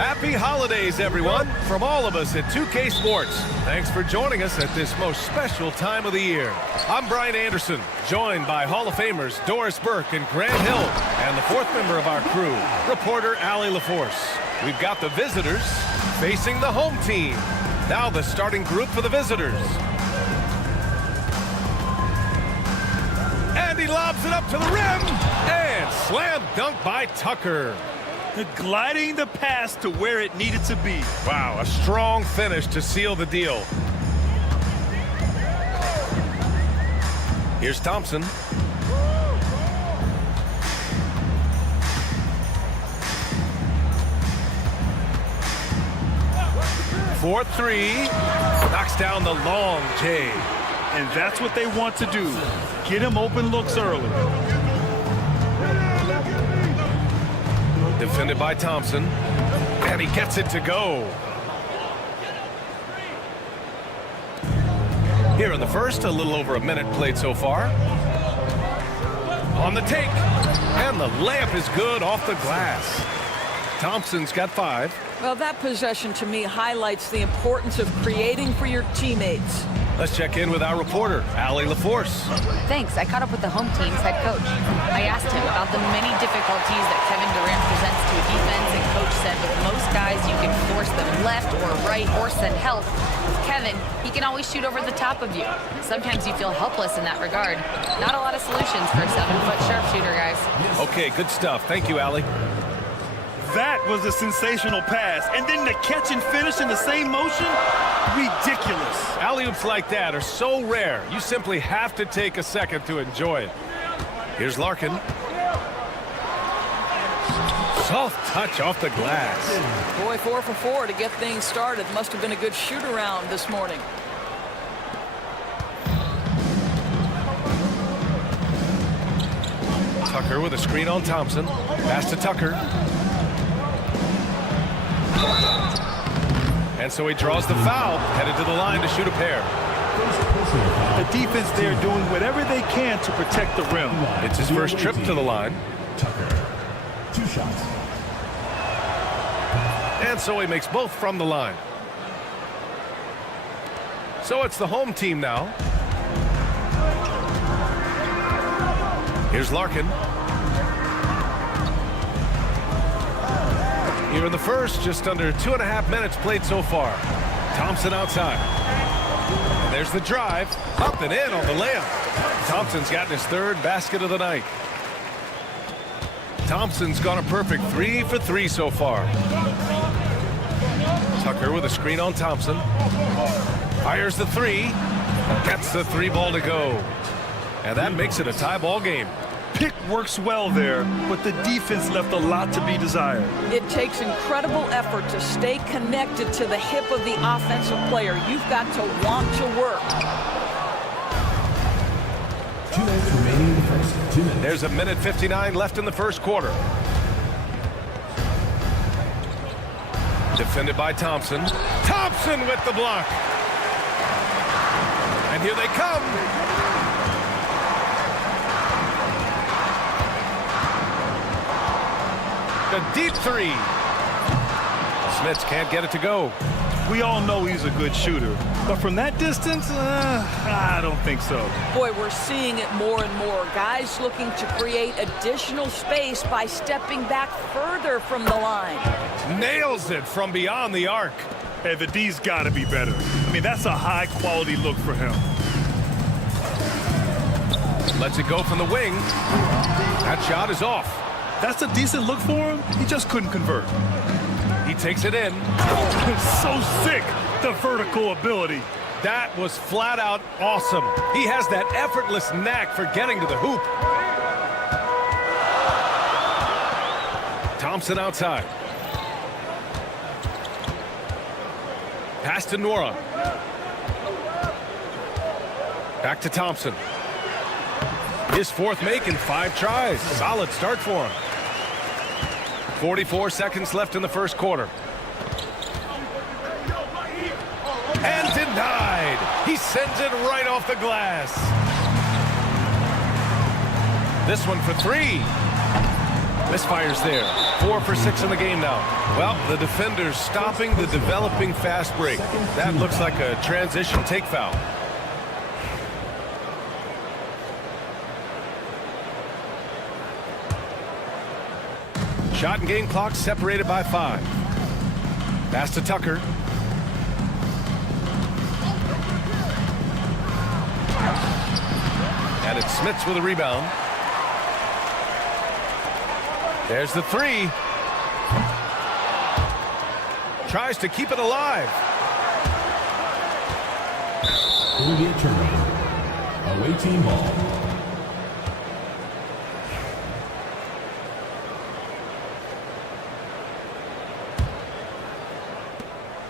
Happy holidays, everyone, from all of us at 2K Sports. Thanks for joining us at this most special time of the year. I'm Brian Anderson, joined by Hall of Famers Doris Burke and Grant Hill, and the fourth member of our crew, reporter Allie LaForce. We've got the visitors facing the home team. Now the starting group for the visitors. And he lobs it up to the rim, and slam dunk by Tucker. Gliding the pass to where it needed to be. Wow, a strong finish to seal the deal. Here's Thompson. For three, knocks down the long J. And that's what they want to do. Get him open looks early. Defended by Thompson, and he gets it to go. Here in the first, a little over a minute played so far. On the take, and the layup is good off the glass. Thompson's got 5. Well, that possession to me highlights the importance of creating for your teammates. Let's check in with our reporter, Allie LaForce. Thanks. I caught up with the home team's head coach. I asked him about the many difficulties that Kevin Durant presents to a defense, and coach said with most guys, you can force them left or right or send help. With Kevin, he can always shoot over the top of you. Sometimes you feel helpless in that regard. Not a lot of solutions for a 7-foot sharpshooter, guys. Okay, good stuff. Thank you, Allie. That was a sensational pass. And then the catch and finish in the same motion? Ridiculous. Alley-oops like that are so rare, you simply have to take a second to enjoy it. Here's Larkin. Soft touch off the glass. Boy, 4 for 4 to get things started. Must have been a good shoot-around this morning. Tucker with a screen on Thompson. Pass to Tucker. And so he draws the foul, headed to the line to shoot a pair. The defense there doing whatever they can to protect the rim. It's his first trip to the line. Tucker, 2 shots. And so he makes both from the line. So it's the home team now. Here's Larkin. Here in the first, just under 2.5 minutes played so far. Thompson outside. And there's the drive. Up and in on the layup. Thompson's gotten his 3rd basket of the night. Thompson's gone a perfect 3 for 3 so far. Tucker with a screen on Thompson. Fires the 3. Gets the 3 ball to go. And that makes it a tie ball game. Pick works well there, but the defense left a lot to be desired. It takes incredible effort to stay connected to the hip of the offensive player. You've got to want to work. 2 minutes remaining in the first. 2 minutes. There's 1:59 left in the first quarter. Defended by Thompson. Thompson with the block. And here they come. A deep 3. Smits can't get it to go. We all know he's a good shooter, but from that distance, I don't think so. Boy, we're seeing it more and more. Guys looking to create additional space by stepping back further from the line. Nails it from beyond the arc. Hey, the D's got to be better. I mean, that's a high-quality look for him. Lets it go from the wing. That shot is off. That's a decent look for him. He just couldn't convert. He takes it in. So sick, the vertical ability. That was flat out awesome. He has that effortless knack for getting to the hoop. Thompson outside. Pass to Nora. Back to Thompson. His 4th make in 5 tries. Solid start for him. 44 seconds left in the first quarter. And denied. He sends it right off the glass. This one for 3. Misfires there. 4 for 6 in the game now. Well, the defender's stopping the developing fast break. That looks like a transition take foul. Shot and game clock separated by 5. Pass to Tucker. And it's Smits with a rebound. There's the 3. Tries to keep it alive. It will be a turnover. Away team ball.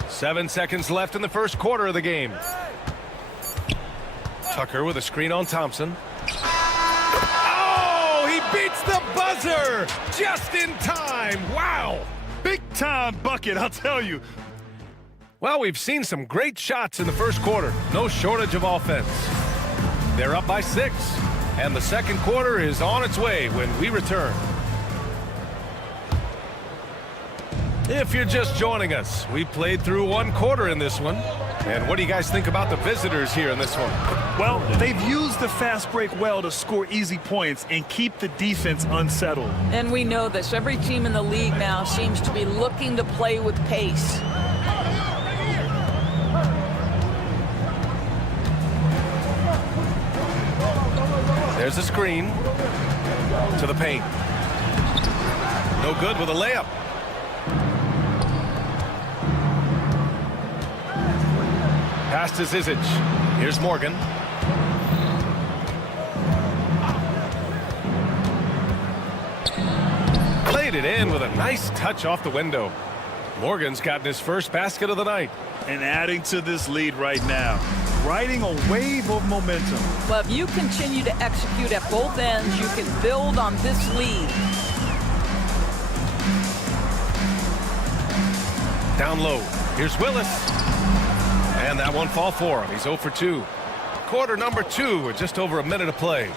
Seven seconds left in the first quarter of the game. Tucker with a screen on Thompson. Oh, he beats the buzzer just in time. Wow. Big time bucket, I'll tell you. Well, we've seen some great shots in the first quarter. No shortage of offense. They're up by 6. And the second quarter is on its way when we return. If you're just joining us, we played through 1 quarter in this one. And what do you guys think about the visitors here in this one? Well, they've used the fast break well to score easy points and keep the defense unsettled. And we know this. Every team in the league now seems to be looking to play with pace. There's a screen to the paint. No good with a layup. Pass to Zizic. Here's Morgan. Played it in with a nice touch off the window. Morgan's gotten his first basket of the night. And adding to this lead right now, riding a wave of momentum. Well, if you continue to execute at both ends, you can build on this lead. Down low. Here's Willis. And that one fall for him. He's 0 for 2. Quarter number 2 with just over a minute to play.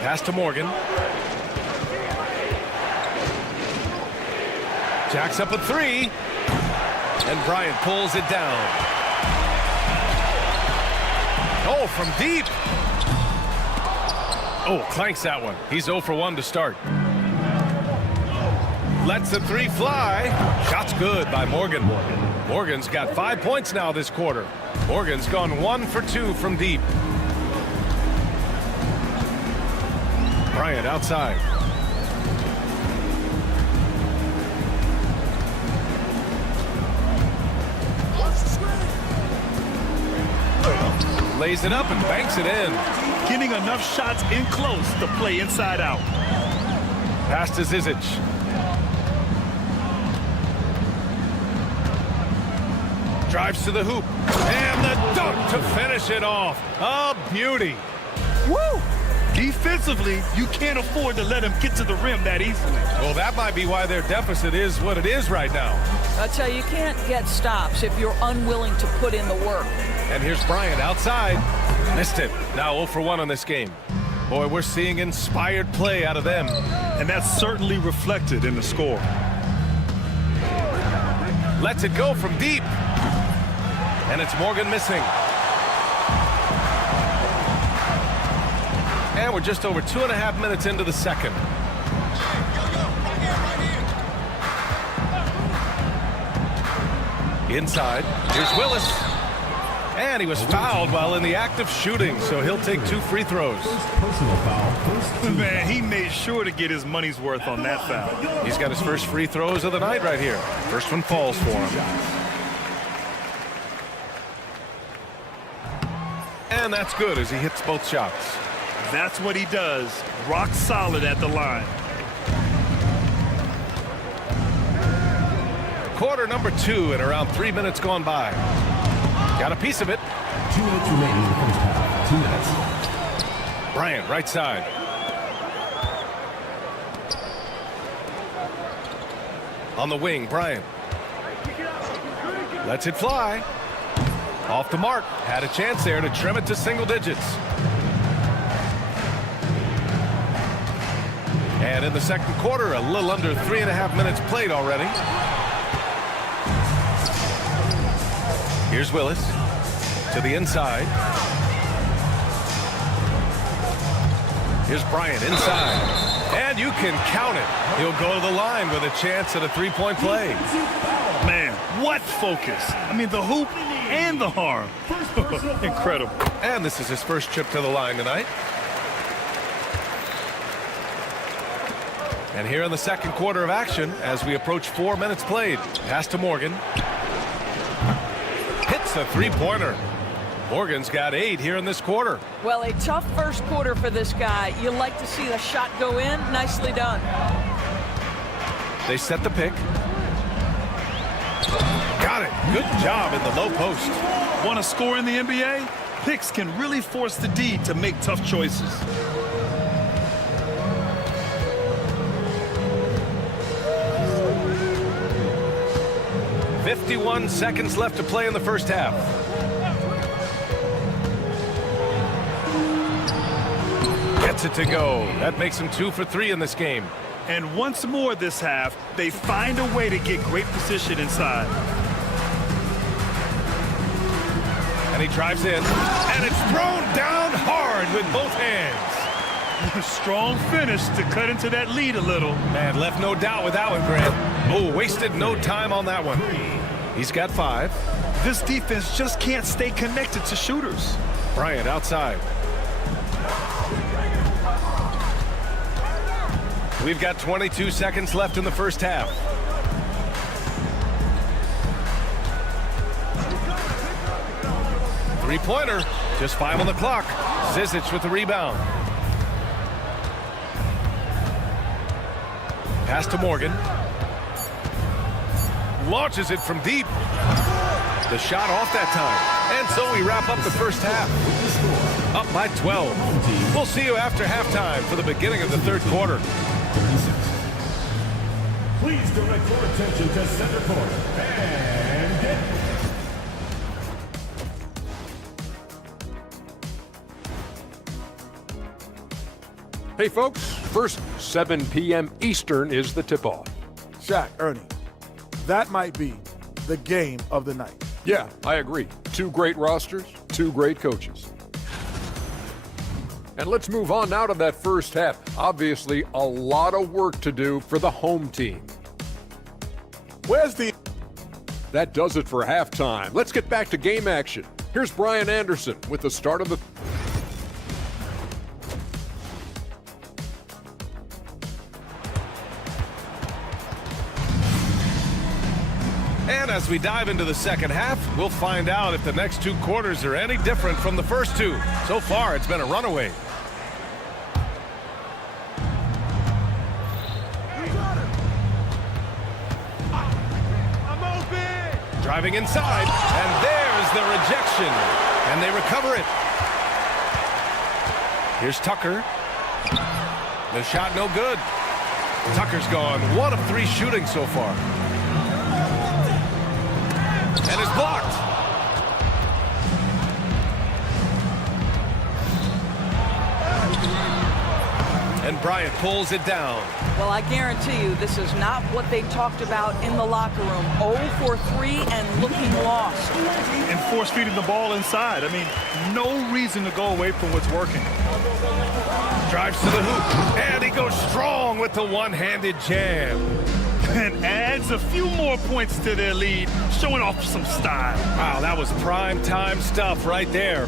Pass to Morgan. Jacks up a 3. And Bryant pulls it down. Oh, from deep. Oh, clanks that one. He's 0 for 1 to start. Lets the 3 fly. Shot's good by Morgan. Morgan's got 5 points now this quarter. Morgan's gone 1 for 2 from deep. Bryant outside. Lays it up and banks it in. Getting enough shots in close to play inside out. Pass to Zizic. Drives to the hoop. And the dunk to finish it off. A beauty. Woo! Defensively, you can't afford to let him get to the rim that easily. Well, that might be why their deficit is what it is right now. I tell you, you can't get stops if you're unwilling to put in the work. And here's Bryant outside. Missed it. Now 0 for 1 on this game. Boy, we're seeing inspired play out of them. And that's certainly reflected in the score. Lets it go from deep. And it's Morgan missing. And we're just over 2.5 minutes into the second. Inside. Here's Willis. And he was fouled while in the act of shooting, so he'll take 2 free throws. Personal foul. First team. Man, he made sure to get his money's worth on that foul. He's got his first free throws of the night right here. First one falls for him. And that's good as he hits both shots. That's what he does. Rock solid at the line. Quarter number 2 and around 3 minutes gone by. Got a piece of it. 2 minutes remaining in the first half. 2 minutes. Bryant, right side. On the wing, Bryant. Lets it fly. Off the mark. Had a chance there to trim it to single digits. And in the second quarter, a little under 3.5 minutes played already. Here's Willis to the inside. Here's Bryant inside. And you can count it. He'll go to the line with a chance at a three-point play. Man, what focus. I mean, the hoop and the harm. Incredible. And this is his first trip to the line tonight. And here in the second quarter of action, as we approach 4 minutes played. Pass to Morgan. Hits a three-pointer. Morgan's got 8 here in this quarter. Well, a tough first quarter for this guy. You like to see the shot go in. Nicely done. They set the pick. Got it. Good job in the low post. Want to score in the NBA? Picks can really force the D to make tough choices. "51 seconds left to play in the first half. Gets it to go. That makes him 2 for 3 in this game. And once more this half, they find a way to get great position inside. And he drives in. And it's thrown down hard with both hands. Strong finish to cut into that lead a little. Man, left no doubt with that one, Grant. Oh, wasted no time on that one. He's got 5. This defense just can't stay connected to shooters. Bryant outside. We've got 22 seconds left in the first half. Three-pointer. Just 5 on the clock. Zizic with the rebound. Pass to Morgan. Launches it from deep. The shot off that time. And so we wrap up the first half. Up by 12. We'll see you after halftime for the beginning of the third quarter. 36. Please direct your attention to center court and get. Hey folks, first 7 p.m. Eastern is the tip-off. Shaq, Ernie, that might be the game of the night. Yeah, I agree. 2 great rosters, 2 great coaches. And let's move on now to that first half. Obviously, a lot of work to do for the home team. Where's the... That does it for halftime. Let's get back to game action. Here's Brian Anderson with the start of the... And as we dive into the second half, we'll find out if the next 2 quarters are any different from the first 2. So far, it's been a runaway. Driving inside, and there's the rejection. And they recover it. Here's Tucker. The shot no good. Tucker's gone 1 of 3 shooting so far. And is blocked. And Bryant pulls it down. Well, I guarantee you this is not what they talked about in the locker room. 0 for 3 and looking lost. And force-feeding the ball inside. I mean, no reason to go away from what's working. Drives to the hoop. And he goes strong with the one-handed jam. And adds a few more points to their lead, showing off some style. Wow, that was prime-time stuff right there.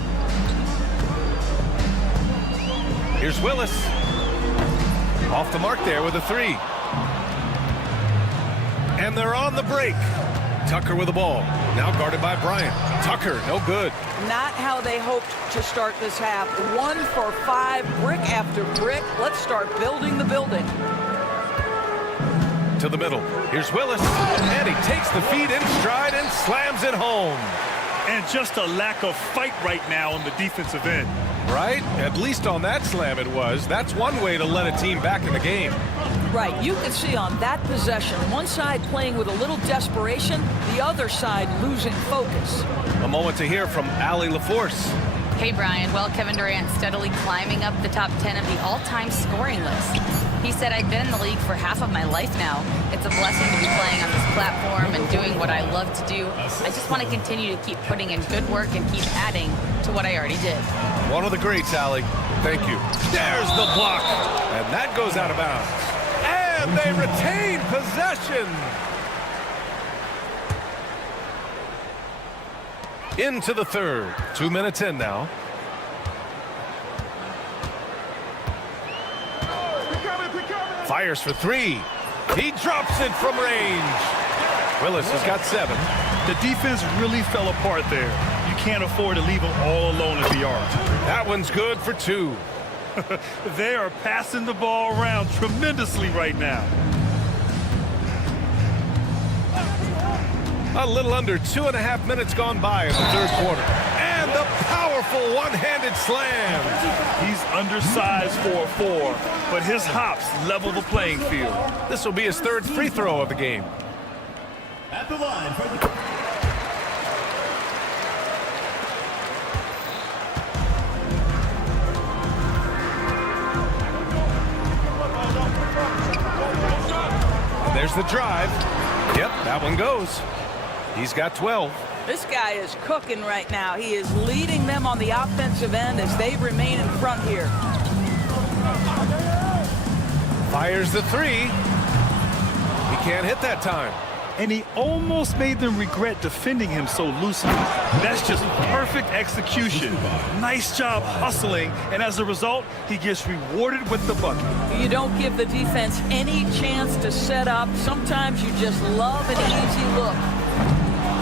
Here's Willis. Off the mark there with a 3. And they're on the break. Tucker with the ball. Now guarded by Bryant. Tucker, no good. Not how they hoped to start this half. 1 for 5, brick after brick. Let's start building the building. To the middle. Here's Willis. And he takes the feed in stride and slams it home. And just a lack of fight right now on the defensive end. Right? At least on that slam it was. That's one way to let a team back in the game. Right. You can see on that possession, one side playing with a little desperation, the other side losing focus. A moment to hear from Allie LaForce. Hey, Brian. Well, Kevin Durant steadily climbing up the top 10 of the all-time scoring list. He said said, I've been in the league for half of my life now. It's a blessing to be playing on this platform and doing what I love to do. I just want to continue to keep putting in good work and keep adding to what I already did. One of the greats, Allie. Thank you. There's the block. And that goes out of bounds. And they retain possession. Into the third. 2 minutes in now. Fires for three. He drops it from range. Willis has got 7. The defense really fell apart there. You can't afford to leave them all alone at the arc. That one's good for 2. They are passing the ball around tremendously right now. A little under 2.5 minutes gone by in the third quarter. And the powerful one-handed slam. He's undersized for a 4, but his hops level the playing field. This will be his 3rd free throw of the game. At the line for the... There's the drive. Yep, that one goes. He's got 12. This guy is cooking right now. He is leading them on the offensive end as they remain in front here. Fires the 3. He can't hit that time. And he almost made them regret defending him so loosely. That's just perfect execution. Nice job hustling, and as a result, he gets rewarded with the bucket. You don't give the defense any chance to set up. Sometimes you just love an easy look.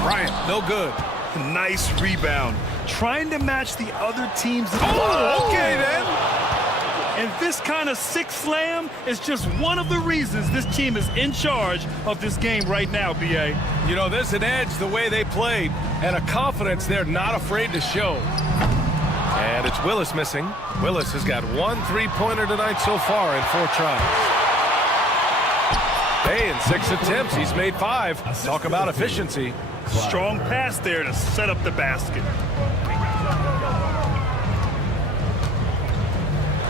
Bryant, no good. Nice rebound. Trying to match the other team's... Oh, okay then. And this kind of sick slam is just one of the reasons this team is in charge of this game right now, B.A. You know, there's an edge the way they played and a confidence they're not afraid to show. And it's Willis missing. Willis has got 1 3-pointer tonight so far in 4 tries. Hey, in 6 attempts, he's made 5. Talk about efficiency. Strong pass there to set up the basket.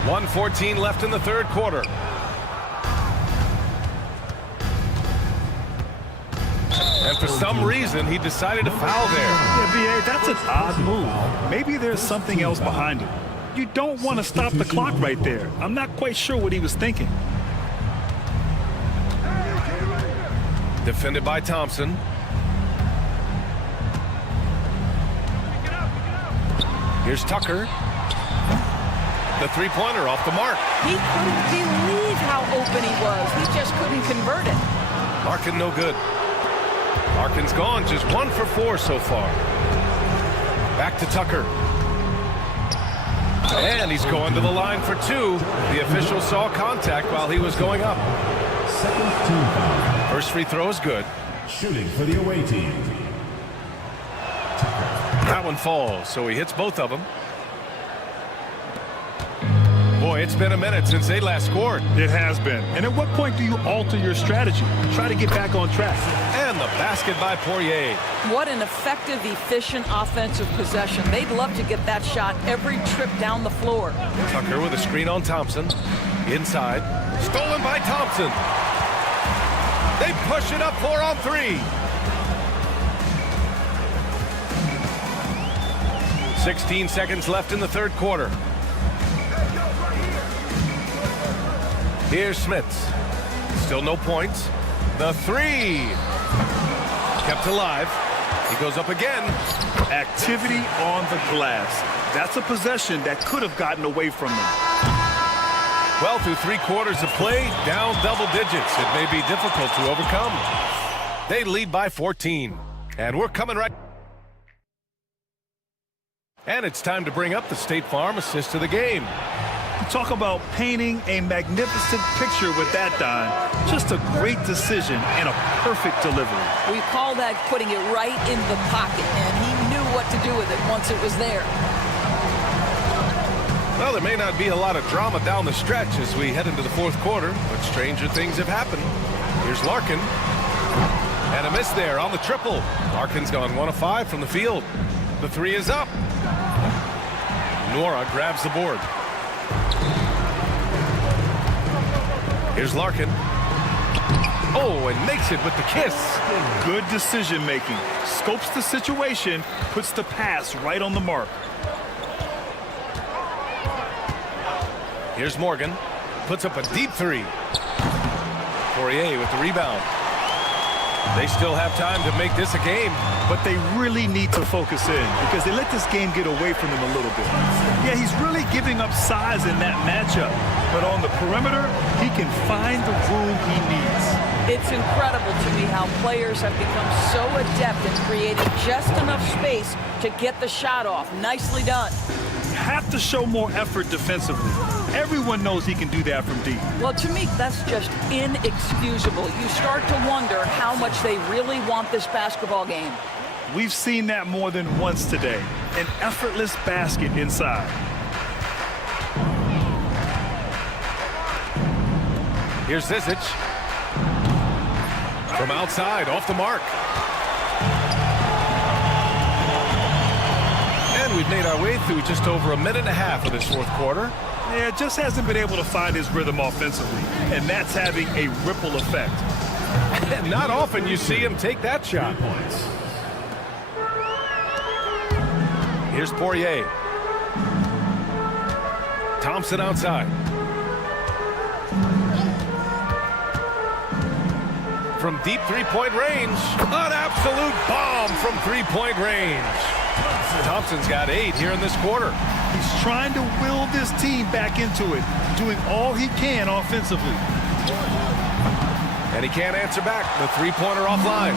1:14 left in the third quarter. And for some reason, he decided to foul there. Yeah, B.A., that's an odd move. Maybe there's something else behind it. You don't want to stop the clock right there. I'm not quite sure what he was thinking. Defended by Thompson. Here's Tucker. The 3-pointer off the mark. He couldn't believe how open he was. He just couldn't convert it. Larkin no good. Larkin's gone, just 1 for 4 so far. Back to Tucker. And he's going to the line for 2. The official saw contact while he was going up. Second team foul. First free throw is good. Shooting for the away team. That one falls, so he hits both of them. Boy, it's been a minute since they last scored. It has been. And at what point do you alter your strategy? Try to get back on track. And the basket by Poirier. What an effective, efficient offensive possession. They'd love to get that shot every trip down the floor. Tucker with a screen on Thompson. Inside. Stolen by Thompson. They push it up 4 on 3. 16 seconds left in the third quarter. Here's Smits. Still no points. The 3. Kept alive. He goes up again. Activity on the glass. That's a possession that could have gotten away from them. Well, through 3 quarters of play, down double digits. It may be difficult to overcome. They lead by 14. And we're coming right. And it's time to bring up the State Farm assist of the game. Talk about painting a magnificent picture with that dime. Just a great decision and a perfect delivery. We call that putting it right in the pocket, and he knew what to do with it once it was there. Well, there may not be a lot of drama down the stretch as we head into the fourth quarter, but stranger things have happened. Here's Larkin. And a miss there on the triple. Larkin's gone 1 of 5 from the field. The 3 is up. Nora grabs the board. Here's Larkin. Oh, and makes it with the kiss. Good decision making. Scopes the situation, puts the pass right on the mark. Here's Morgan. Puts up a deep three. Poirier with the rebound. They still have time to make this a game. But they really need to focus in because they let this game get away from them a little bit. Yeah, he's really giving up size in that matchup. But on the perimeter, he can find the room he needs. It's incredible to me how players have become so adept at creating just enough space to get the shot off. Nicely done. You have to show more effort defensively. Everyone knows he can do that from deep. Well, to me, that's just inexcusable. You start to wonder how much they really want this basketball game. We've seen that more than once today. An effortless basket inside. Here's Zizic. From outside, off the mark. And we've made our way through just over a minute and a half of this fourth quarter. Yeah, just hasn't been able to find his rhythm offensively, and that's having a ripple effect. And not often you see him take that shot. Here's Poirier. Thompson outside. From deep three-point range. An absolute bomb from three-point range. Thompson's got 8 here in this quarter. He's trying to will this team back into it, doing all he can offensively. And he can't answer back. The three-pointer offline.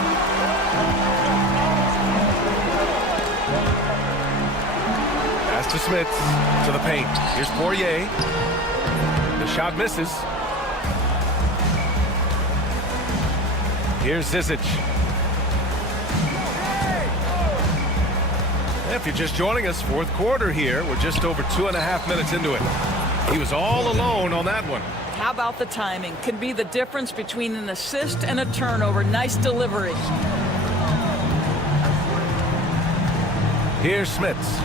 Pass to Smith, to the paint. Here's Poirier. The shot misses. Here's Zizic. If you're just joining us, fourth quarter here. We're just over 2.5 minutes into it. He was all alone on that one. How about the timing? Can be the difference between an assist and a turnover. Nice delivery. Here's Smits.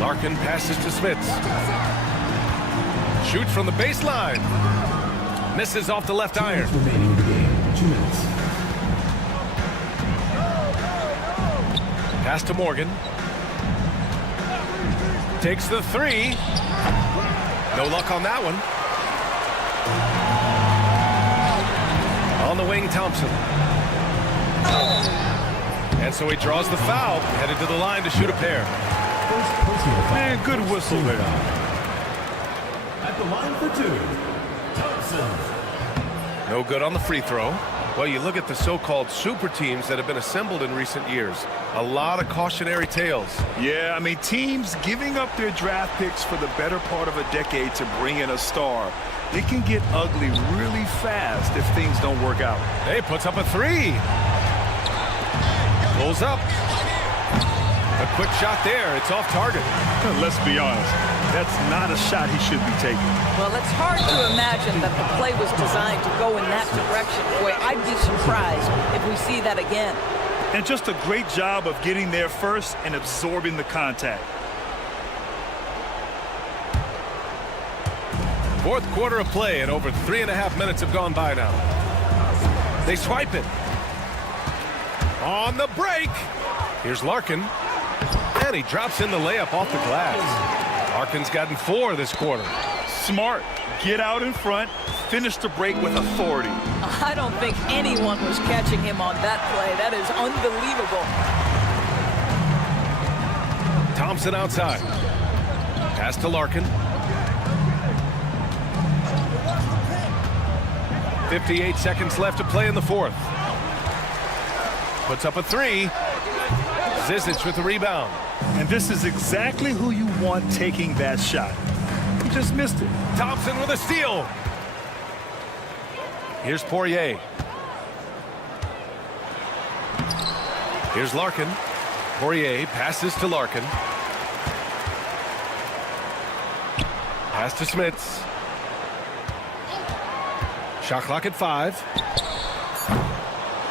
Larkin passes to Smits. Shoots from the baseline. Misses off the left iron. Remaining in the game, 2 minutes. Pass to Morgan. Takes the three. No luck on that one. On the wing, Thompson. And so he draws the foul, headed to the line to shoot a pair. Man, good whistle there. At the line for 2, Thompson. No good on the free throw. Well, you look at the so-called super teams that have been assembled in recent years. A lot of cautionary tales. Yeah, I mean, teams giving up their draft picks for the better part of a decade to bring in a star. It can get ugly really fast if things don't work out. Hey, puts up a three. Pulls up. A quick shot there. It's off target. Let's be honest. That's not a shot he should be taking. Well, it's hard to imagine that the play was designed to go in that direction. Boy, I'd be surprised if we see that again. And just a great job of getting there first and absorbing the contact. Fourth quarter of play, and over 3.5 minutes have gone by now. They swipe it. On the break. Here's Larkin. And he drops in the layup off the glass. Larkin's gotten 4 this quarter. Smart. Get out in front. Finish the break with authority. I don't think anyone was catching him on that play. That is unbelievable. Thompson outside. Pass to Larkin. 58 seconds left to play in the fourth. Puts up a three. Zizic with the rebound. And this is exactly who you want taking that shot. He just missed it. Thompson with a steal. Here's Poirier. Here's Larkin. Poirier passes to Larkin. Pass to Smits. Shot clock at 5.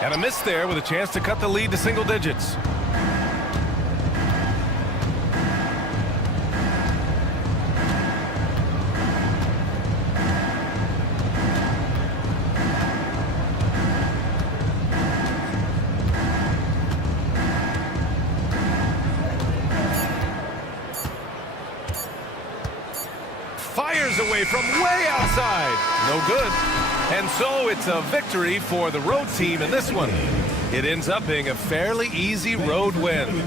And a miss there with a chance to cut the lead to single digits. fires away from way outside. No good. And so it's a victory for the road team in this one. It ends up being a fairly easy road win.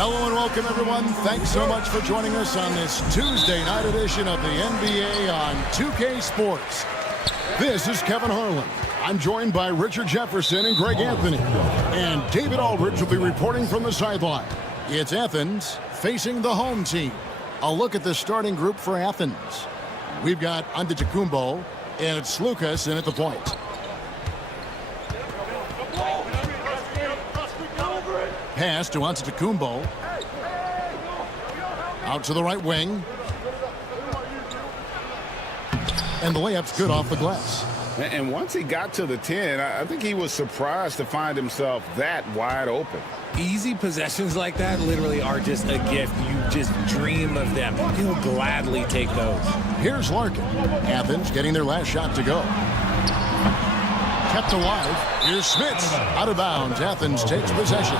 Hello and welcome, everyone. Thanks so much for joining us on this Tuesday night edition of the NBA on 2K Sports. This is Kevin Harlan. I'm joined by Richard Jefferson and Greg Anthony. And David Aldridge will be reporting from the sideline. It's Athens facing the home team. A look at the starting group for Athens. We've got Antetokounmpo and it's Lucas in at the point. Pass to Antetokounmpo. Out to the right wing. And the layup's good off the glass. And once he got to the 10, I think he was surprised to find himself that wide open. Easy possessions like that literally are just a gift. You just dream of them. He'll gladly take those. Here's Larkin. Athens getting their last shot to go. Kept alive. Here's Smits. Out of bounds. Athens takes possession.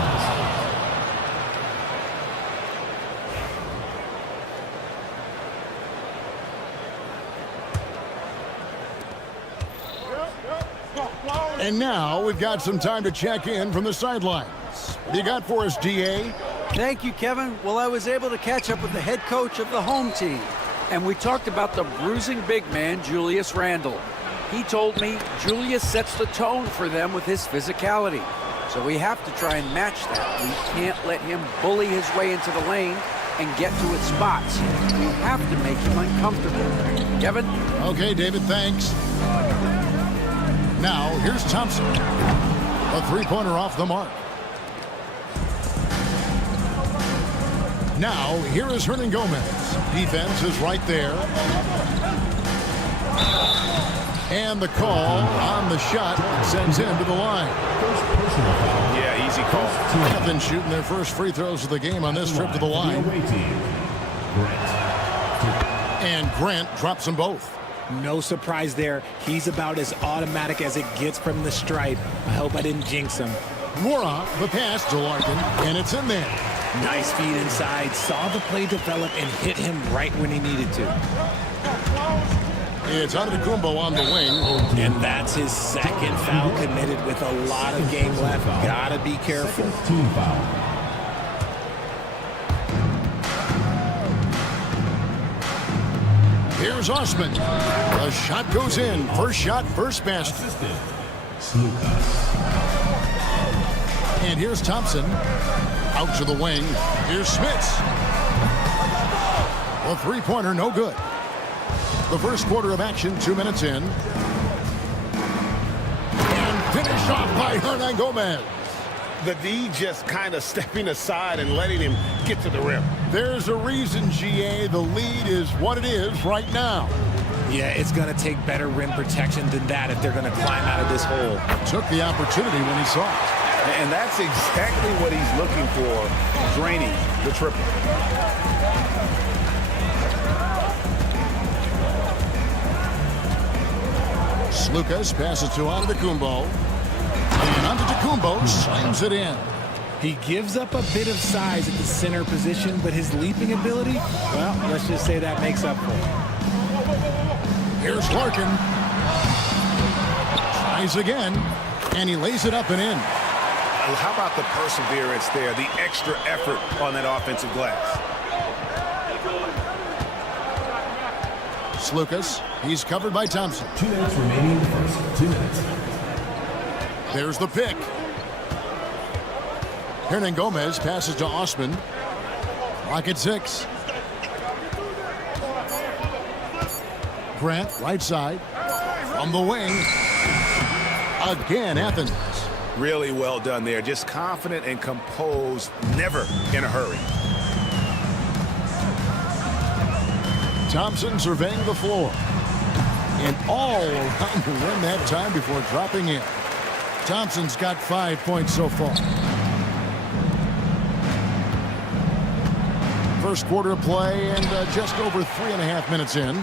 And now we've got some time to check in from the sidelines. What do you got for us, DA? Thank you, Kevin. Well, I was able to catch up with the head coach of the home team, and we talked about the bruising big man, Julius Randle. He told me Julius sets the tone for them with his physicality. So we have to try and match that. We can't let him bully his way into the lane and get to his spots. We have to make him uncomfortable. Kevin? Okay, David, thanks. Now, here's Thompson. A three-pointer off the mark. Now, here is Hernan Gomez. Defense is right there. And the call on the shot sends him to the line. Yeah, easy call. Athens shooting their first free throws of the game on this trip to the line. And Grant drops them both. No surprise there. He's about as automatic as it gets from the stripe. I hope I didn't jinx him. Mora, the pass to Larkin, and it's in there. Nice feed inside. Saw the play develop and hit him right when he needed to. It's Anadolu on the wing. And that's his second foul committed with a lot of game left. Gotta be careful. Team foul. Here's Osman. The shot goes in. First shot, first basket. And here's Thompson. Out to the wing. Here's Smits. A three-pointer, no good. The first quarter of action, 2 minutes in. And finished off by Hernan Gomez. The D just kind of stepping aside and letting him get to the rim. There's a reason, GA. The lead is what it is right now. Yeah, it's going to take better rim protection than that if they're going to climb out of this hole. Took the opportunity when he saw it. And that's exactly what he's looking for, draining the triple. Lucas passes to Anadolu. And Anadolu slams it in. He gives up a bit of size at the center position, but his leaping ability, well, let's just say that makes up for it. Here's Larkin. Tries again, and he lays it up and in. How about the perseverance there, the extra effort on that offensive glass? Lucas, he's covered by Thompson. 2 minutes remaining in the first. 2 minutes. There's the pick. Hernan Gomez passes to Osman. Clock at 6. Grant, right side. From the wing. Again, Athens. Really well done there. Just confident and composed, never in a hurry. Thompson surveying the floor. And all around the rim that time before dropping in. Thompson's got 5 points so far. First quarter of play and just over 3.5 minutes in.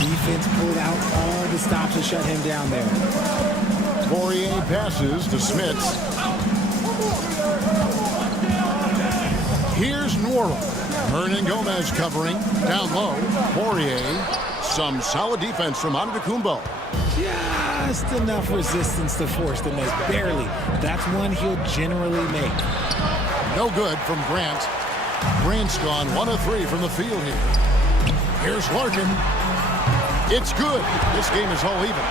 Defense pulled out all the stops to shut him down there. Poirier passes to Smits. Here's Nora. Hernan Gomez covering. Down low. Poirier. Some solid defense from Anadolu. Just enough resistance to force the miss. Barely. That's one he'll generally make. No good from Grant. Grant's gone 1 of 3 from the field here. Here's Larkin. It's good. This game is all even.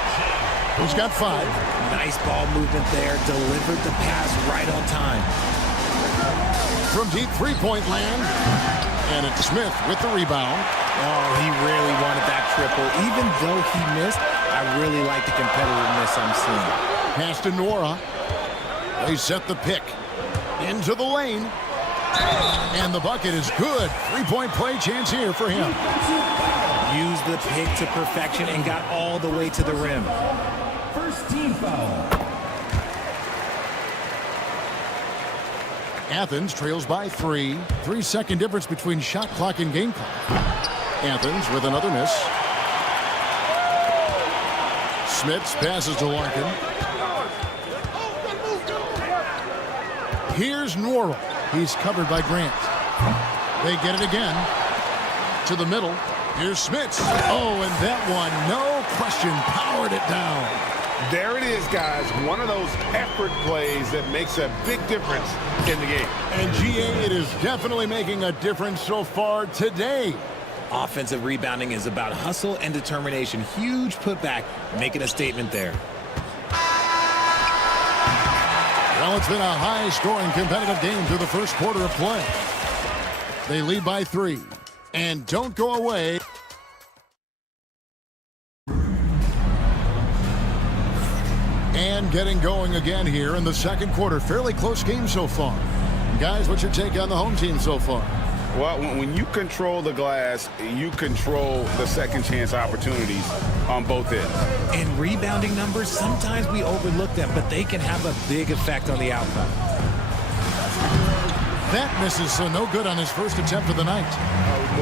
He's got 5. Nice ball movement there. Delivered the pass right on time. From deep three-point land. And it's Smith with the rebound. Oh, he really wanted that triple. Even though he missed, I really like the competitiveness I'm seeing. Pass to Nora. They set the pick. Into the lane. And the bucket is good. 3-point play chance here for him. Used the pick to perfection and got all the way to the rim. First team foul. Athens trails by 3. 3-second difference between shot clock and game clock. Athens with another miss. Smits passes to Larkin. Here's Nora. He's covered by Grant. They get it again. To the middle. Here's Smits. Oh, and that one, no question, powered it down. There it is, guys. One of those effort plays that makes a big difference in the game. And GA, it is definitely making a difference so far today. Offensive rebounding is about hustle and determination. Huge putback, making a statement there. Well, it's been a high-scoring competitive game through the first quarter of play. They lead by 3. And don't go away. getting going again here in the second quarter. Fairly close game so far. Guys, what's your take on the home team so far? Well, when you control the glass, you control the second chance opportunities on both ends. And rebounding numbers, sometimes we overlook them, but they can have a big effect on the outcome. That misses, so no good on his first attempt of the night.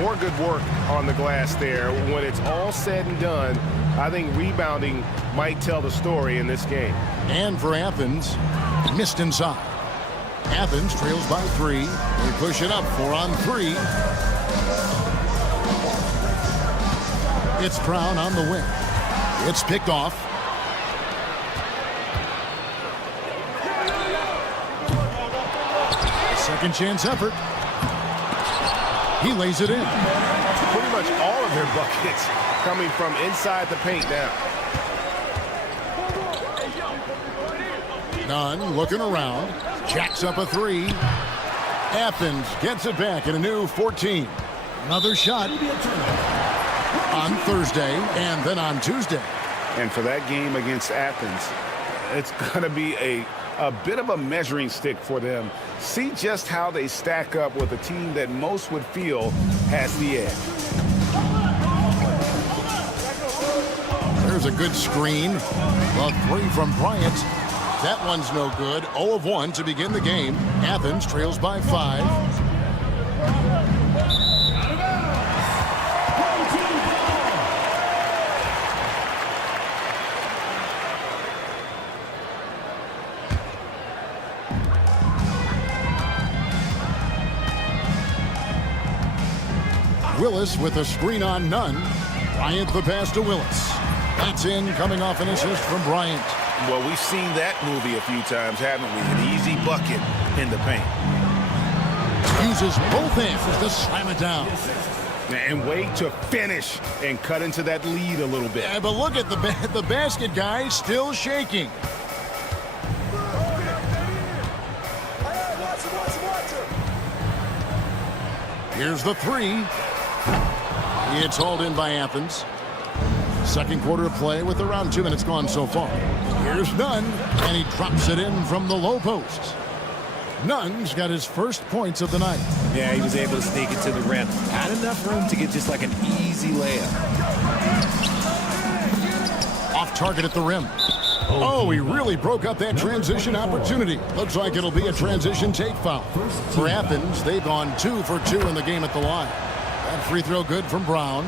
More good work on the glass there. When it's all said and done, I think rebounding might tell the story in this game. And for Athens, missed inside. Athens trails by 3. They push it up 4 on 3. It's Brown on the wing. It's picked off. Second chance effort. He lays it in. Pretty much all of their buckets coming from inside the paint now. Nunn looking around. Jacks up a 3. Athens gets it back in a new 14. Another shot on Thursday and then on Tuesday. And for that game against Athens, it's going to be a bit of a measuring stick for them. See just how they stack up with a team that most would feel has the edge. There's a good screen. A 3 from Bryant. That one's no good. 0 of 1 to begin the game. Athens trails by 5. Willis with a screen on Nunn. Bryant the pass to Willis. That's in, coming off an assist from Bryant. Well, we've seen that movie a few times, haven't we? An easy bucket in the paint. Uses both hands to slam it down. And wait to finish and cut into that lead a little bit. Yeah, but look at the basket guy still shaking. Here's the 3. It's hauled in by Athens. Second quarter of play with around 2 minutes gone so far. Here's Nunn, and he drops it in from the low post. Nunn's got his first points of the night. Yeah, he was able to sneak it to the rim. Had enough room to get just like an easy layup. Off target at the rim. Oh, he really broke up that transition opportunity. Looks like it'll be a transition take foul. For Athens, they've gone 2 for 2 in the game at the line. That free throw good from Brown.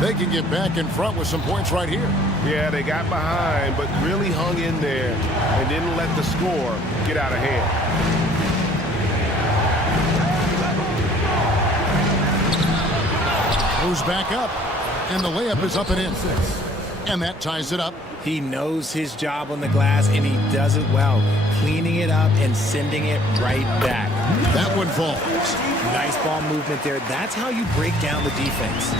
They can get back in front with some points right here. Yeah, they got behind, but really hung in there and didn't let the score get out of hand. Goes back up, and the layup is up and in. And that ties it up. He knows his job on the glass, and he does it well. Cleaning it up and sending it right back. That one falls. Nice ball movement there. That's how you break down the defense.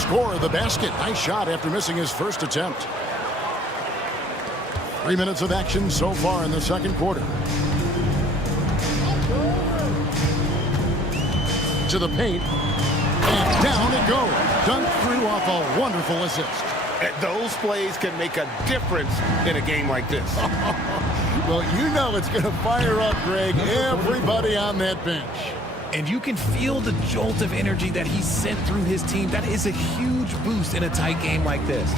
Score of the basket. Nice shot after missing his first attempt. 3 minutes of action so far in the second quarter. To the paint. And down it goes. Dunked through off a wonderful assist. Those plays can make a difference in a game like this. Well, you know it's going to fire up, Greg. Everybody on that bench. And you can feel the jolt of energy that he sent through his team. That is a huge boost in a tight game like this.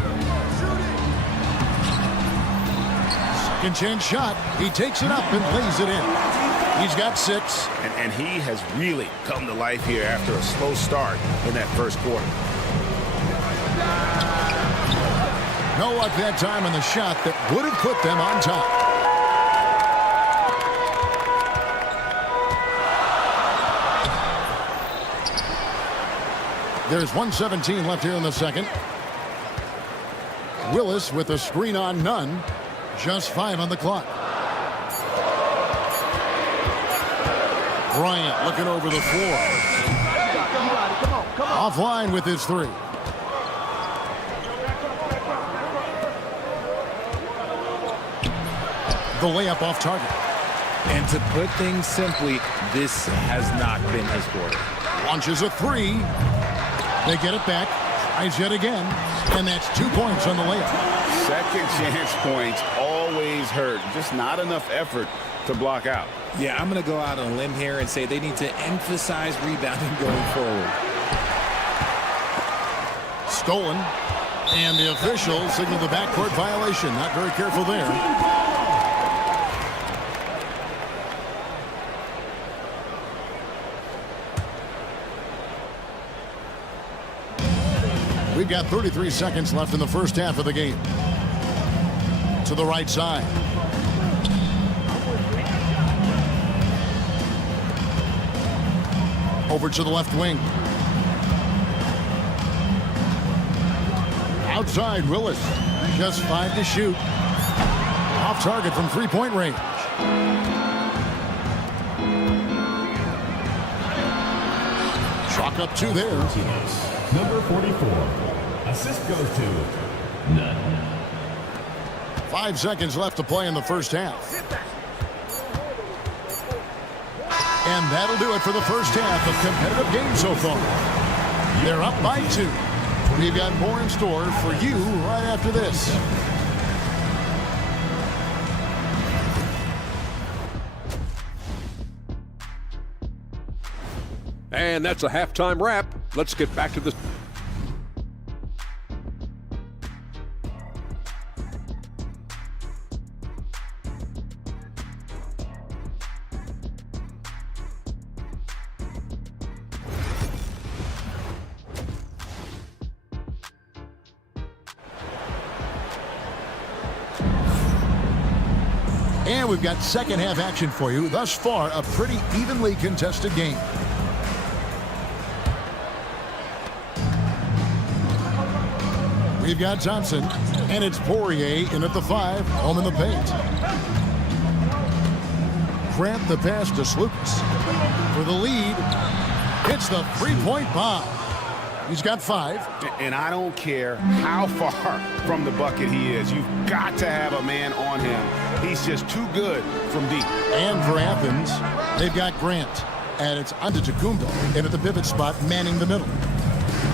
Second chance shot. He takes it up and lays it in. He's got 6. And he has really come to life here after a slow start in that first quarter. No luck that time on the shot that would have put them on top. There's 1:17 left here in the second. Willis with a screen on Nunn. Just 5 on the clock. Bryant looking over the floor. Offline with his 3. The layup off target. And to put things simply, this has not been his quarter. Launches a three. They get it back. Tries yet again. And that's 2 points on the layup. Second chance points always hurt. Just not enough effort to block out. Yeah, I'm going to go out on a limb here and say they need to emphasize rebounding going forward. Stolen. And the official signaled the backcourt violation. Not very careful there. We've got 33 seconds left in the first half of the game. To the right side. Over to the left wing. Outside, Willis. Just 5 to shoot. Off target from three-point range. Chalk up 2 there. Number 44. Assist goes to none. 5 seconds left to play in the first half. And that'll do it for the first half of competitive game so far. They're up by 2. We've got more in store for you right after this. And that's a halftime wrap. Let's get back to the... And we've got second half action for you. Thus far, a pretty evenly contested game. We've got Thompson, and it's Poirier in at the 5, home in the paint. Grant the pass to Slukas. For the lead, it's the three-point bomb. He's got 5. And I don't care how far from the bucket he is. You've got to have a man on him. He's just too good from deep. And for Athens, they've got Grant. And it's Antetokounmpo in at the pivot spot, manning the middle.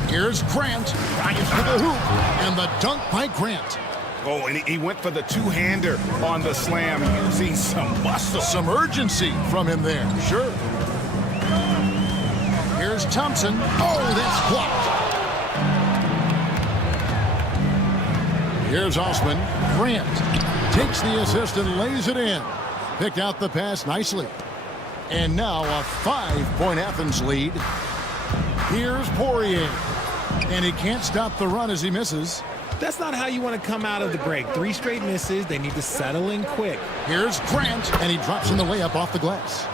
Here's Grant. Drives to the hoop. And the dunk by Grant. Oh, and he went for the two-hander on the slam, using some muscle. Some urgency from him there. Sure. Here's Thompson. Oh, that's blocked. Here's Osman. Grant takes the assist and lays it in. Picked out the pass nicely. And now a 5-point Athens lead. Here's Poirier. And he can't stop the run as he misses. That's not how you want to come out of the break. 3 straight misses. They need to settle in quick. Here's Grant. And he drops in the layup off the glass.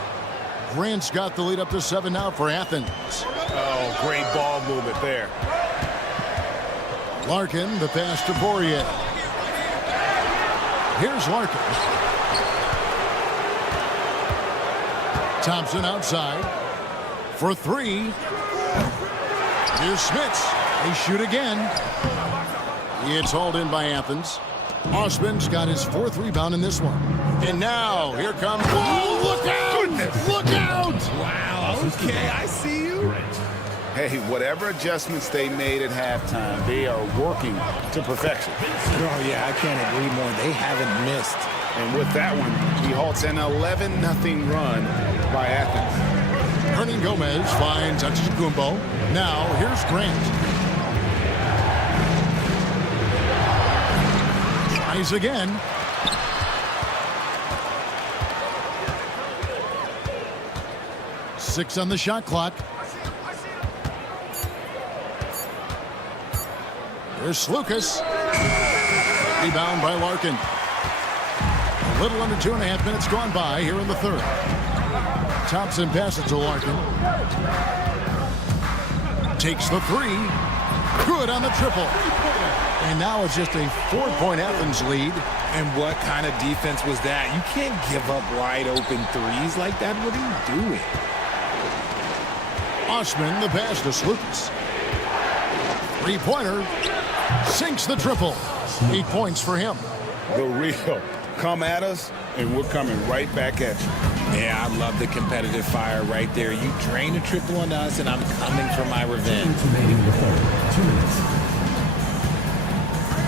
Grant's got the lead up to 7 now for Athens. Oh, great ball movement there. Larkin, the pass to Poirier. Here's Larkin. Thompson outside for 3. Here's Smits. They shoot again. It's hauled in by Athens. Osman's got his 4th rebound in this one. And now, here comes... Oh, look out! Goodness. Look out! Wow, okay, I see you. Hey, whatever adjustments they made at halftime, they are working to perfection. Oh, yeah, I can't agree more. They haven't missed. And with that one, he halts an 11-0 run by Athens. Hernan Gomez finds Antetokounmpo. Now, here's Grant. Tries again. Six on the shot clock. There's Slukas. Rebound by Larkin. A little under 2.5 minutes gone by here in the third. Thompson passes to Larkin. Takes the 3. Good on the triple. And now it's just a 4-point Athens lead. And what kind of defense was that? You can't give up wide open threes like that. What are you doing? Osman, the pass to Slukas. 3-pointer. Sinks the triple. 8 points for him. The real. Come at us, and we're coming right back at you. Yeah, I love the competitive fire right there. You drain a triple on us, and I'm coming for my revenge.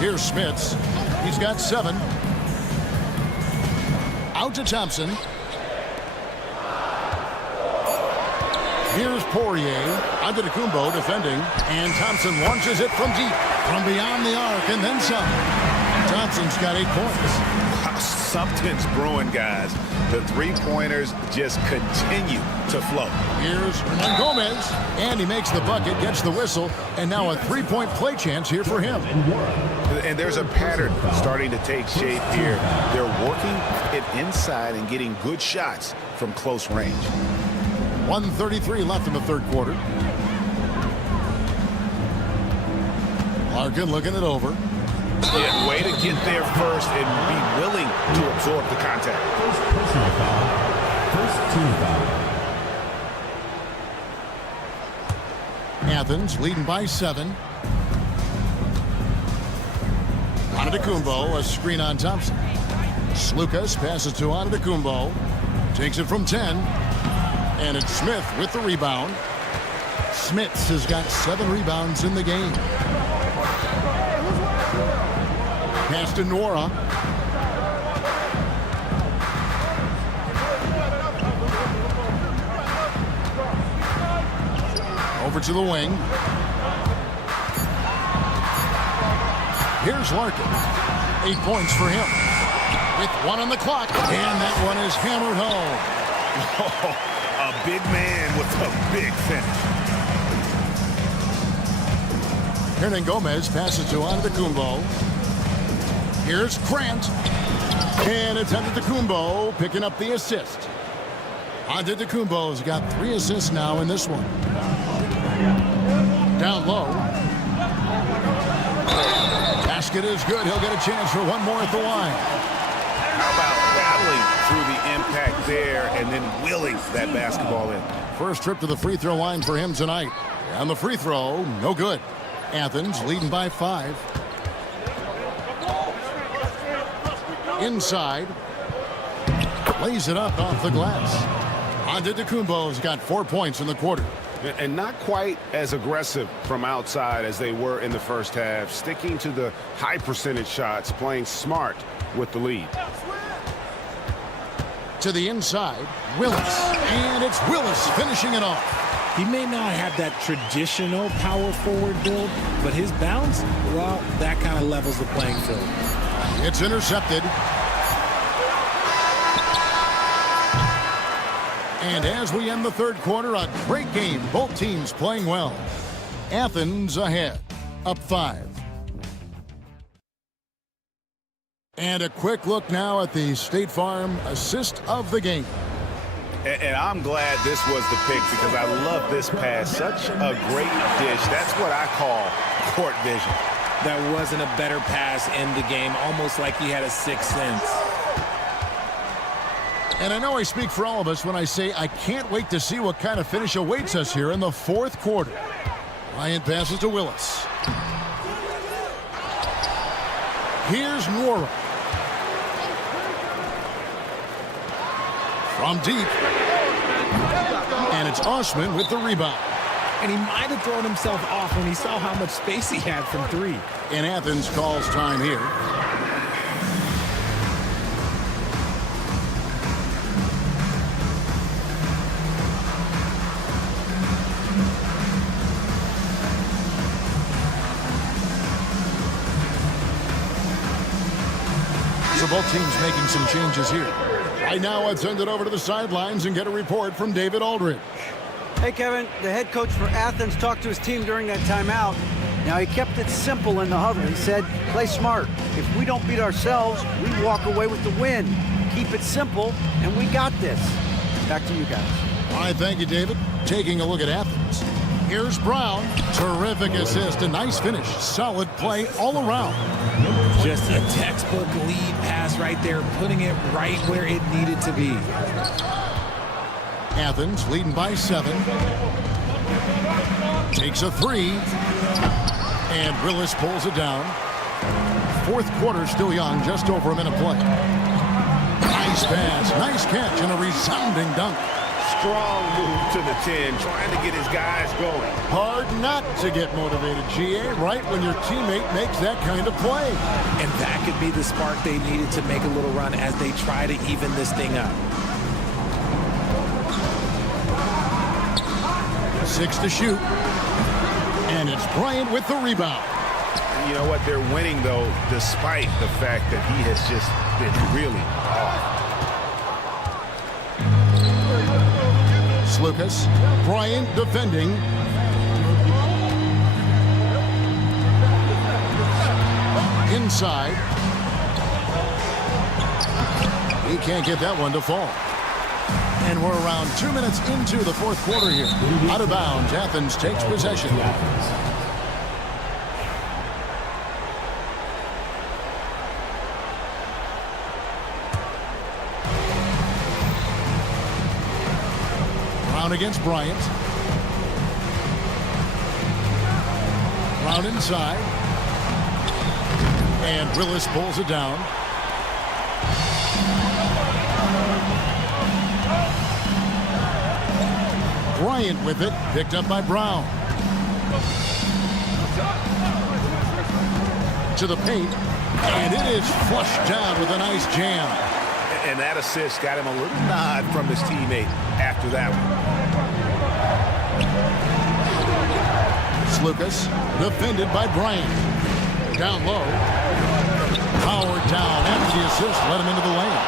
Here's Smits. He's got 7. Out to Thompson. Here's Poirier. Antetokounmpo defending. And Thompson launches it from deep. From beyond the arc and then some. Thompson's got 8 points. Something's brewing, guys. The three-pointers just continue to flow. Here's Hernan Gomez. And he makes the bucket, gets the whistle. And now a 3-point play chance here for him. And there's a pattern starting to take shape here. They're working it inside and getting good shots from close range. 1:33 left in the third quarter. Larkin looking it over. Yeah, way to get there first and be willing to absorb the contact. First personal foul. First team foul. Athens leading by 7. Antetokounmpo, a screen on Thompson. Slukas passes to Antetokounmpo. Takes it from 10. And it's Smith with the rebound. Smits has got 7 rebounds in the game. Pass to Nora. Over to the wing. Here's Larkin. 8 points for him. With 1 on the clock. And that one is hammered home. A big man with a big finish. Hernan Gomez passes to Antetokounmpo. Here's Grant. And it's Antetokounmpo picking up the assist. Antetokounmpo's got 3 assists now in this one. Down low. Basket is good. He'll get a chance for one more at the line. How about battling through the impact there and then willing that basketball in? First trip to the free throw line for him tonight. And the free throw, no good. Athens leading by 5. Inside. Lays it up off the glass. Antetokounmpo's got 4 points in the quarter. And not quite as aggressive from outside as they were in the first half. Sticking to the high percentage shots, playing smart with the lead. To the inside, Willis. And it's Willis finishing it off. He may not have that traditional power forward build, but his bounce, well, that kind of levels the playing field. It's intercepted. And as we end the third quarter, a great game. Both teams playing well. Athens ahead, up 5. And a quick look now at the State Farm assist of the game. And I'm glad this was the pick because I love this pass. Such a great dish. That's what I call court vision. There wasn't a better pass in the game, almost like he had a sixth sense. And I know I speak for all of us when I say I can't wait to see what kind of finish awaits us here in the fourth quarter. Ryan passes to Willis. Here's Nora. From deep. And it's Osman with the rebound. And he might have thrown himself off when he saw how much space he had from 3. And Athens calls time here. So both teams making some changes here. Right now, let's send it over to the sidelines and get a report from David Aldridge. Hey, Kevin, the head coach for Athens talked to his team during that timeout. Now, he kept it simple in the huddle. He said, play smart. If we don't beat ourselves, we walk away with the win. Keep it simple, and we got this. Back to you guys. All right, thank you, David. Taking a look at Athens. Here's Brown. Terrific assist. A nice finish. Solid play all around. Just a textbook lead pass right there, putting it right where it needed to be. Athens leading by 7. Takes a 3. And Willis pulls it down. Fourth quarter still young, just over a minute play. Nice pass, nice catch, and a resounding dunk. Strong move to the 10, trying to get his guys going. Hard not to get motivated, GA, right when your teammate makes that kind of play. And that could be the spark they needed to make a little run as they try to even this thing up. 6 to shoot. And it's Bryant with the rebound. You know what? They're winning, though, despite the fact that he has just been really off. Lucas, Bryant defending. Inside. He can't get that one to fall. And we're around 2 minutes into the fourth quarter here. Out of bounds, Athens takes possession. Brown against Bryant. Brown inside. And Willis pulls it down. Bryant with it, picked up by Brown. To the paint, and it is flushed down with a nice jam. And that assist got him a little nod from his teammate after that one. Lucas, defended by Bryant. Down low. Powered down after the assist, let him into the lane.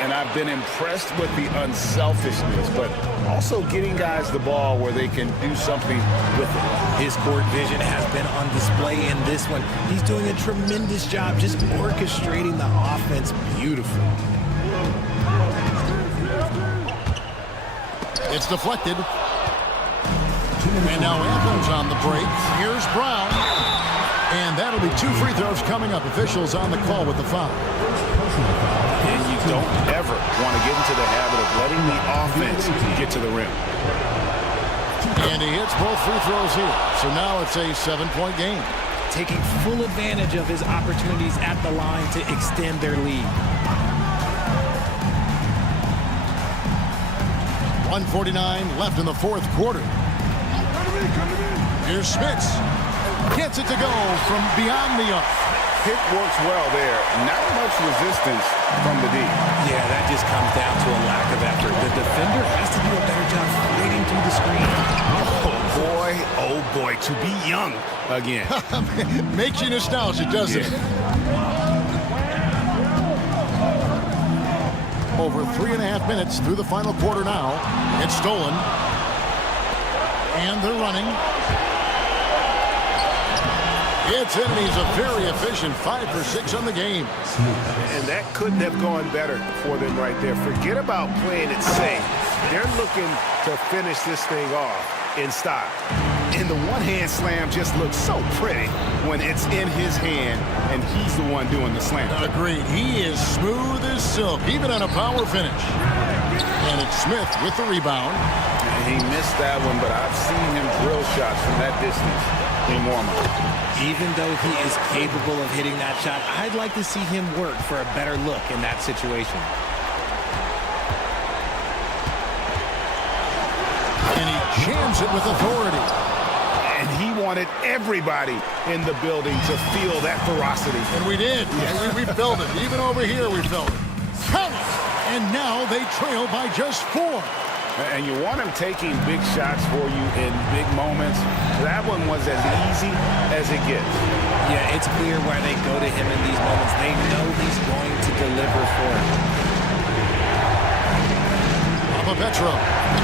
And I've been impressed with the unselfishness, but also getting guys the ball where they can do something with it. His court vision has been on display in this one. He's doing a tremendous job just orchestrating the offense beautifully. It's deflected. And now Athens on the break. Here's Brown. And that'll be 2 free throws coming up. Officials on the call with the foul. And you don't ever want to get into the habit of letting the offense get to the rim. And he hits both free throws here. So now it's a 7-point game. Taking full advantage of his opportunities at the line to extend their lead. 1:49 left in the fourth quarter. Here's Smits. Gets it to go from beyond the arc. Pick works well there. Not much resistance from the D. Yeah, that just comes down to a lack of effort. The defender has to do a better job fighting through the screen. Oh boy, to be young again. Makes you nostalgic, doesn't it? Over 3.5 minutes through the final quarter now. It's stolen. And they're running. It's in, and he's a very efficient 5 for 6 on the game. And that couldn't have gone better for them right there. Forget about playing it safe. They're looking to finish this thing off in style. And the one-hand slam just looks so pretty when it's in his hand and he's the one doing the slam. Agreed. He is smooth as silk, even on a power finish. And it's Smith with the rebound. And he missed that one, but I've seen him drill shots from that distance in warm-up. Even though he is capable of hitting that shot, I'd like to see him work for a better look in that situation. And he jams it with authority. And he wanted everybody in the building to feel that ferocity. And we did. Yeah. We felt it. Even over here, we felt it. Count it! And now they trail by just 4. And you want him taking big shots for you in big moments. That one was as easy as it gets. Yeah, it's clear why they go to him in these moments. They know he's going to deliver for him. Petro,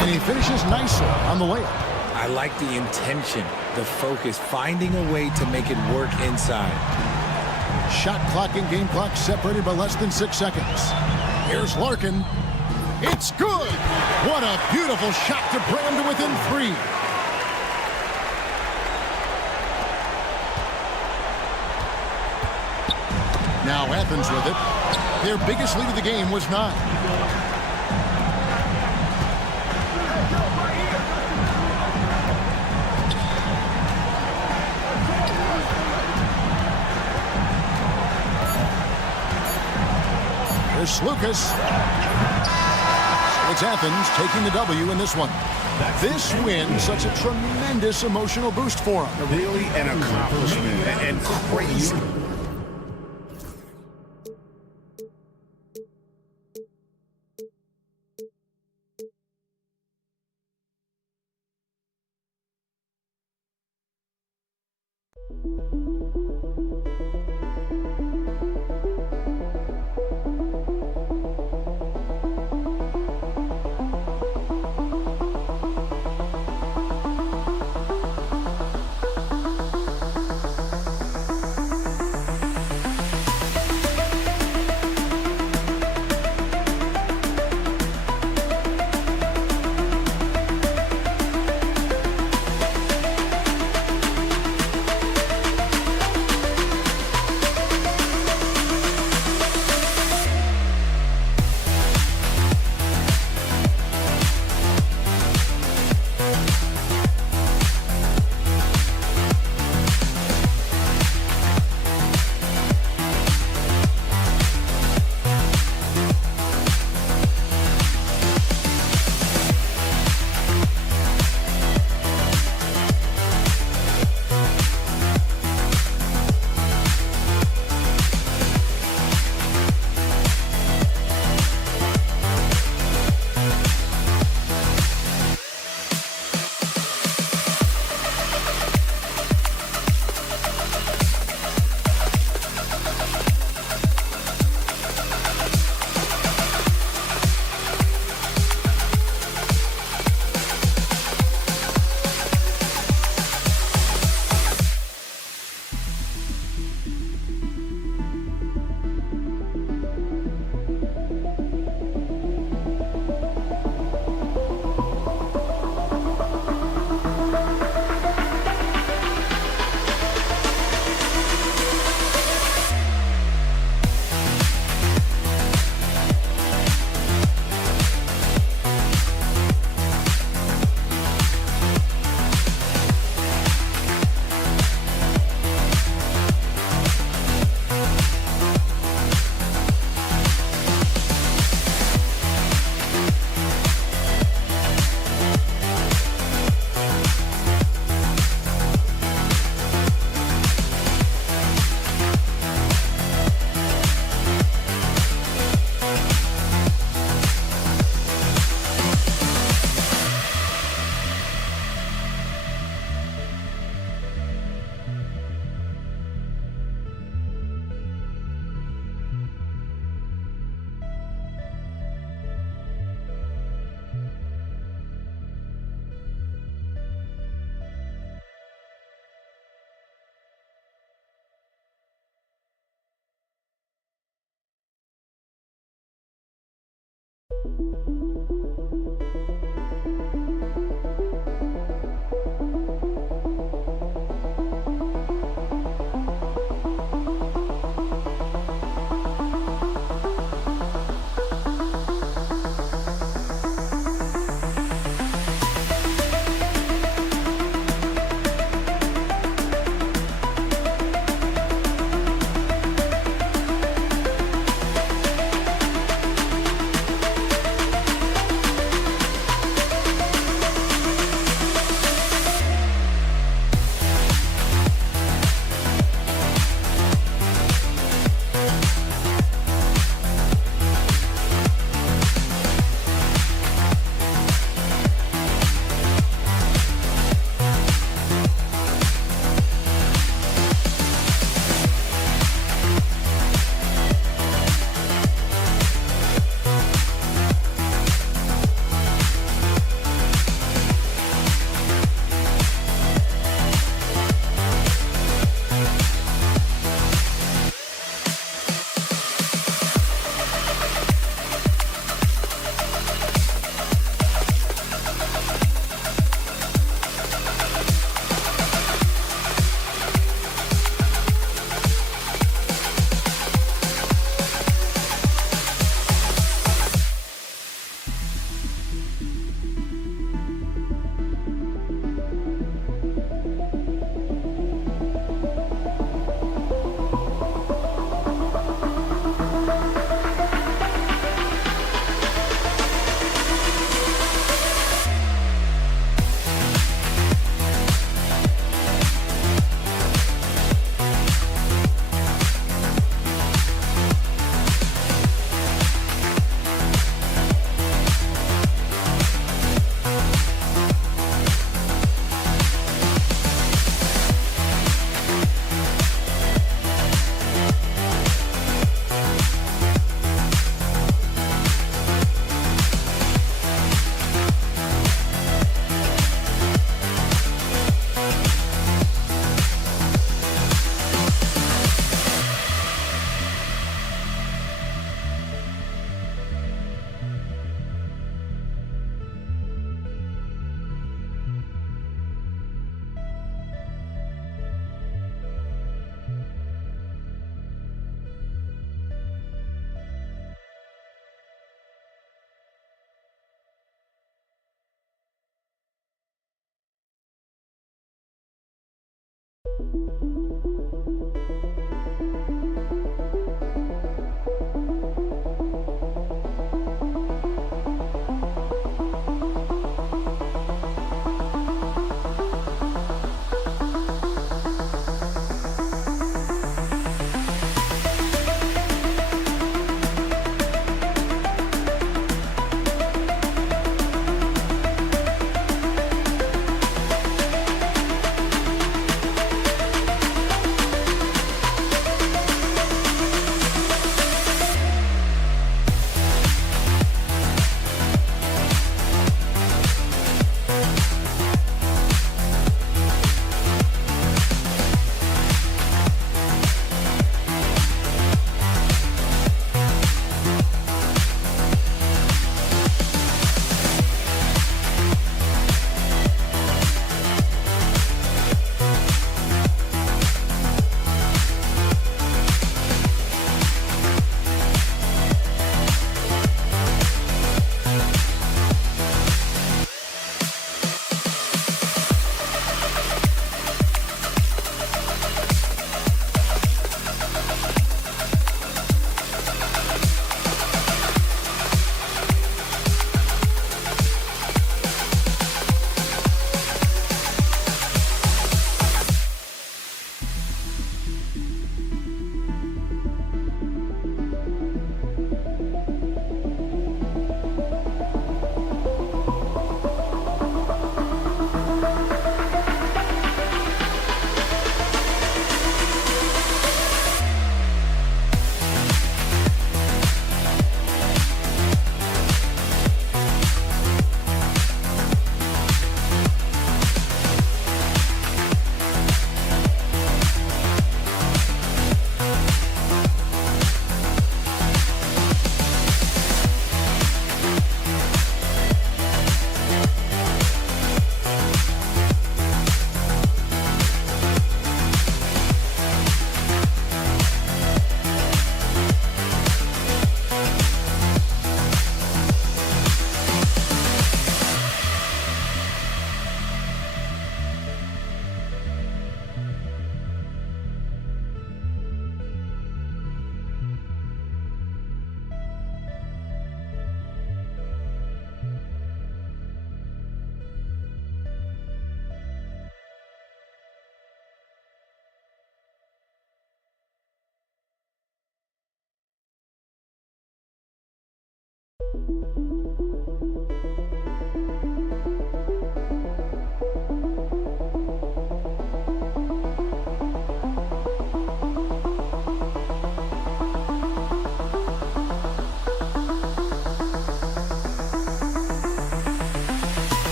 and he finishes nicely on the layup. I like the intention, the focus, finding a way to make it work inside. Shot clock and game clock separated by less than 6 seconds. Here's Larkin. It's good! What a beautiful shot to bring him to within 3. Now Athens with it. Their biggest lead of the game was 9. Here's Lucas. So it's Athens taking the W in this one. This win, such a tremendous emotional boost for them. Really an accomplishment and crazy.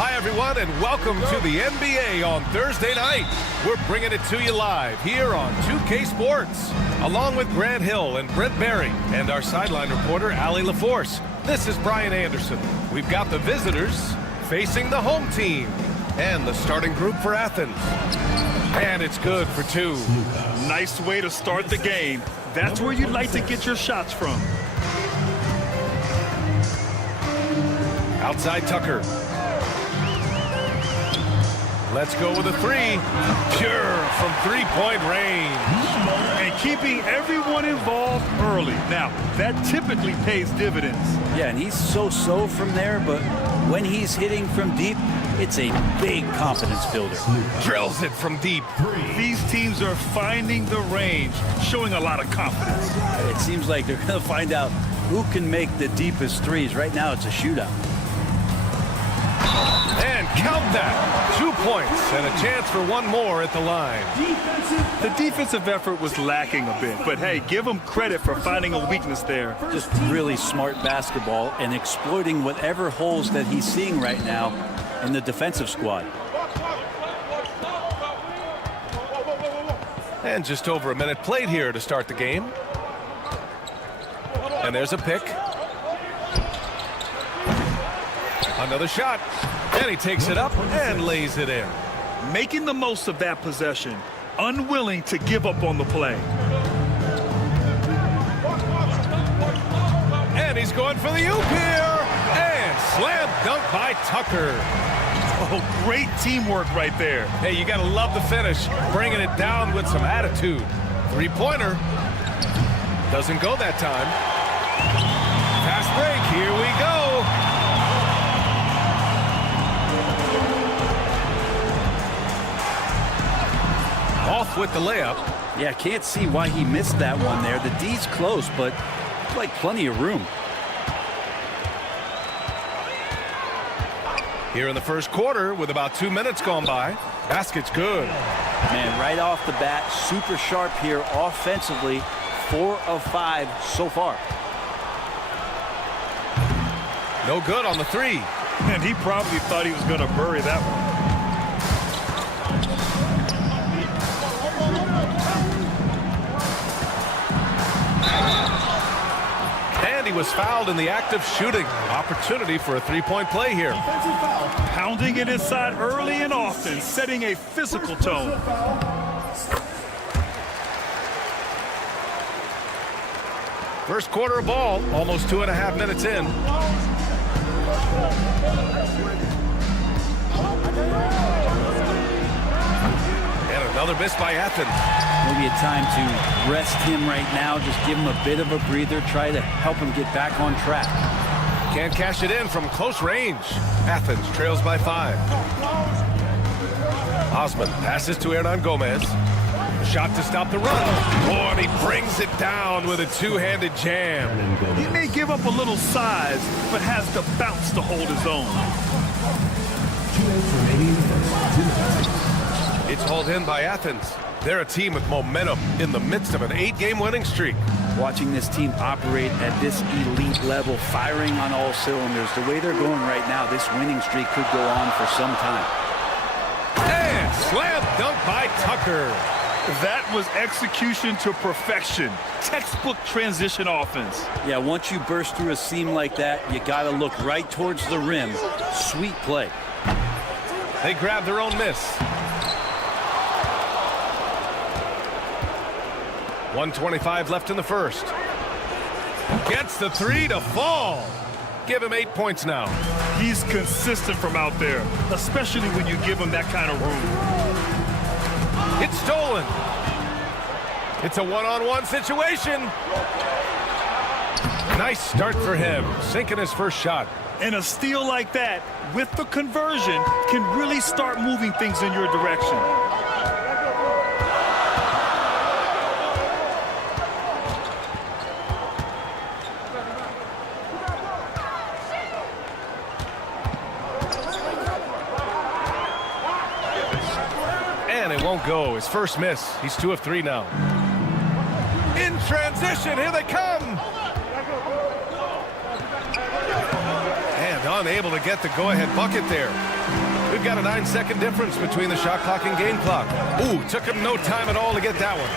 Hi, everyone, and welcome to the NBA on Thursday night. We're bringing it to you live here on 2K Sports, along with Grant Hill and Brent Berry and our sideline reporter, Allie LaForce. This is Brian Anderson. We've got the visitors facing the home team and the starting group for Athens. And it's good for two. Nice way to start the game. That's where you'd like to get your shots from. Outside Tucker. Let's go with a three. Pure from three-point range. And keeping everyone involved early. Now, that typically pays dividends. Yeah, and he's so-so from there, but when he's hitting from deep, It's a big confidence builder. Drills it from deep. These teams are finding the range, showing a lot of confidence. It seems like they're going to find out who can make the deepest threes. Right now, it's a shootout. And count that. 2 points and a chance for one more at the line. The defensive effort was lacking a bit, but hey, give them credit for finding a weakness there. Just really smart basketball and exploiting whatever holes that he's seeing right now in the defensive squad. And just over a minute played here to start the game. And there's a pick. Another shot. And he takes it up and lays it in. Making the most of that possession, unwilling to give up on the play. And he's going for the oop here. And slam dunk by Tucker. Oh, great teamwork right there. Hey, you got to love the finish. Bringing it down with some attitude. Three-pointer. Doesn't go that time. Fast break. Here we go. Off with the layup. Yeah, can't see why he missed that one there. The D's close, but like plenty of room. Here in the first quarter with about 2 minutes gone by. Basket's good. Man, right off the bat, super sharp here offensively. 4 of 5 so far. No good on the three. And he probably thought he was going to bury that one. He was fouled in the act of shooting. Opportunity for a three-point play here. Pounding it inside early and often, setting a physical tone. First quarter of ball, almost 2.5 minutes in. And another miss by Athens. Maybe a time to rest him right now, just give him a bit of a breather, try to help him get back on track. Can't cash it in from close range. Athens trails by 5. Osman passes to Hernan Gomez. Shot to stop the run. Oh, and he brings it down with a two-handed jam. He may give up a little size, but has the bounce to hold his own. It's hauled in by Athens. They're a team with momentum in the midst of an 8-game winning streak. Watching this team operate at this elite level, firing on all cylinders, the way they're going right now, this winning streak could go on for some time. And slam dunk by Tucker. That was execution to perfection. Textbook transition offense. Yeah, once you burst through a seam like that, you got to look right towards the rim. Sweet play. They grab their own miss. 1:25 left in the first. Gets the three to fall. Give him 8 points now. He's consistent from out there, especially when you give him that kind of room. It's stolen. It's a one-on-one situation. Nice start for him, sinking his first shot. And a steal like that, with the conversion, can really start moving things in your direction. Won't go. His first miss. He's 2 of 3 now. In transition, here they come. And unable to get the go-ahead bucket there. We've got a 9-second difference between the shot clock and game clock. Ooh, took him no time at all to get that one.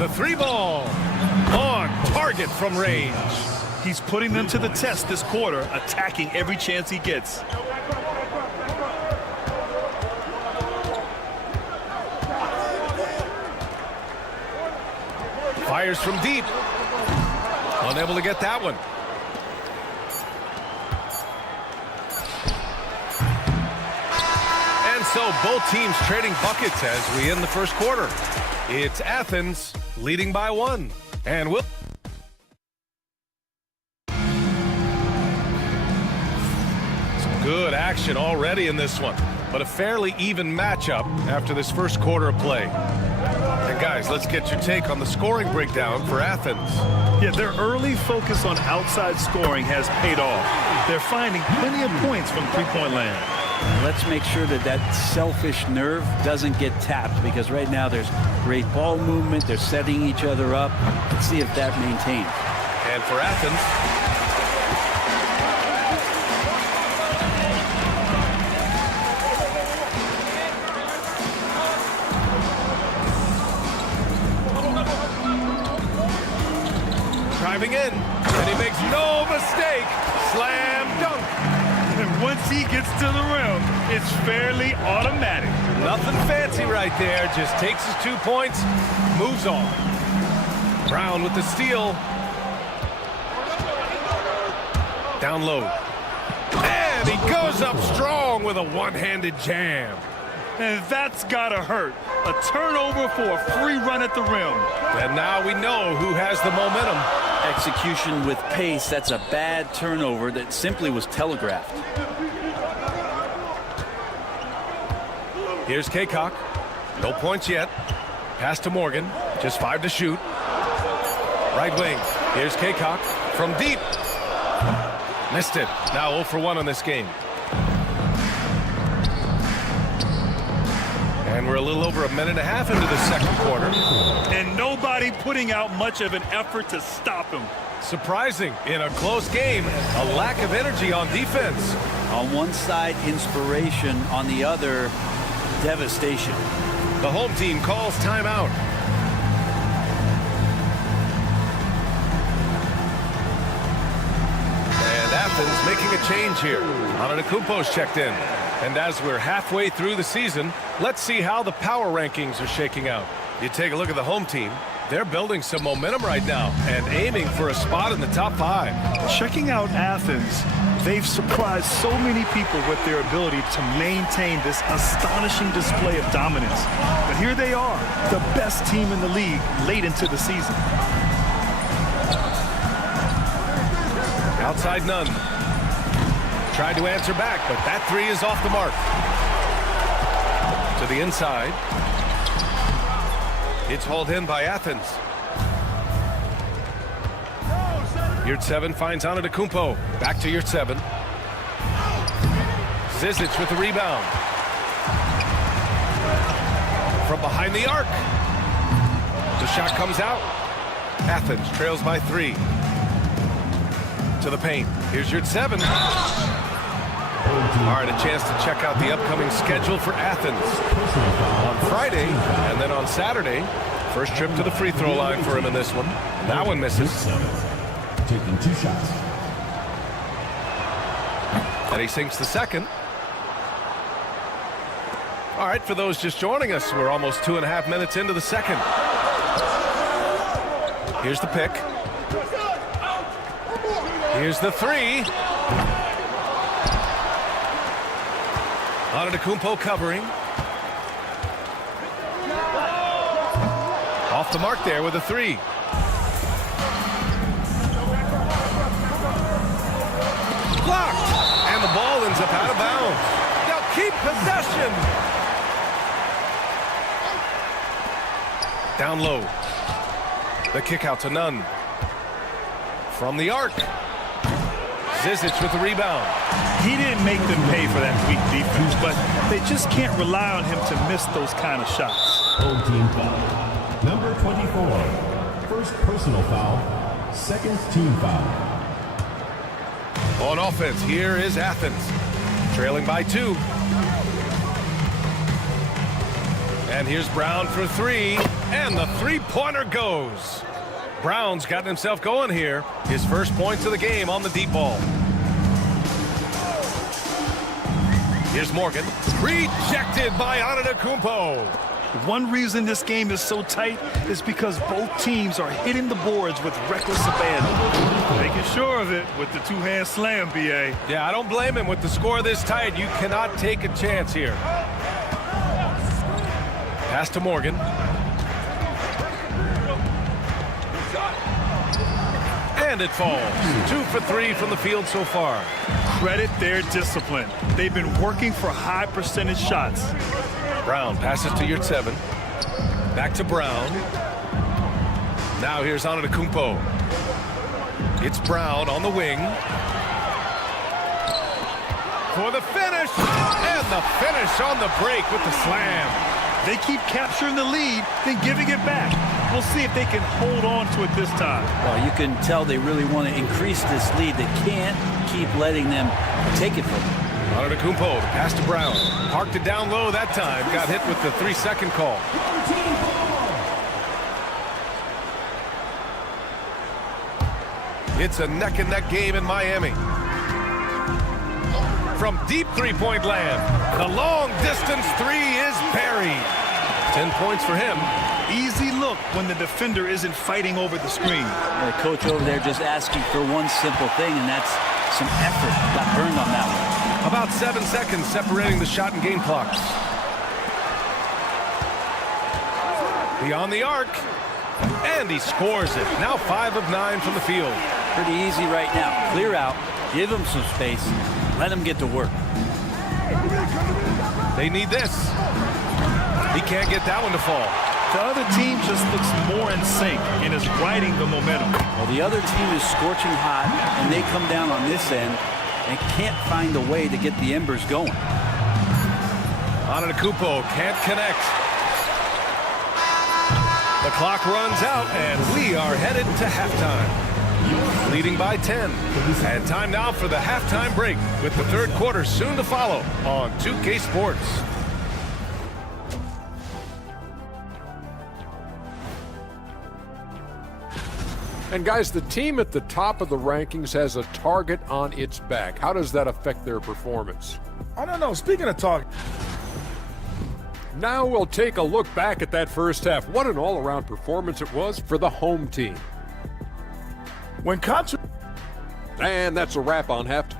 The three ball. On target from range. He's putting them to the test this quarter, attacking every chance he gets. Fires from deep. Unable to get that one. And so so, both teams trading buckets as we end the first quarter. It's Athens leading by 1. And we'll... Some good action already in this one, but a fairly even matchup after this first quarter of play. And guys, let's get your take on the scoring breakdown for Athens. Yeah, their early focus on outside scoring has paid off. They're finding plenty of points from three-point land. Let's make sure that selfish nerve doesn't get tapped, because right now there's great ball movement. They're setting each other up. Let's see if that maintains. And for Athens, driving in, and he makes no mistake. Slam dunk. And once he gets to the rim, it's fairly automatic. Nothing fancy right there. Just takes his 2 points, moves on. Brown with the steal. Down low. And he goes up strong with a one-handed jam. And that's gotta hurt. A turnover for a free run at the rim. And now we know who has the momentum. Execution with pace. That's a bad turnover that simply was telegraphed. Here's Kaycock. No points yet. Pass to Morgan. Just 5 to shoot. Right wing. Here's Kaycock from deep. Missed it. Now 0 for 1 on this game. And we're a little over a minute and a half into the second quarter. And nobody putting out much of an effort to stop him. Surprising in a close game, a lack of energy on defense. On one side, inspiration. On the other, devastation. The home team calls timeout. And Athens making a change here. Anadolu's checked in. And as we're halfway through the season, let's see how the power rankings are shaking out. You take a look at the home team. They're building some momentum right now and aiming for a spot in the top 5. Checking out Athens, they've surprised so many people with their ability to maintain this astonishing display of dominance. But here they are, the best team in the league late into the season. Outside none. Tried to answer back, but that 3 is off the mark. To the inside. It's hauled in by Athens. Yurt 7 finds Anadolu. Back to Yurt 7. Zizic with the rebound. From behind the arc. The shot comes out. Athens trails by 3. To the paint. Here's Yurt 7. All right, a chance to check out the upcoming schedule for Athens. On Friday, and then on Saturday, first trip to the free throw line for him in this one. That one misses. Taking 2 shots. And he sinks the second. All right, for those just joining us, we're almost 2.5 minutes into the second. Here's the pick. Here's the 3. Anadolu covering. Off the mark there with a 3. Blocked. And the ball ends up out of bounds. They'll keep possession. Down low. The kick out to Nunn. From the arc. Zizic with the rebound. He didn't make them pay for that weak defense, but they just can't rely on him to miss those kind of shots. Home team foul. Number 24. First personal foul. Second team foul. On offense, here is Athens. Trailing by 2. And here's Brown for 3. And the three-pointer goes. Brown's gotten himself going here. His first points of the game on the deep ball. Here's Morgan. Rejected by Anadolu. One reason this game is so tight is because both teams are hitting the boards with reckless abandon. Making sure of it with the 2-hand slam, B.A. Yeah, I don't blame him with the score this tight. You cannot take a chance here. Pass to Morgan. And it falls. 2 for 3 from the field so far. Credit their discipline. They've been working for high percentage shots. Brown passes to Yurtseven. Back to Brown. Now here's Anadolu. It's Brown on the wing. For the finish. And the finish on the break with the slam. They keep capturing the lead, then giving it back. We'll see if they can hold on to it this time. Well, you can tell they really want to increase this lead. They can't keep letting them take it from them. Anadolu, pass to Brown. Parked it down low that time. Got hit with the 3-second call. It's a neck-and-neck game in Miami. From deep three-point land, the long-distance three is buried. 10 points for him. Easy look when the defender isn't fighting over the screen. The coach over there just asking for one simple thing, and that's some effort. Got burned on that one. About 7 seconds separating the shot and game clocks. Beyond the arc. And he scores it. Now 5 of 9 from the field. Pretty easy right now. Clear out. Give him some space. Let him get to work. They need this. He can't get that one to fall. The other team just looks more in sync and is riding the momentum. Well, the other team is scorching hot, and they come down on this end and can't find a way to get the embers going. Anadolu can't connect. The clock runs out, and we are headed to halftime. Leading by 10. And time now for the halftime break, with the third quarter soon to follow on 2K Sports. And guys, the team at the top of the rankings has a target on its back. How does that affect their performance? I don't know. Speaking of talk. Now we'll take a look back at that first half. What an all-around performance it was for the home team. And that's a wrap on halftime.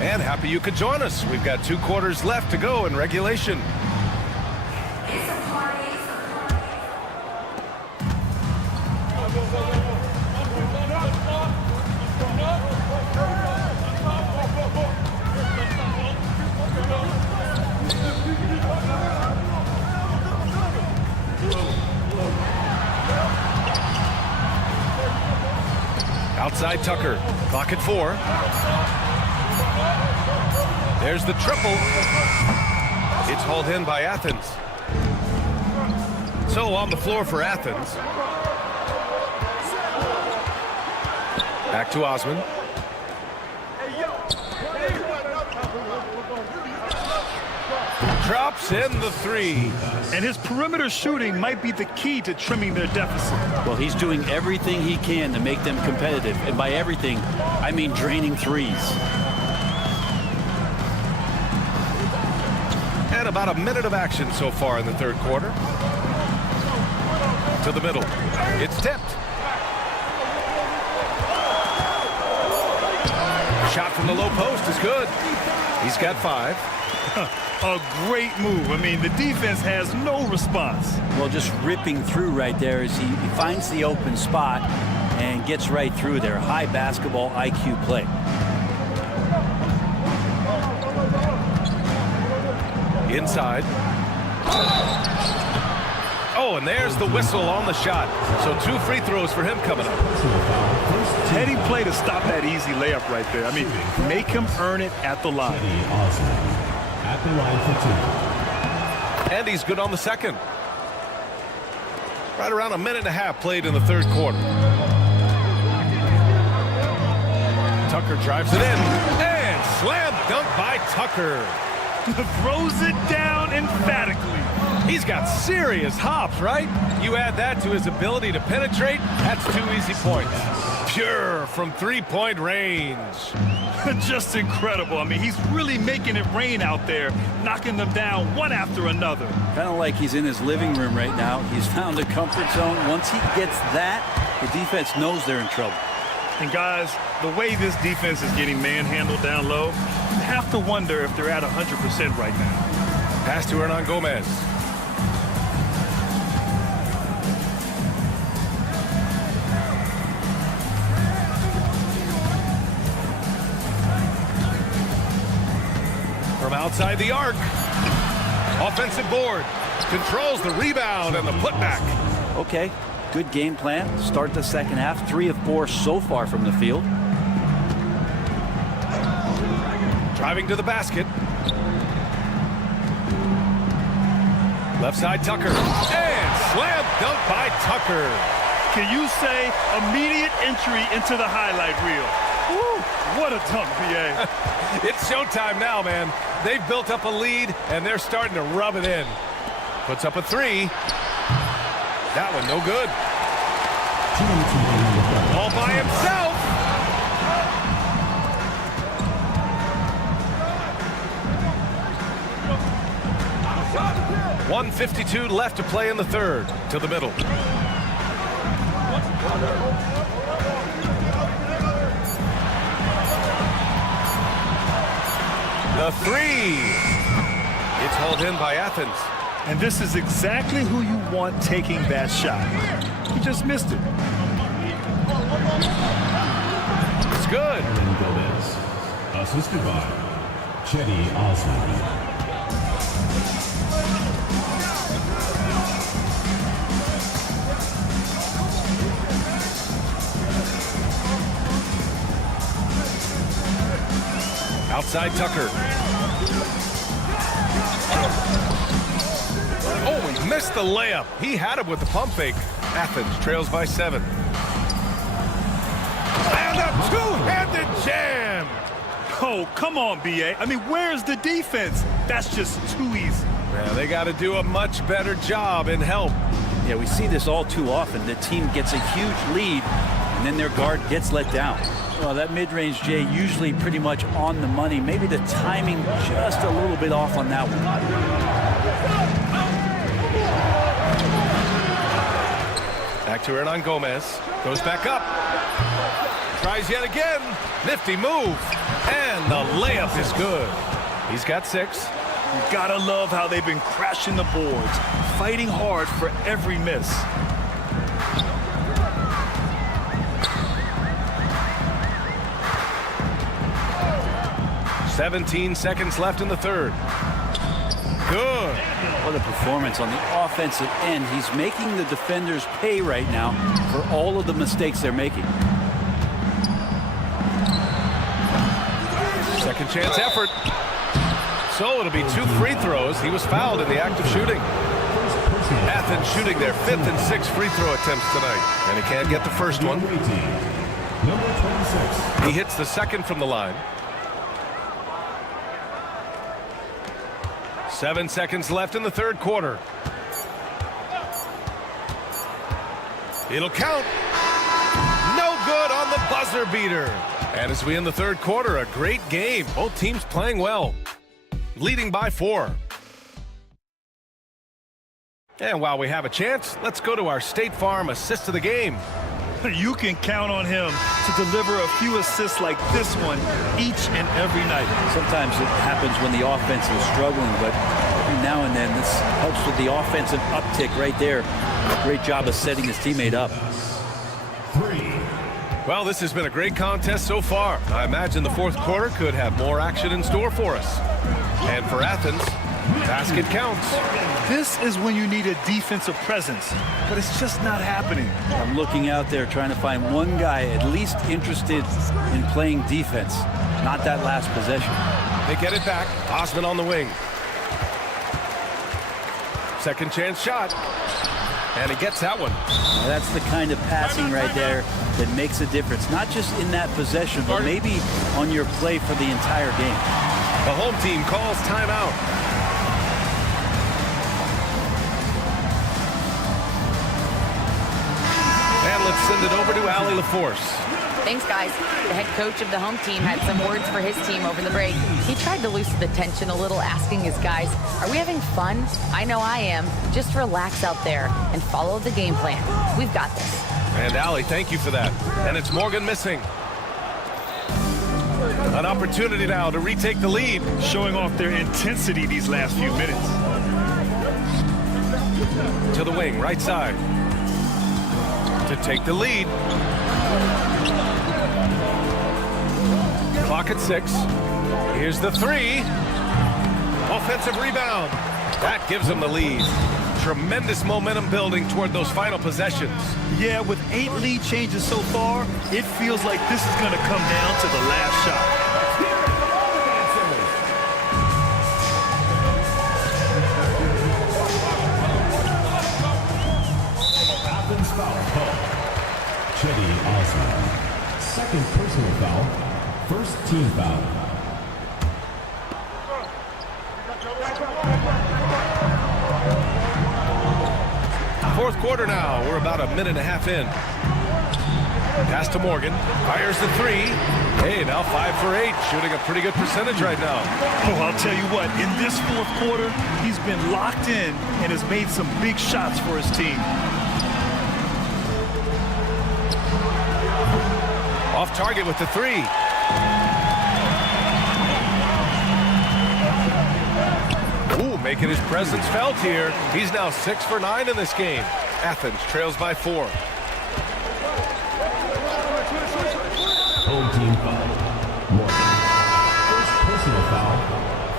And happy you could join us. We've got 2 quarters left to go in regulation. Outside Tucker. Clock at 4. There's the triple. It's hauled in by Athens. So on the floor for Athens. Back to Osman. Drops in the 3. And his perimeter shooting might be the key to trimming their deficit. Well, he's doing everything he can to make them competitive. And by everything, I mean draining threes. And about a minute of action so far in the third quarter. To the middle. It's tipped. Shot from the low post is good. He's got 5. A great move. I mean, the defense has no response. Well, just ripping through right there as he finds the open spot and gets right through there. High basketball IQ play. Inside. Oh, and there's the whistle on the shot. So 2 free throws for him coming up. Heady play to stop that easy layup right there. I mean, make him earn it at the line. At the line for 2. And he's good on the second. Right around a minute and a half played in the third quarter. Tucker drives it in. And slam dunk by Tucker. Throws it down emphatically. He's got serious hops, right? You add that to his ability to penetrate, that's 2 easy points. Pure from 3-point range. Just incredible. I mean, he's really making it rain out there, knocking them down one after another. Kind of like he's in his living room right now. He's found a comfort zone. Once he gets that, the defense knows they're in trouble. And guys, the way this defense is getting manhandled down low, you have to wonder if they're at 100% right now. Pass to Hernan Gomez. From outside the arc. Offensive board. Controls the rebound and the putback. Okay, good game plan. Start the second half. 3 of 4 so far from the field. Driving to the basket. Left side Tucker. And slam dunk by Tucker. Can you say immediate entry into the highlight reel? Woo, what a dunk, BA. It's showtime now, man. They've built up a lead, and they're starting to rub it in. Puts up a 3. That one no good. All by himself. .152 left to play in the third. To the middle. The 3. It's hauled in by Athens. And this is exactly who you want taking that shot. He just missed it. It's good. Gomez, assisted by Chetty Osman. Outside Tucker. Oh, he missed the layup. He had it with the pump fake. Athens trails by 7. And a two-handed jam. Oh, come on, BA. I mean, where's the defense? That's just too easy. Yeah, they got to do a much better job in help. Yeah, we see this all too often. The team gets a huge lead, and then their guard gets let down. Well, that mid-range, Jay, usually pretty much on the money. Maybe the timing just a little bit off on that one. Back to Hernan Gomez. Goes back up. Tries yet again. Nifty move. And the layup is good. He's got 6. You gotta love how they've been crashing the boards, fighting hard for every miss. 17 seconds left in the third. Good. What a performance on the offensive end. He's making the defenders pay right now for all of the mistakes they're making. Second chance effort. So it'll be 2 free throws. He was fouled in the act of shooting. Athens shooting their 5th and 6th free throw attempts tonight. And he can't get the first one. He hits the second from the line. 7 seconds left in the third quarter. It'll count. No good on the buzzer beater. And as we end the third quarter, a great game. Both teams playing well. Leading by 4. And while we have a chance, let's go to our State Farm assist of the game. You can count on him to deliver a few assists like this one each and every night. Sometimes it happens when the offense is struggling, but every now and then this helps with the offensive uptick right there. Great job of setting his teammate up. 3. Well, this has been a great contest so far. I imagine the fourth quarter could have more action in store for us. And for Athens, basket counts. This is when you need a defensive presence, but it's just not happening. I'm looking out there trying to find one guy at least interested in playing defense, not that last possession. They get it back. Osman on the wing. Second chance shot. And he gets that one. Now that's the kind of passing right there that makes a difference, not just in that possession, but maybe on your play for the entire game. The home team calls timeout. And let's send it over to Allie LaForce. Thanks, guys. The head coach of the home team had some words for his team over the break. He tried to loosen the tension a little, asking his guys, are we having fun? I know I am. Just relax out there and follow the game plan. We've got this. And Allie, thank you for that. And it's Morgan missing. An opportunity now to retake the lead. Showing off their intensity these last few minutes. To the wing, right side. To take the lead. Clock at 6. Here's the 3. Offensive rebound. That gives them the lead. Tremendous momentum building toward those final possessions. Yeah, with 8 lead changes so far, it feels like this is going to come down to the last shot. Athens foul call. Chetty Osman. Second personal foul. First team foul. Fourth quarter now. We're about a minute and a half in. Pass to Morgan. Fires the 3. Hey, now 5 for 8. Shooting a pretty good percentage right now. Oh, I'll tell you what. In this fourth quarter, he's been locked in and has made some big shots for his team. Off target with the 3. Ooh, making his presence felt here. He's now 6 for 9 in this game. Athens trails by 4. Home team foul. Morgan. First personal foul.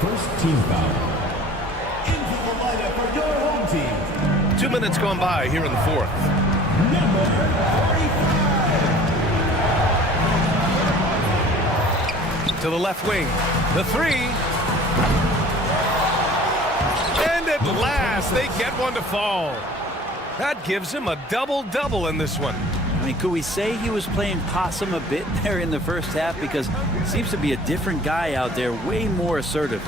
First team foul. Into the lineup for your home team. 2 minutes gone by here in the fourth. Number 45. To the left wing. The 3. And at last, they get one to fall. That gives him a double-double in this one. I mean, could we say he was playing possum a bit there in the first half? Because it seems to be a different guy out there, way more assertive.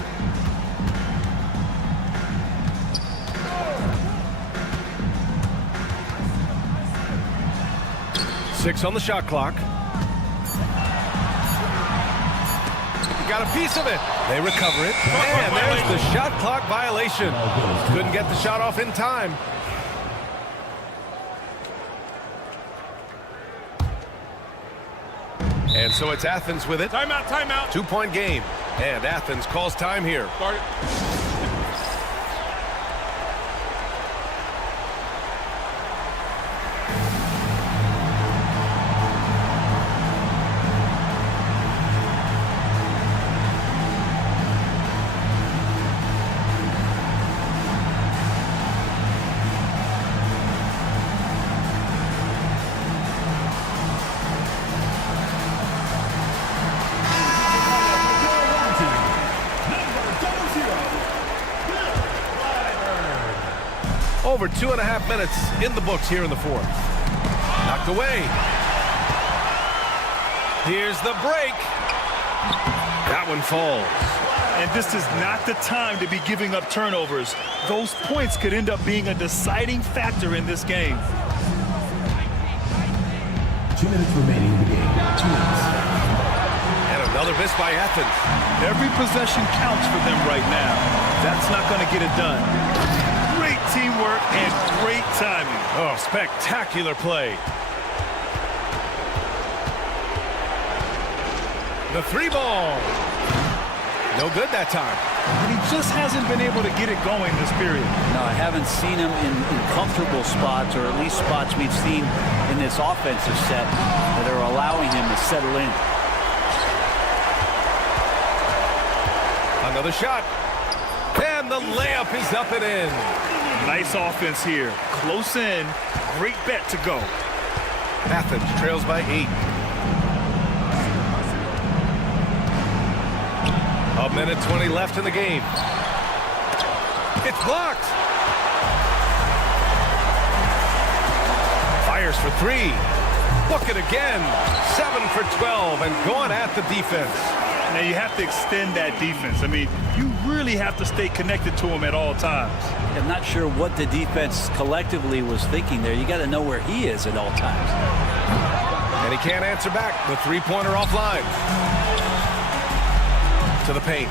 Six on the shot clock. He got a piece of it. They recover it. And there's the shot clock violation. Couldn't get the shot off in time. And so it's Athens with it. Timeout, timeout. 2-point game. And Athens calls time here. Start it. Over 2.5 minutes in the books here in the fourth. Knocked away. Here's the break. That one falls. And this is not the time to be giving up turnovers. Those points could end up being a deciding factor in this game. 2 minutes remaining in the game. 2 minutes. And another miss by Athens. Every possession counts for them right now. That's not going to get it done. Great teamwork and great timing. Oh, spectacular play. The 3 ball. No good that time. And he just hasn't been able to get it going this period. No, I haven't seen him in comfortable spots, or at least spots we've seen in this offensive set that are allowing him to settle in. Another shot. And the layup is up and in. Nice offense here. Close in. Great bet to go. Athens trails by 8. A minute 20 left in the game. It's blocked. Fires for 3. Book it again. 7 for 12 and going at the defense. Now you have to extend that defense. I mean, you really have to stay connected to him at all times. I'm not sure what the defense collectively was thinking there. You got to know where he is at all times. And he can't answer back. The 3-pointer offline. To the paint.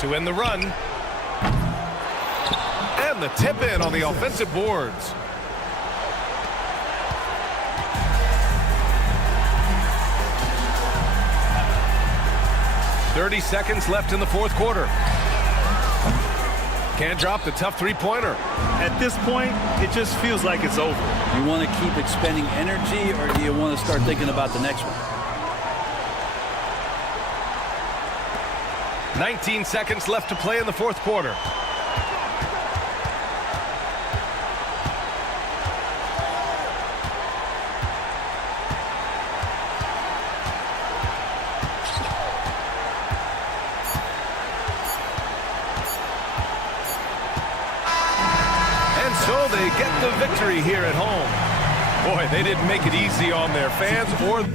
to end the run. And the tip in on the offensive boards. "30 seconds left in the fourth quarter. Can't drop the tough three-pointer. At this point, it just feels like it's over. You want to keep expending energy, or do you want to start thinking about the next one? 19 seconds left to play in the fourth quarter. So they get the victory here at home. Boy, they didn't make it easy on their fans or...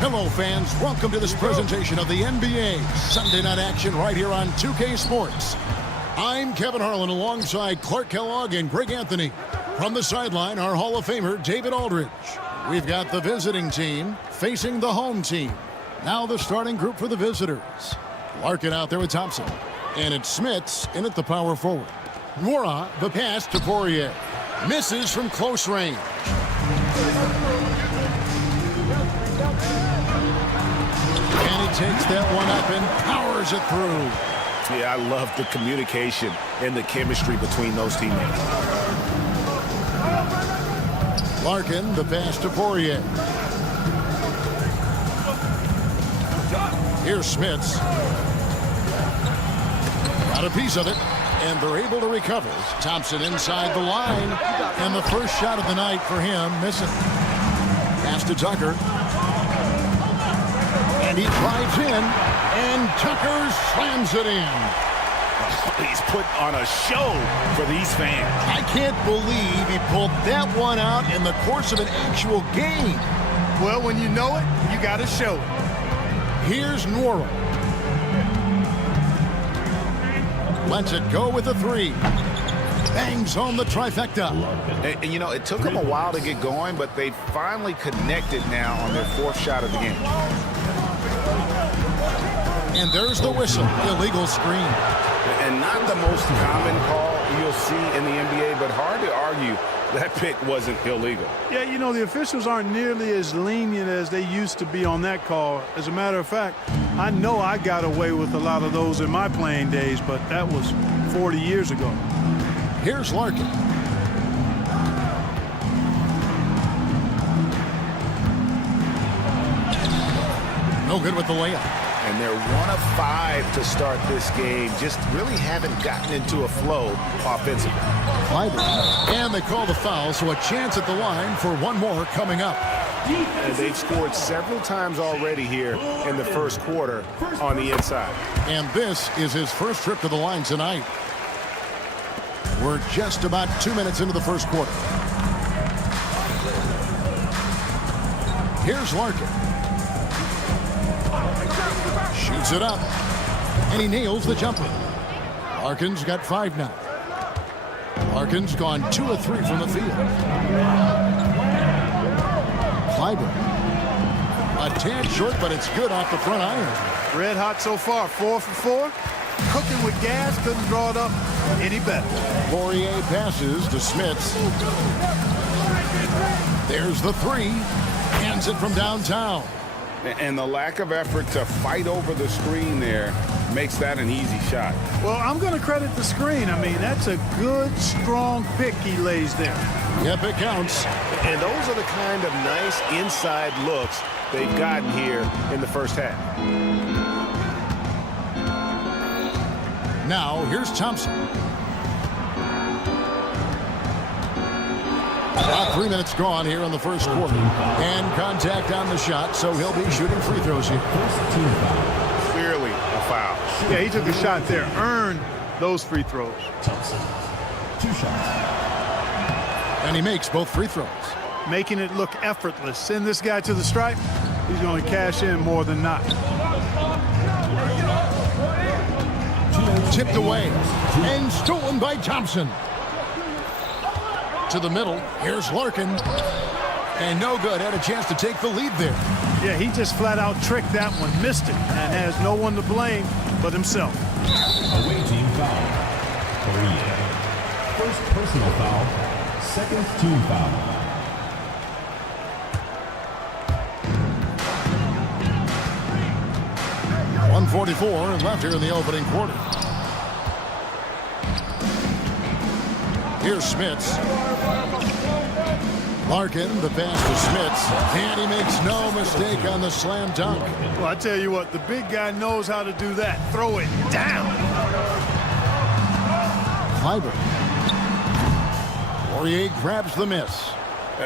Hello, fans. Welcome to this presentation of the NBA Sunday Night Action right here on 2K Sports. I'm Kevin Harlan alongside Clark Kellogg and Greg Anthony. From the sideline, our Hall of Famer, David Aldridge. We've got the visiting team facing the home team. Now the starting group for the visitors. Larkin out there with Thompson. And it's Smits in at the power forward. Nwora, the pass to Poirier. Misses from close range. And he takes that one up and powers it through. Yeah, I love the communication and the chemistry between those teammates. Larkin, the pass to Poirier. Here's Smits. Got a piece of it, and they're able to recover. Thompson inside the line, and the first shot of the night for him, missing. Pass to Tucker. And he drives in, and Tucker slams it in. He's put on a show for these fans. I can't believe he pulled that one out in the course of an actual game. Well, when you know it, you got to show it. Here's Nwora. Lets it go with a three. bangs home the trifecta. And, you know, it took them a while to get going, but they finally connected now on their fourth shot of the game. And there's the whistle. Illegal screen. And not the most common call you'll see in the NBA, but hard to argue that pick wasn't illegal. Yeah, you know, the officials aren't nearly as lenient as they used to be on that call. As a matter of fact, I know I got away with a lot of those in my playing days, but that was 40 years ago. Here's Larkin. No good with the layup. And they're 1 of 5 to start this game. Just really haven't gotten into a flow offensively. And they call the foul, so a chance at the line for one more coming up. And they've scored several times already here in the first quarter on the inside. And this is his first trip to the line tonight. We're just about 2 minutes into the first quarter. Here's Larkin. Shoots it up. And he nails the jumper. Larkin's got 5 now. Larkin's gone 2 of 3 from the field. Clyburn. A tad short, but it's good off the front iron. Red hot so far, 4 for 4. Cooking with gas, couldn't draw it up any better. Poirier passes to Smits. There's the 3. Hands it from downtown. And the lack of effort to fight over the screen there makes that an easy shot. Well, I'm going to credit the screen. I mean, that's a good, strong pick he lays there. Yep, it counts. And those are the kind of nice inside looks they've gotten here in the first half. Now, here's Thompson. About 3 minutes gone here in the first quarter. And contact on the shot, so he'll be shooting free throws here. Clearly a foul. Yeah, he took a shot there. Earned those free throws. Thompson, 2 shots. And he makes both free throws. Making it look effortless. Send this guy to the stripe. He's going to cash in more than not. Tipped away. And stolen by Thompson. To the middle. Here's Larkin. And no good. Had a chance to take the lead there. Yeah, he just flat out tricked that one. Missed it. And has no one to blame but himself. Away team foul. Poirier. First personal foul. Second team foul. .144 left here in the opening quarter. Here's Smits. Larkin, the pass to Smits. And he makes no mistake on the slam dunk. Well, I tell you what, the big guy knows how to do that. Throw it down. Clyburn. Poirier grabs the miss.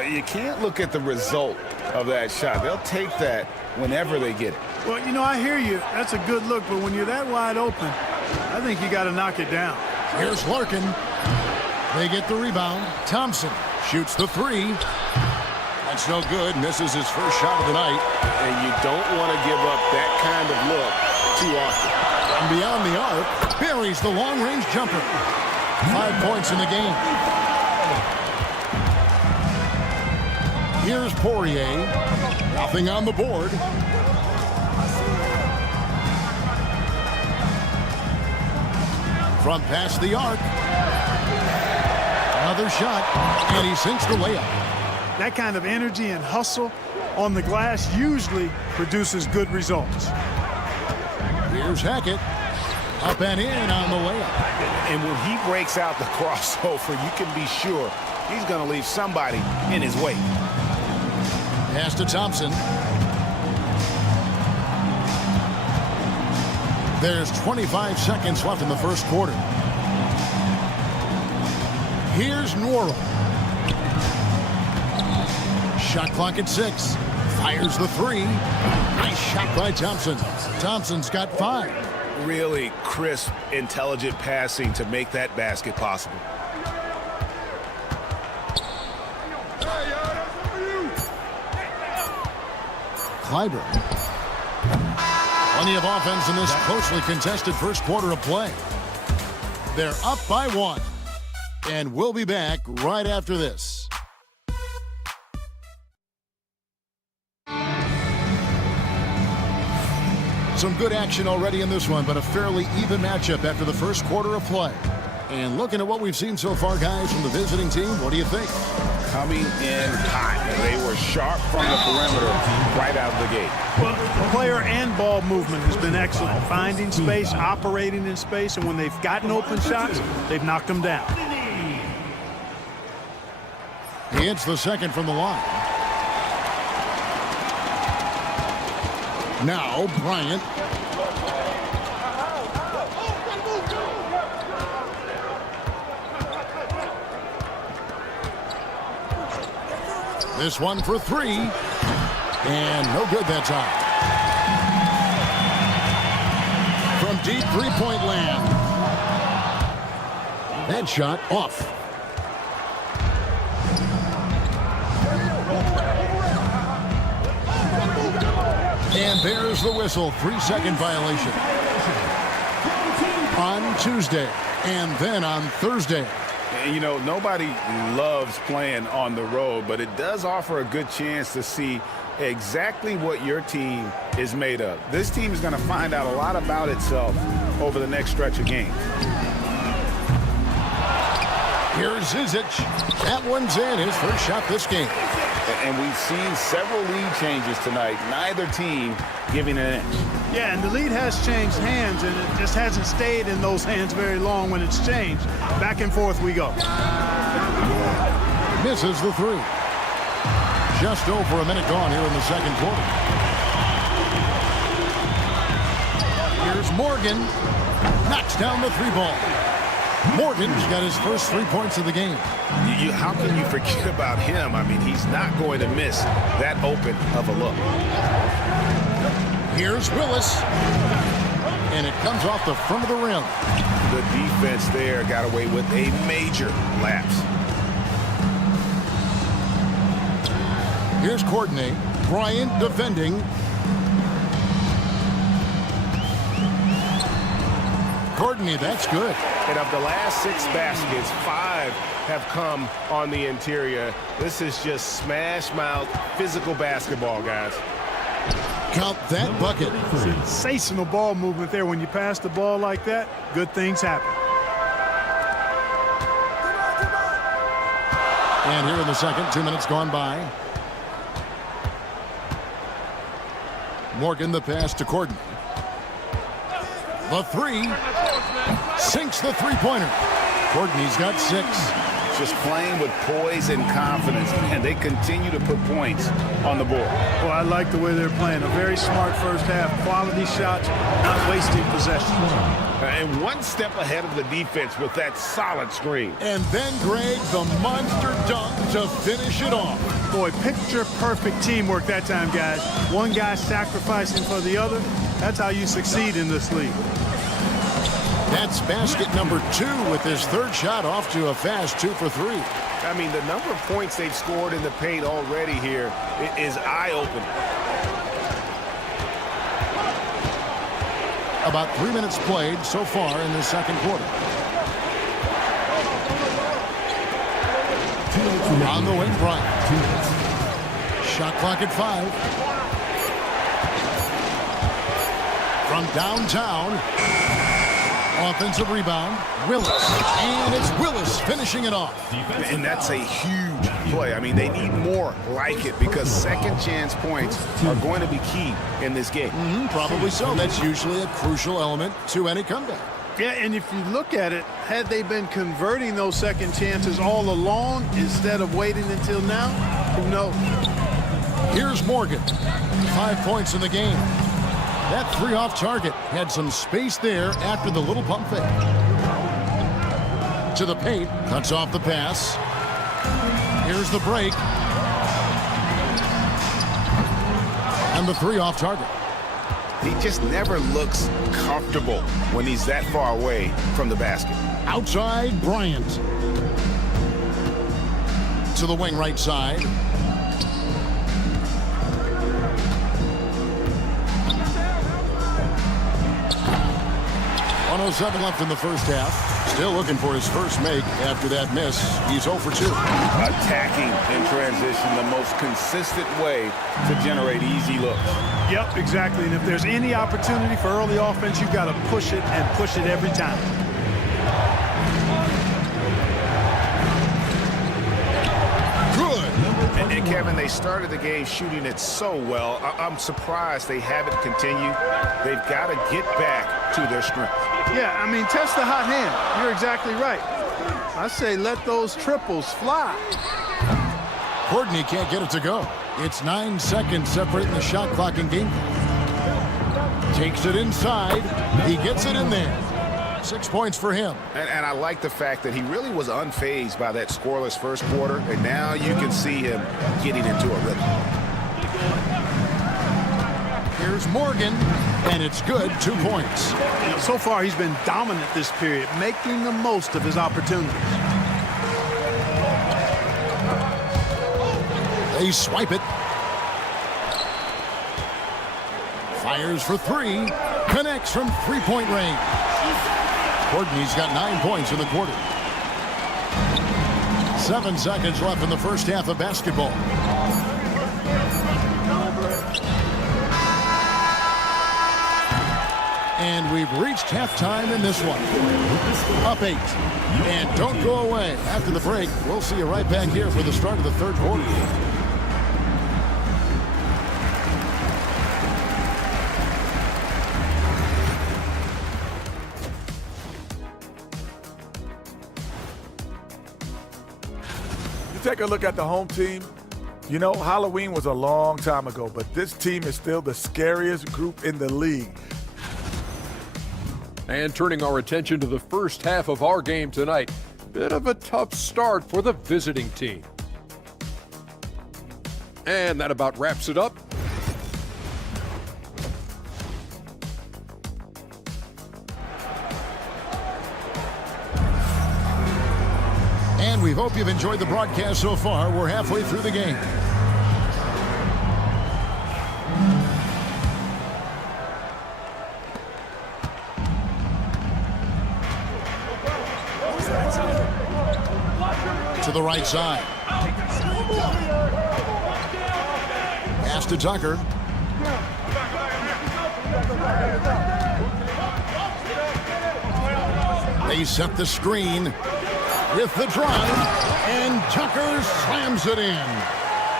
You can't look at the result of that shot. They'll take that whenever they get it. Well, you know, I hear you. That's a good look, but when you're that wide open, I think you got to knock it down. Here's Larkin. They get the rebound. Thompson shoots the 3. That's no good. Misses his first shot of the night. And you don't want to give up that kind of look too often. And beyond the arc, buries the long-range jumper. 5 points in the game. Here's Poirier. Nothing on the board. From past the arc. Another shot, and he sinks the layup. That kind of energy and hustle on the glass usually produces good results. Here's Hackett. Up and in on the layup. And when he breaks out the crossover, you can be sure he's going to leave somebody in his wake. Pass to Thompson. There's 25 seconds left in the first quarter. Here's Nwora. Shot clock at 6. Fires the 3. Nice shot by Thompson. Thompson's got 5. Really crisp, intelligent passing to make that basket possible. Clyburn. Plenty of offense in this closely contested first quarter of play. They're up by 1. And we'll be back right after this. Some good action already in this one, but a fairly even matchup after the first quarter of play. And looking at what we've seen so far, guys, from the visiting team, what do you think? Coming in hot. They were sharp from the perimeter right out of the gate. Well, player and ball movement has been excellent. Finding space, operating in space, and when they've gotten open shots, they've knocked them down. He hits the second from the line. Now, Bryant. This one for three. And no good that time. From deep three-point land. That shot off. And there's the whistle. 3-second violation. On Tuesday and then on Thursday. And, you know, nobody loves playing on the road, but it does offer a good chance to see exactly what your team is made of. This team is going to find out a lot about itself over the next stretch of games. Here's Zizic. That one's in. His first shot this game. And we've seen several lead changes tonight. Neither team giving an inch. Yeah, and the lead has changed hands, and it just hasn't stayed in those hands very long when it's changed. Back and forth we go. Misses the three. Just over a minute gone here in the second quarter. Here's Morgan. Knocks down the three ball. Morgan's got his first 3 points of the game. How can you forget about him? I mean, he's not going to miss that open of a look. Here's Willis. And it comes off the front of the rim. The defense there got away with a major lapse. Here's Courtney. Bryant defending. Courtney, that's good. And of the last 6 baskets, 5 have come on the interior. This is just smash mouth physical basketball, guys. Count that bucket. Sensational ball movement there. When you pass the ball like that, good things happen. And here in the second, 2 minutes gone by. Morgan the pass to Courtney. The three. Sinks the three-pointer. Courtney's got 6. Just playing with poise and confidence, and they continue to put points on the board. Well, I like the way they're playing. A very smart first half. Quality shots, not wasting possession. And one step ahead of the defense with that solid screen. And then, Greg, the monster dunk to finish it off. Boy, picture perfect teamwork that time, guys. One guy sacrificing for the other. That's how you succeed in this league. That's basket number 2 with his third shot off to a fast 2 for 3. I mean, the number of points they've scored in the paint already here is eye-opening. About 3 minutes played so far in the second quarter. On the wing, Bryant. Shot clock at 5. From downtown. Offensive rebound. Willis. And it's Willis finishing it off. And that's a huge play. I mean, they need more like it because second chance points are going to be key in this game. Probably so. That's usually a crucial element to any comeback. Yeah, and if you look at it, had they been converting those second chances all along instead of waiting until now, who knows? Here's Morgan. 5 points in the game. That 3 off target had some space there after the little pump fake. To the paint. Cuts off the pass. Here's the break. And the 3 off target. He just never looks comfortable when he's that far away from the basket. Outside, Bryant. To the wing right side. 1:07 left in the first half. Still looking for his first make after that miss. He's 0 for 2. Attacking in transition, the most consistent way to generate easy looks. Yep, exactly. And if there's any opportunity for early offense, you've got to push it and push it every time. And Kevin, they started the game shooting it so well. I'm surprised they haven't continued. They've got to get back to their strength. Yeah, I mean, test the hot hand. You're exactly right. I say let those triples fly. Courtney can't get it to go. It's 9 seconds separating the shot clock and game. Takes it inside. He gets it in there. 6 points for him. And I like the fact that he really was unfazed by that scoreless first quarter, and now you can see him getting into a rhythm. Here's Morgan, and it's good. 2 points. So far, he's been dominant this period, making the most of his opportunities. They swipe it. Fires for 3. Connects from three-point range. Courtney's got 9 points in the quarter. 7 seconds left in the first half of basketball. And we've reached halftime in this one. Up 8. And don't go away. After the break, we'll see you right back here for the start of the third quarter. Take a look at the home team. You know, Halloween was a long time ago, but this team is still the scariest group in the league. And turning our attention to the first half of our game tonight, bit of a tough start for the visiting team. And that about wraps it up. And we hope you've enjoyed the broadcast so far. We're halfway through the game. To the right side. Pass to Tucker. They set the screen with the drive, and Tucker slams it in.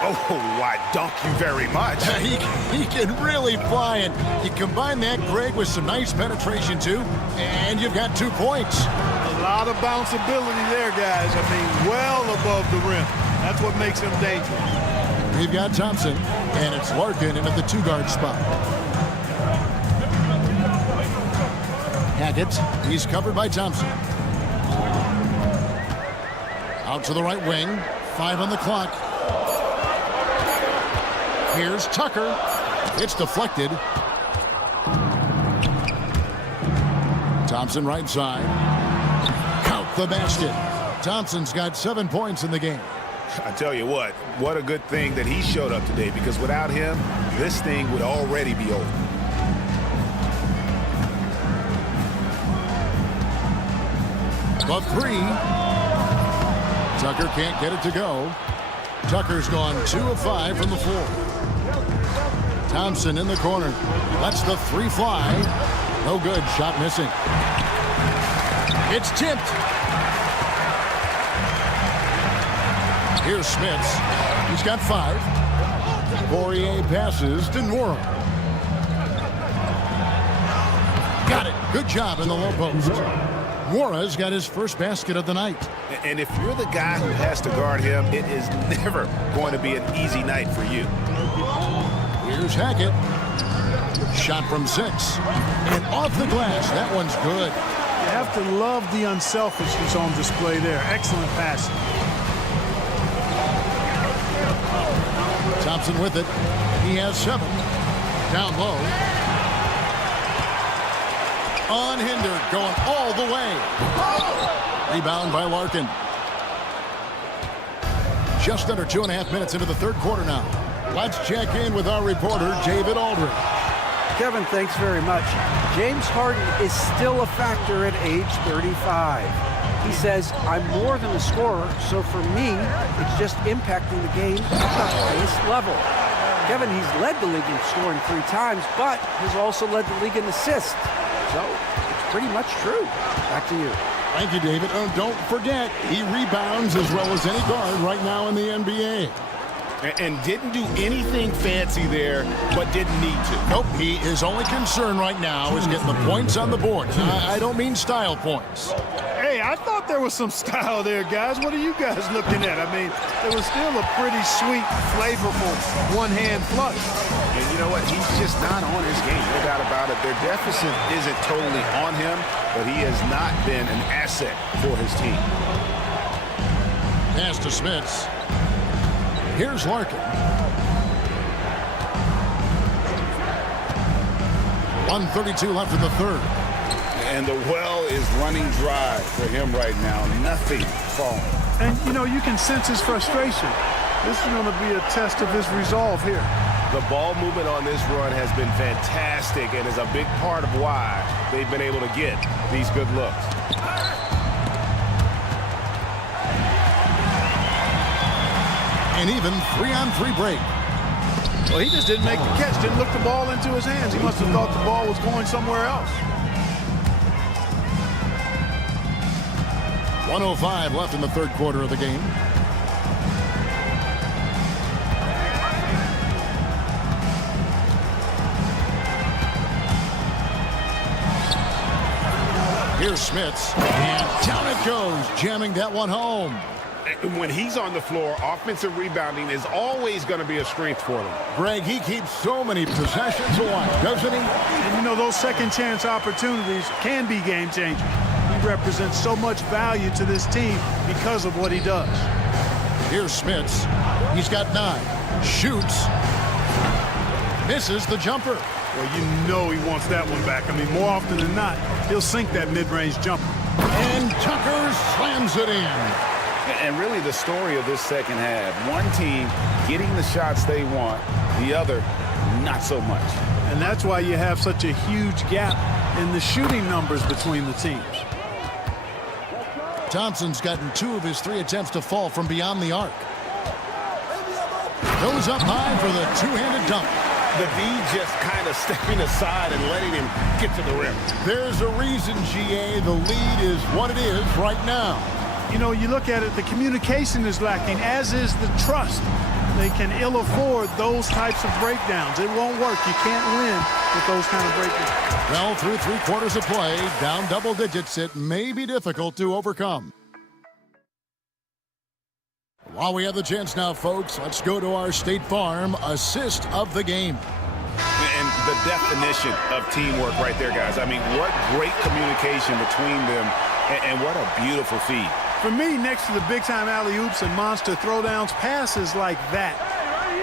Oh, I dunk you very much. He can really fly it. You combine that, Greg, with some nice penetration, too, and you've got 2 points. A lot of bounceability there, guys. I mean, well above the rim. That's what makes him dangerous. We've got Thompson, and it's Larkin in at the 2-guard spot. Hackett, he's covered by Thompson. Out to the right wing. 5 on the clock. Here's Tucker. It's deflected. Thompson right side. Count the basket. Thompson's got 7 points in the game. I tell you what a good thing that he showed up today, because without him, this thing would already be over. The 3. Tucker can't get it to go. Tucker's gone 2 of 5 from the floor. Thompson in the corner. Lets the 3 fly. No good. Shot missing. It's tipped. Here's Smits. He's got 5. Poirier passes to Nora. Got it. Good job in the low post. Mora's got his first basket of the night. And if you're the guy who has to guard him, it is never going to be an easy night for you. Here's Hackett. Shot from 6. And off the glass. That one's good. You have to love the unselfishness on display there. Excellent passing. Thompson with it. He has 7. Down low. Unhindered, going all the way. Rebound by Larkin. Just under 2.5 minutes into the third quarter now. Let's check in with our reporter, David Aldridge. Kevin, thanks very much. James Harden is still a factor at age 35. He says, I'm more than a scorer, so for me, it's just impacting the game at the highest level. Kevin, he's led the league in scoring 3 times, but has also led the league in assists. So it's pretty much true. Back to you. Thank you, David. Don't forget, he rebounds as well as any guard right now in the NBA. And didn't do anything fancy there, but didn't need to. Nope, his only concern right now is getting the points on the board. I don't mean style points. Hey, I thought there was some style there, guys. What are you guys looking at? I mean, it was still a pretty sweet, flavorful one-hand flush. And you know what? He's just not on his game. No doubt about it. Their deficit isn't totally on him, but he has not been an asset for his team. Pass to Smits. Here's Larkin. 1:32 left in the third. And the well is running dry for him right now. Nothing falling. And, you know, you can sense his frustration. This is going to be a test of his resolve here. The ball movement on this run has been fantastic and is a big part of why they've been able to get these good looks. An even 3-on-3 break. Well, he just didn't make the catch, didn't look the ball into his hands. He must have thought the ball was going somewhere else. 1:05 left in the third quarter of the game. Here's Smits, and down it goes, jamming that one home. When he's on the floor, offensive rebounding is always going to be a strength for them. Greg, he keeps so many possessions alive, doesn't he? And you know, those second chance opportunities can be game changers. He represents so much value to this team because of what he does. Here's Smits. He's got 9. Shoots. Misses the jumper. Well, you know he wants that one back. I mean, more often than not, he'll sink that mid-range jumper. And Tucker slams it in. And really the story of this second half, one team getting the shots they want, the other not so much. And that's why you have such a huge gap in the shooting numbers between the teams. Thompson's gotten 2 of his 3 attempts to fall from beyond the arc. Goes up high for the two-handed dunk. The D just kind of stepping aside and letting him get to the rim. There's a reason, GA, the lead is what it is right now. You know, you look at it, the communication is lacking, as is the trust. They can ill afford those types of breakdowns. It won't work. You can't win with those kind of breakdowns. Well, through 3 quarters of play, down double digits, it may be difficult to overcome. While we have the chance now, folks, let's go to our State Farm assist of the game. And the definition of teamwork right there, guys. I mean, what great communication between them, and what a beautiful feed. For me, next to the big-time alley-oops and monster throwdowns, passes like that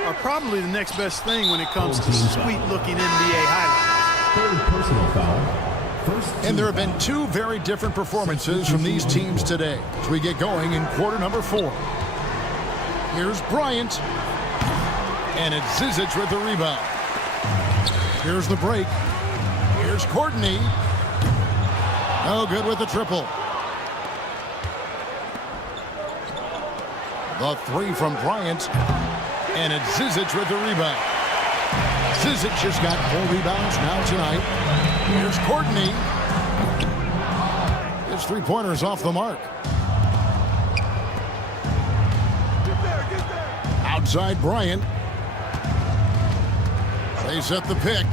are probably the next best thing when it comes to sweet-looking NBA highlights. Third personal foul. And there have been 2 very different performances from these teams today as we get going in quarter number 4. Here's Bryant. And it's Zizic with the rebound. Here's the break. Here's Courtney. No good with the triple. The 3 from Bryant. And it's Zizic with the rebound. Zizic just got 4 rebounds now tonight. Here's Courtney. His 3-pointers off the mark. Outside Bryant. They set the pick.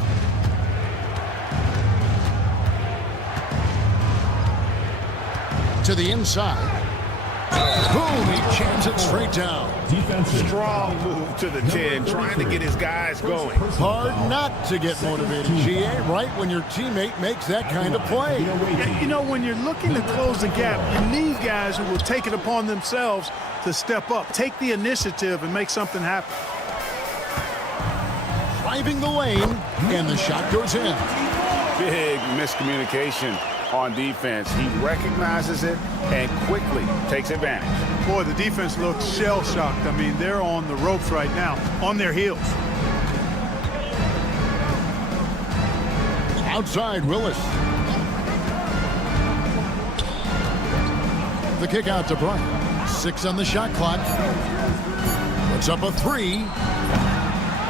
To the inside. Boom, he jams it straight down. Strong move to the 10, trying to get his guys going. Hard not to get motivated, GA, right when your teammate makes that kind of play. You know, when you're looking to close the gap, you need guys who will take it upon themselves to step up, take the initiative, and make something happen. Driving the lane, and the shot goes in. Big miscommunication on defense. He recognizes it and quickly takes advantage. Boy, the defense looks shell-shocked. I mean, they're on the ropes right now, on their heels. Outside, Willis. The kick out to Bryant. 6 on the shot clock. Puts up a 3.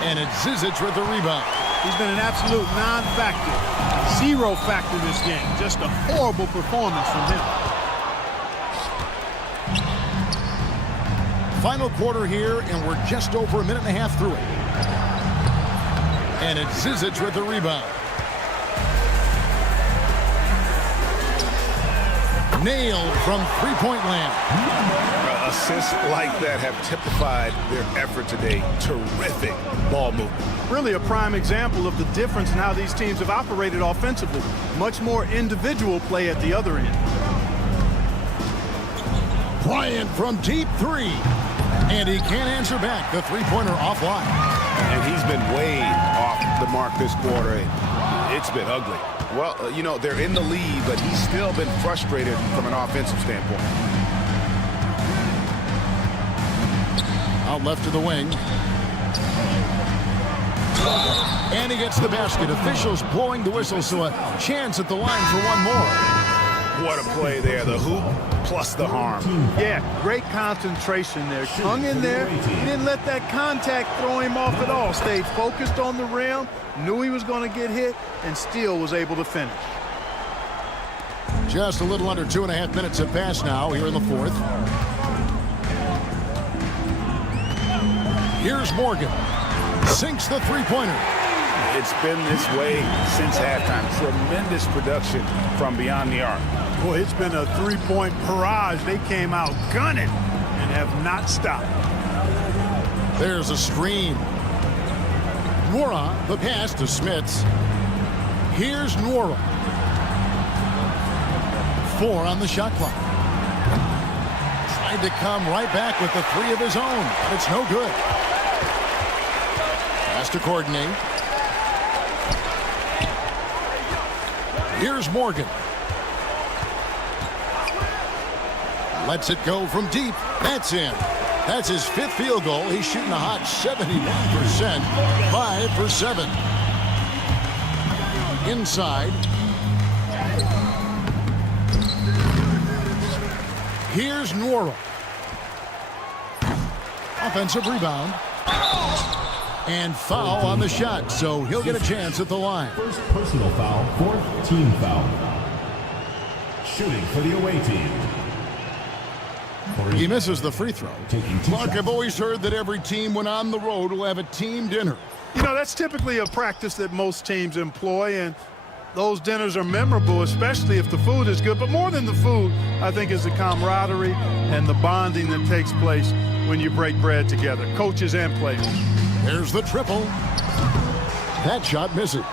And it's Zizic with the rebound. He's been an absolute non-factor. 0 factor this game. Just a horrible performance from him. Final quarter here, and we're just over a minute and a half through it. And it's Zizic with the rebound. Nailed from three-point land. Assists like that have typified their effort today. Terrific ball movement. Really a prime example of the difference in how these teams have operated offensively. Much more individual play at the other end. Bryant from deep 3. And he can't answer back. The three-pointer offline. And he's been way off the mark this quarter. It's been ugly. Well, you know, they're in the lead, but he's still been frustrated from an offensive standpoint. Out left to the wing. And he gets the basket. Officials blowing the whistle, so a chance at the line for one more. What a play there. The hoop plus the harm. Yeah, great concentration there. Hung in there. He didn't let that contact throw him off at all. Stayed focused on the rim, knew he was going to get hit, and still was able to finish. Just a little under 2.5 minutes have passed now here in the fourth. Here's Morgan. Sinks the three-pointer. It's been this way since halftime. Tremendous production from beyond the arc. Boy, it's been a three-point barrage. They came out gunning and have not stopped. There's a screen. Nwora, the pass to Smits. Here's Nwora. 4 on the shot clock. Tried to come right back with the 3 of his own, but it's no good. Has to coordinate. Here's Morgan. Lets it go from deep. That's in. That's his 5th field goal. He's shooting a hot 71%. 5 for 7. Inside. Here's Nwora. Offensive rebound. And foul on the shot, so he'll get a chance at the line. First personal foul, 4th team foul. Shooting for the away team. He misses the free throw. Mark, I've always heard that every team when on the road will have a team dinner. You know, that's typically a practice that most teams employ, and those dinners are memorable, especially if the food is good. But more than the food, I think, is the camaraderie and the bonding that takes place when you break bread together, coaches and players. There's the triple. That shot misses.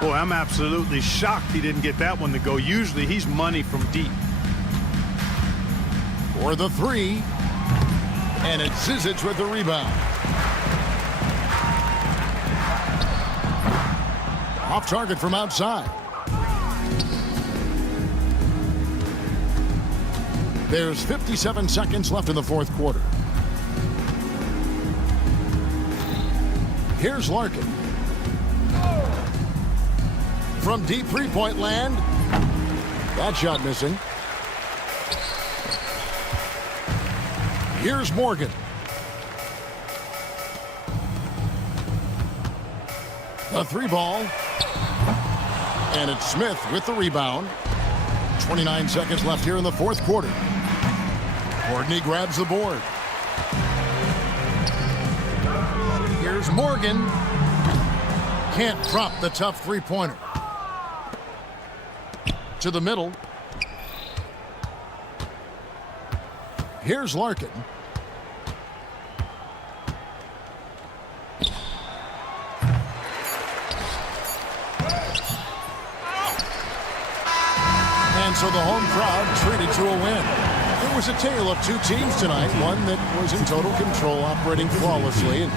Boy, I'm absolutely shocked he didn't get that one to go. Usually he's money from deep. For the 3. And it's Zizic with the rebound. Off target from outside. There's 57 seconds left in the fourth quarter. Here's Larkin. From deep three-point land. That shot missing. Here's Morgan. The 3 ball. And it's Smith with the rebound. 29 seconds left here in the fourth quarter. Courtney grabs the board. Here's Morgan. Can't drop the tough three-pointer. To the middle. Here's Larkin. And so the home crowd treated to a win. It was a tale of 2 teams tonight, one that was in total control, operating flawlessly.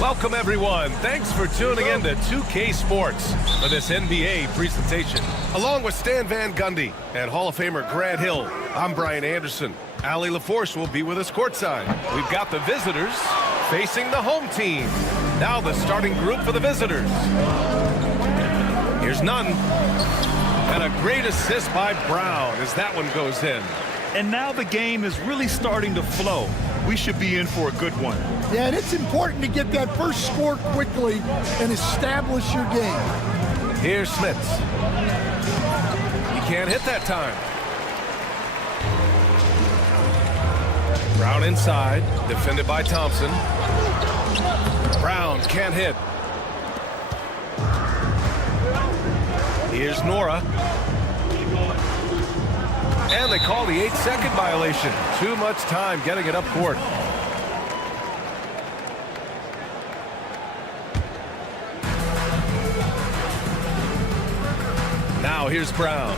Welcome, everyone. Thanks for tuning in to 2K Sports for this NBA presentation. Along with Stan Van Gundy and Hall of Famer Grant Hill, I'm Brian Anderson. Allie LaForce will be with us courtside. We've got the visitors facing the home team. Now the starting group for the visitors. Here's Nunn. And a great assist by Brown as that one goes in. And now the game is really starting to flow. We should be in for a good one. Yeah, and it's important to get that first score quickly and establish your game. Here's Smits. He can't hit that time. Brown inside, defended by Thompson. Brown can't hit. Here's Nora. And they call the 8-second violation. Too much time getting it up court. Now here's Brown.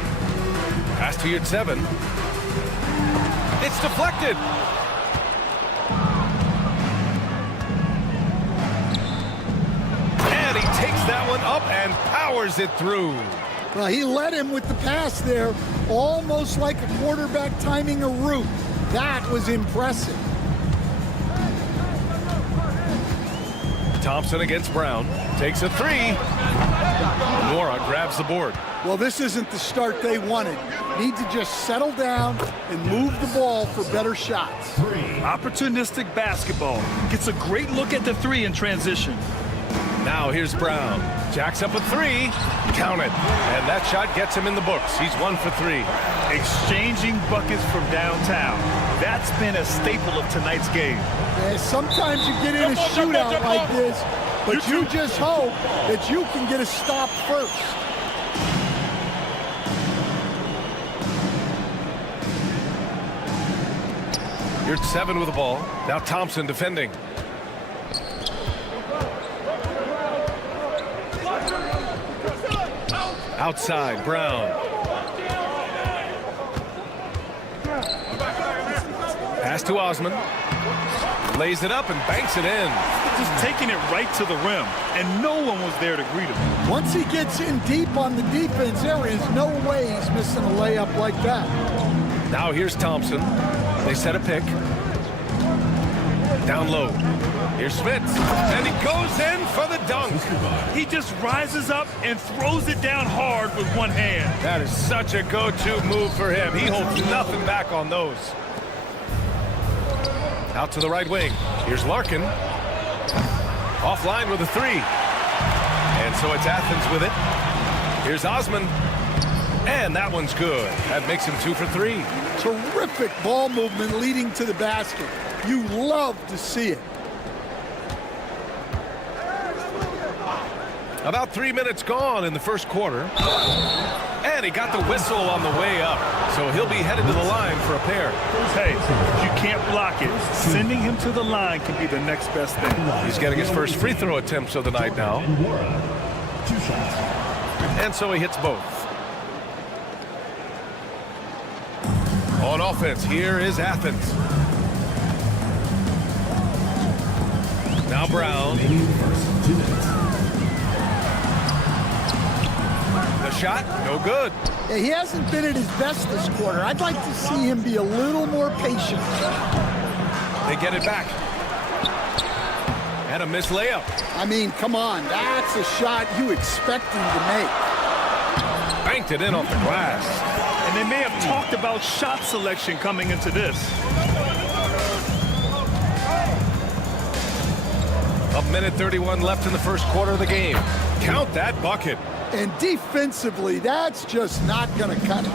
Pass to Yurtseven. It's deflected. And he takes that one up and powers it through. Well, he led him with the pass there, almost like a quarterback timing a route. That was impressive. Thompson against Brown. Takes a three. Nora grabs the board. Well, this isn't the start they wanted. Need to just settle down and move the ball for better shots. Opportunistic basketball. Gets a great look at the three in transition. Now here's Brown. Jacks up a three. Count it. And that shot gets him in the books. He's 1 for 3. Exchanging buckets from downtown. That's been a staple of tonight's game. Yeah, sometimes you get in a shootout like this, but you just hope that you can get a stop first. You're 7 with the ball. Now Thompson defending. Outside, Brown. Pass to Osman. Lays it up and banks it in. Just taking it right to the rim, and no one was there to greet him. Once he gets in deep on the defense, there is no way he's missing a layup like that. Now here's Thompson. They set a pick. Down low. Here's Smits. And he goes in for the dunk. He just rises up and throws it down hard with one hand. That is such a go-to move for him. He holds nothing back on those. Out to the right wing. Here's Larkin. Offline with a three. And so it's Athens with it. Here's Osman. And that one's good. That makes him 2 for 3. Terrific ball movement leading to the basket. You love to see it. About 3 minutes gone in the first quarter. And he got the whistle on the way up. So he'll be headed to the line for a pair. Hey, you can't block it. Sending him to the line can be the next best thing. He's getting his first free throw attempts of the night now. 2 shots. And so he hits both. On offense, here is Athens. Now Brown. First 2 minutes. The shot, no good. Yeah, he hasn't been at his best this quarter. I'd like to see him be a little more patient. They get it back. And a missed layup. I mean, come on. That's a shot you expect him to make. Banked it in off the glass. And they may have talked about shot selection coming into this. A minute 31 left in the first quarter of the game. Count that bucket. And defensively, that's just not going to cut it.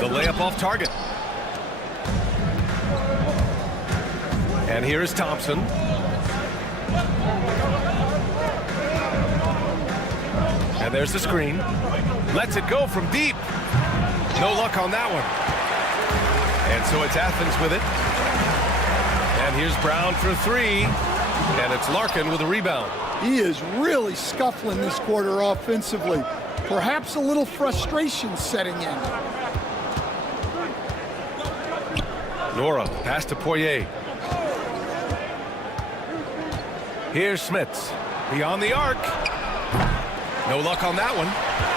The layup off target. And here is Thompson. And there's the screen. Lets it go from deep. No luck on that one. And so it's Athens with it. And here's Brown for three. And it's Larkin with a rebound. He is really scuffling this quarter offensively. Perhaps a little frustration setting in. Nora, pass to Poirier. Here's Smits. Beyond the arc. No luck on that one.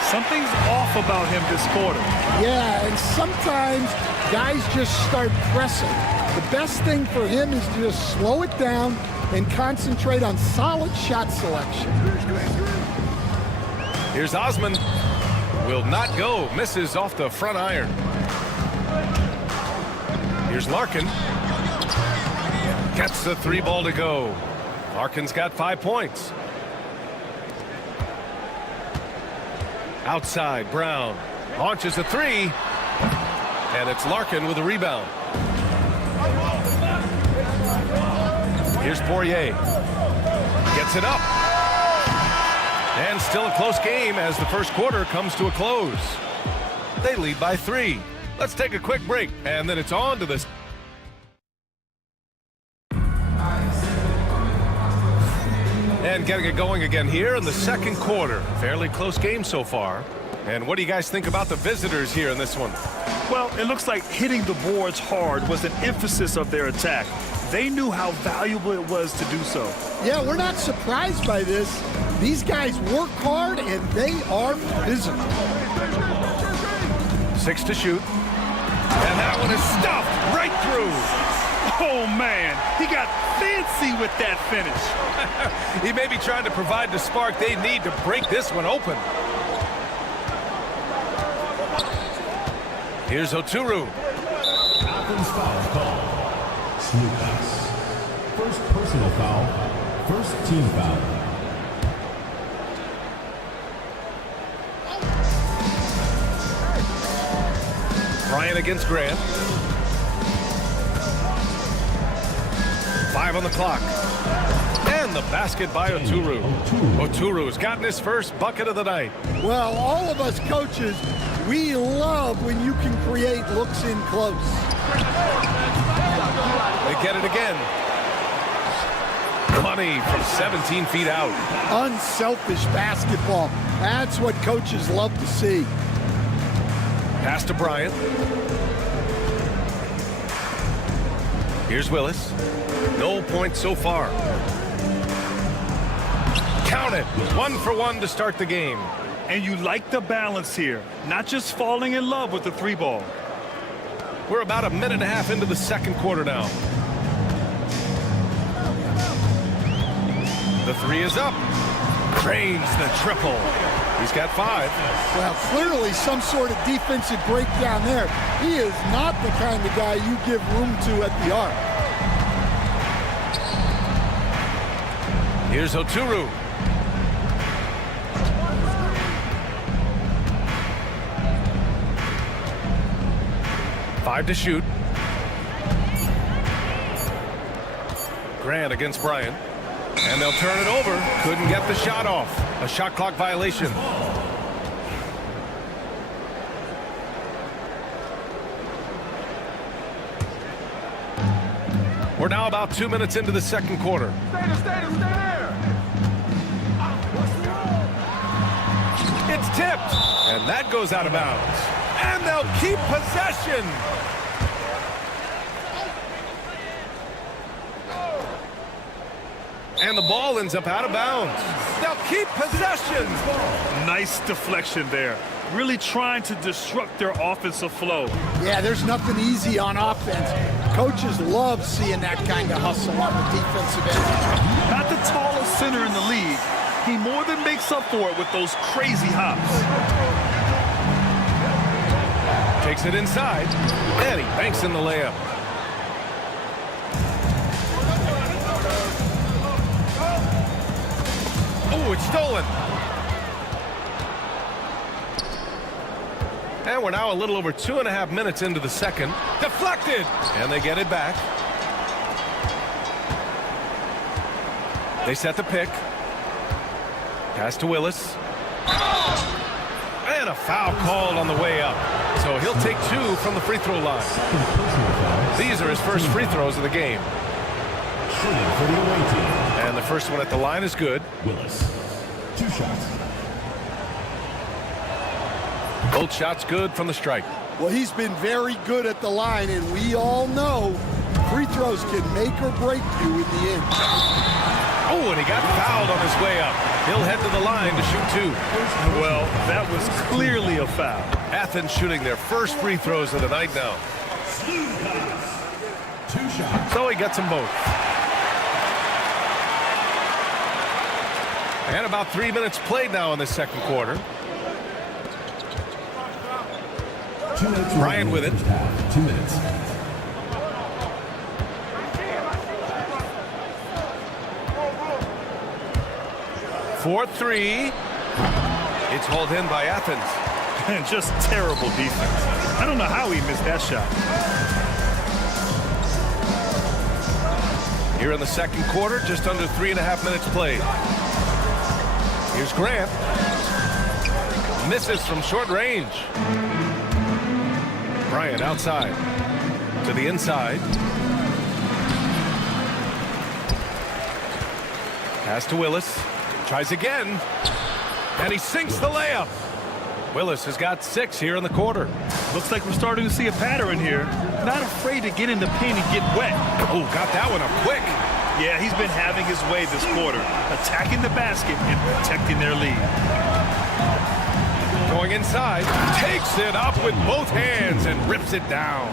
Something's off about him this quarter. Yeah, and sometimes guys just start pressing. The best thing for him is to just slow it down and concentrate on solid shot selection. Here's Osman. Will not go. Misses off the front iron. Here's Larkin. Gets the three ball to go. Larkin's got 5 points. Outside, Brown launches a three. And it's Larkin with a rebound. Here's Poirier. Gets it up. And still a close game as the first quarter comes to a close. They lead by 3. Let's take a quick break, and then it's on to this. And getting it going again here in the second quarter. Fairly close game so far. And what do you guys think about the visitors here in this one? Well, it looks like hitting the boards hard was an emphasis of their attack. They knew how valuable it was to do so. Yeah, we're not surprised by this. These guys work hard, and they are physical. 6 to shoot. And that one is stuffed right through. Oh, man, he got fancy with that finish. He may be trying to provide the spark they need to break this one open. Here's Oturu. Athens foul call. Lucas. First personal foul. First team foul. Bryant against Grant. 5 on the clock. And the basket by Oturu. Oturu's gotten his first bucket of the night. Well, all of us coaches, we love when you can create looks in close. They get it again. Money from 17 feet out. Unselfish basketball. That's what coaches love to see. Pass to Bryant. Here's Willis. No points so far. Count it. 1 for 1 to start the game. And you like the balance here. Not just falling in love with the three ball. We're about a minute and a half into the second quarter now. The three is up. Drains the triple. He's got 5. Well, clearly some sort of defensive breakdown there. He is not the kind of guy you give room to at the arc. Here's Oturu. Five to shoot. Grant against Bryant. And they'll turn it over. Couldn't get the shot off. A shot clock violation. We're now about 2 minutes into the second quarter. Stay there. It's tipped. And that goes out of bounds. And they'll keep possession. And the ball ends up out of bounds. They'll keep possession. Nice deflection there. Really trying to disrupt their offensive flow. Yeah, there's nothing easy on offense. Coaches love seeing that kind of hustle on the defensive end. Not the tallest center in the league. He more than makes up for it with those crazy hops. Takes it inside, and he banks in the layup. Oh, it's stolen. And we're now a little over 2.5 minutes into the second. Deflected, and they get it back. They set the pick. Pass to Willis. And a foul called on the way up. So he'll take 2 from the free throw line. These are his first free throws of the game. And the first one at the line is good. Willis, 2 shots. Both shots good from the strike. Well, he's been very good at the line, and we all know free throws can make or break you in the end. Oh, and he got fouled on his way up. He'll head to the line to shoot 2. Well, that was clearly a foul. Athens shooting their first free throws of the night now. 2 shots. So he gets them both. And about 3 minutes played now in the second quarter. 2 minutes. Bryant with it. 2 minutes. For 3. It's hauled in by Athens. And just terrible defense. I don't know how he missed that shot. Here in the second quarter, just under 3.5 minutes played. Here's Grant. Misses from short range. Bryant outside. To the inside. Pass to Willis. Tries again. And he sinks the layup. Willis has got 6 here in the quarter. Looks like we're starting to see a pattern here. Not afraid to get in the paint and get wet. Oh, got that one up quick. Yeah, he's been having his way this quarter, attacking the basket and protecting their lead. Going inside, takes it up with both hands and rips it down.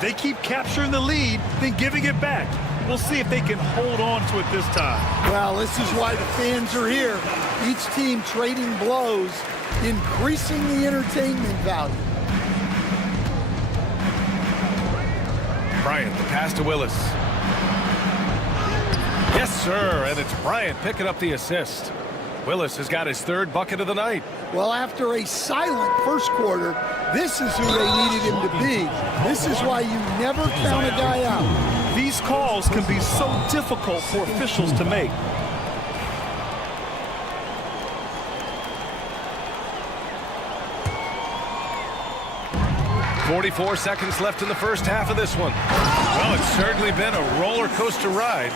They keep capturing the lead, then giving it back. We'll see if they can hold on to it this time. Well, this is why the fans are here. Each team trading blows, increasing the entertainment value. Bryant, the pass to Willis. Yes, sir, and it's Bryant picking up the assist. Willis has got his 3rd bucket of the night. Well, after a silent first quarter, this is who they needed him to be. This is why you never count a guy out. These calls can be so difficult for officials to make. .44 seconds left in the first half of this one. Well, it's certainly been a roller coaster ride.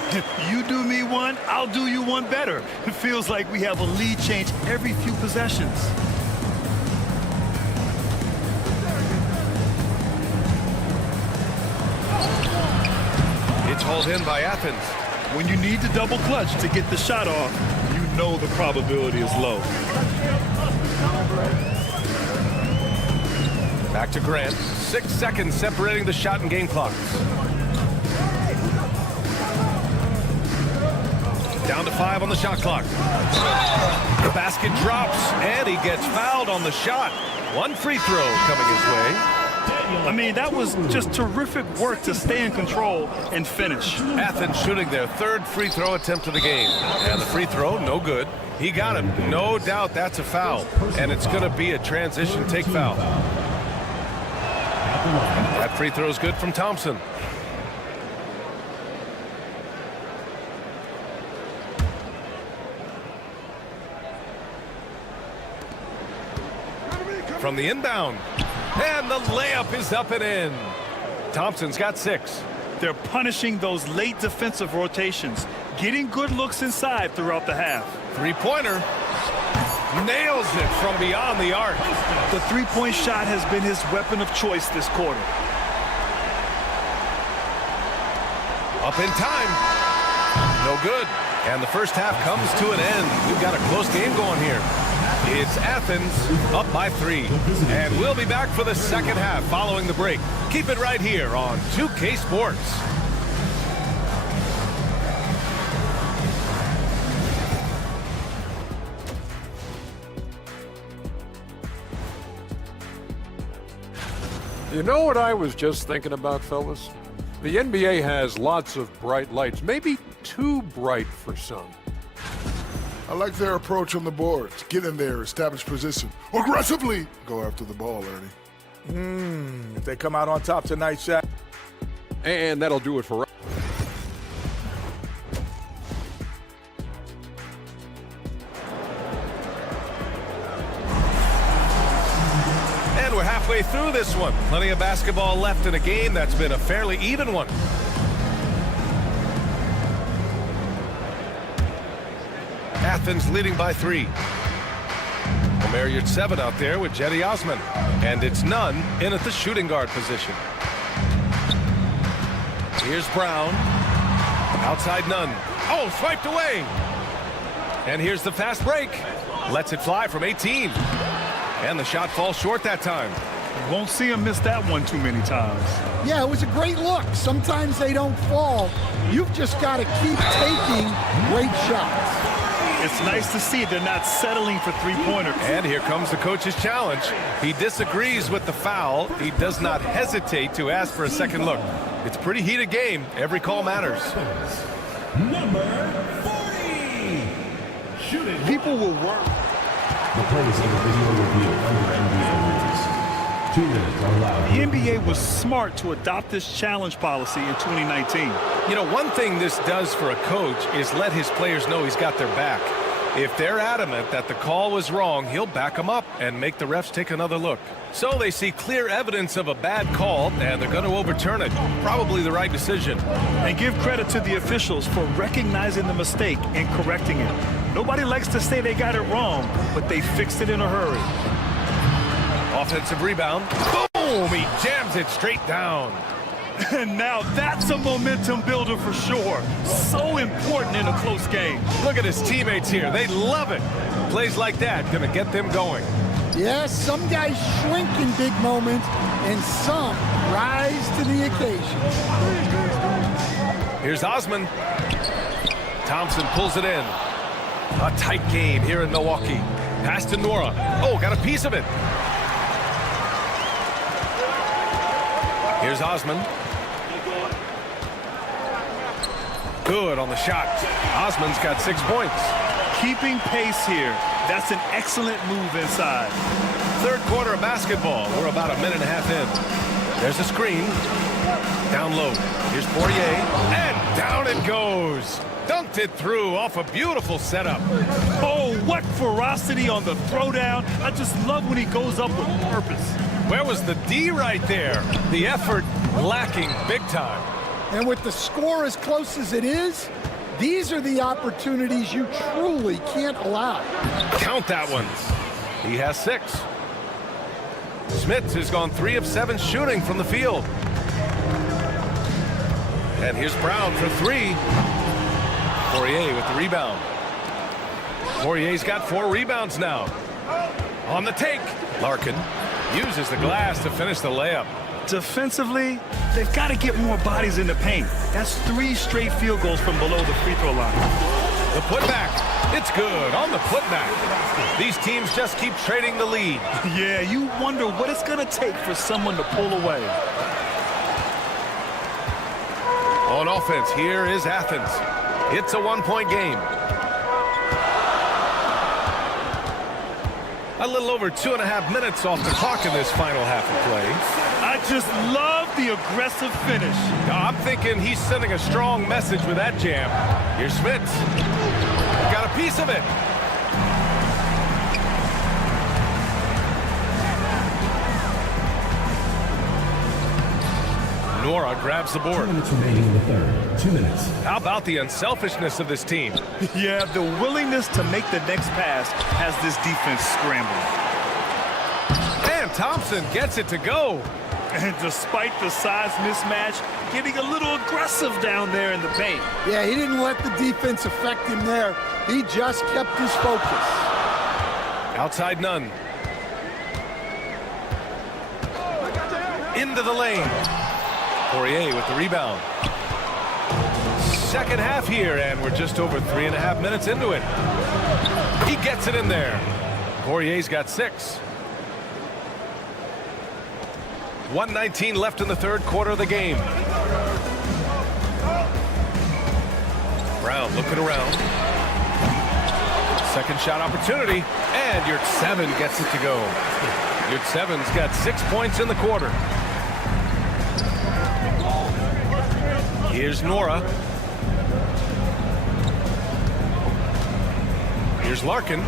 You do me one, I'll do you one better. It feels like we have a lead change every few possessions. It's hauled in by Athens. When you need to double clutch to get the shot off, you know the probability is low. Back to Grant. 6 seconds separating the shot and game clocks. Down to 5 on the shot clock. The basket drops, and he gets fouled on the shot. 1 free throw coming his way. I mean, that was just terrific work to stay in control and finish. Athens shooting their 3rd free throw attempt of the game. And the free throw, no good. He got him. No doubt that's a foul. And it's going to be a transition take foul. That free throw is good from Thompson. From the inbound. And the layup is up and in. Thompson's got 6. They're punishing those late defensive rotations, getting good looks inside throughout the half. 3-pointer. Nails it from beyond the arc. The three-point shot has been his weapon of choice this quarter. Up in time. No good. And the first half comes to an end. We've got a close game going here. It's Athens up by 3. And we'll be back for the second half following the break. Keep it right here on 2K Sports. You know what I was just thinking about, fellas? The NBA has lots of bright lights, maybe too bright for some. I like their approach on the boards. Get in there, establish position. Aggressively go after the ball, Ernie. If they come out on top tonight, Shaq. And that'll do it for us. And we're halfway through this one. Plenty of basketball left in a game that's been a fairly even one. Athens leading by 3. Omer Yurtseven out there with Cedi Osman. And it's Nunn in at the shooting guard position. Here's Brown. Outside Nunn. Oh, swiped away. And here's the fast break. Lets it fly from 18. And the shot falls short that time. Won't see him miss that one too many times. Yeah, it was a great look. Sometimes they don't fall. You've just got to keep taking great shots. It's nice to see they're not settling for three-pointers. And here comes the coach's challenge. He disagrees with the foul. He does not hesitate to ask for a second look. It's a pretty heated game. Every call matters. Number 40. Shooting. People will work. The plays in the video review under NBA rules. 2 minutes are allowed. The NBA was smart to adopt this challenge policy in 2019. You know, one thing this does for a coach is let his players know he's got their back. If they're adamant that the call was wrong, he'll back them up and make the refs take another look. So they see clear evidence of a bad call, and they're going to overturn it. Probably the right decision. And give credit to the officials for recognizing the mistake and correcting it. Nobody likes to say they got it wrong, but they fixed it in a hurry. Offensive rebound. Boom! He jams it straight down. And now that's a momentum builder for sure. So important in a close game. Look at his teammates here. They love it. Plays like that going to get them going. Yes, some guys shrink in big moments, and some rise to the occasion. Here's Osman. Thompson pulls it in. A tight game here in Milwaukee. Pass to Nora. Oh, got a piece of it. Here's Osman. Good on the shot. Osman's got 6 points. Keeping pace here. That's an excellent move inside. Third quarter of basketball. We're about a minute and a half in. There's a screen. Down low. Here's Poirier. And down it goes. Dunked it through off a beautiful setup. Oh, what ferocity on the throwdown. I just love when he goes up with purpose. Where was the D right there? The effort lacking big time. And with the score as close as it is, these are the opportunities you truly can't allow. Count that one. He has 6. Smits has gone 3 of 7 shooting from the field. And here's Brown for 3. Poirier with the rebound. Poirier's got 4 rebounds now. On the take. Larkin uses the glass to finish the layup. Defensively, they've got to get more bodies in the paint. That's 3 straight field goals from below the free throw line. The putback. It's good on the putback. These teams just keep trading the lead. Yeah, you wonder what it's going to take for someone to pull away. On offense, here is Athens. It's a 1-point game. A little over 2.5 minutes off the clock in this final half of play. I just love the aggressive finish. I'm thinking he's sending a strong message with that jam. Here's Smits. Got a piece of it. Nora grabs the board. 2 minutes remaining in the third. 2 minutes. How about the unselfishness of this team? Yeah, the willingness to make the next pass has this defense scrambling. And Thompson gets it to go. And despite the size mismatch, getting a little aggressive down there in the paint. Yeah, he didn't let the defense affect him there. He just kept his focus. Outside none. Into the lane. Poirier with the rebound. Second half here, and we're just over 3.5 minutes into it. He gets it in there. Poirier's got 6. 1:19 left in the third quarter of the game. Brown looking around. Second shot opportunity, and Yurtseven gets it to go. Yurtseven's got 6 points in the quarter. Here's Nora. Here's Larkin.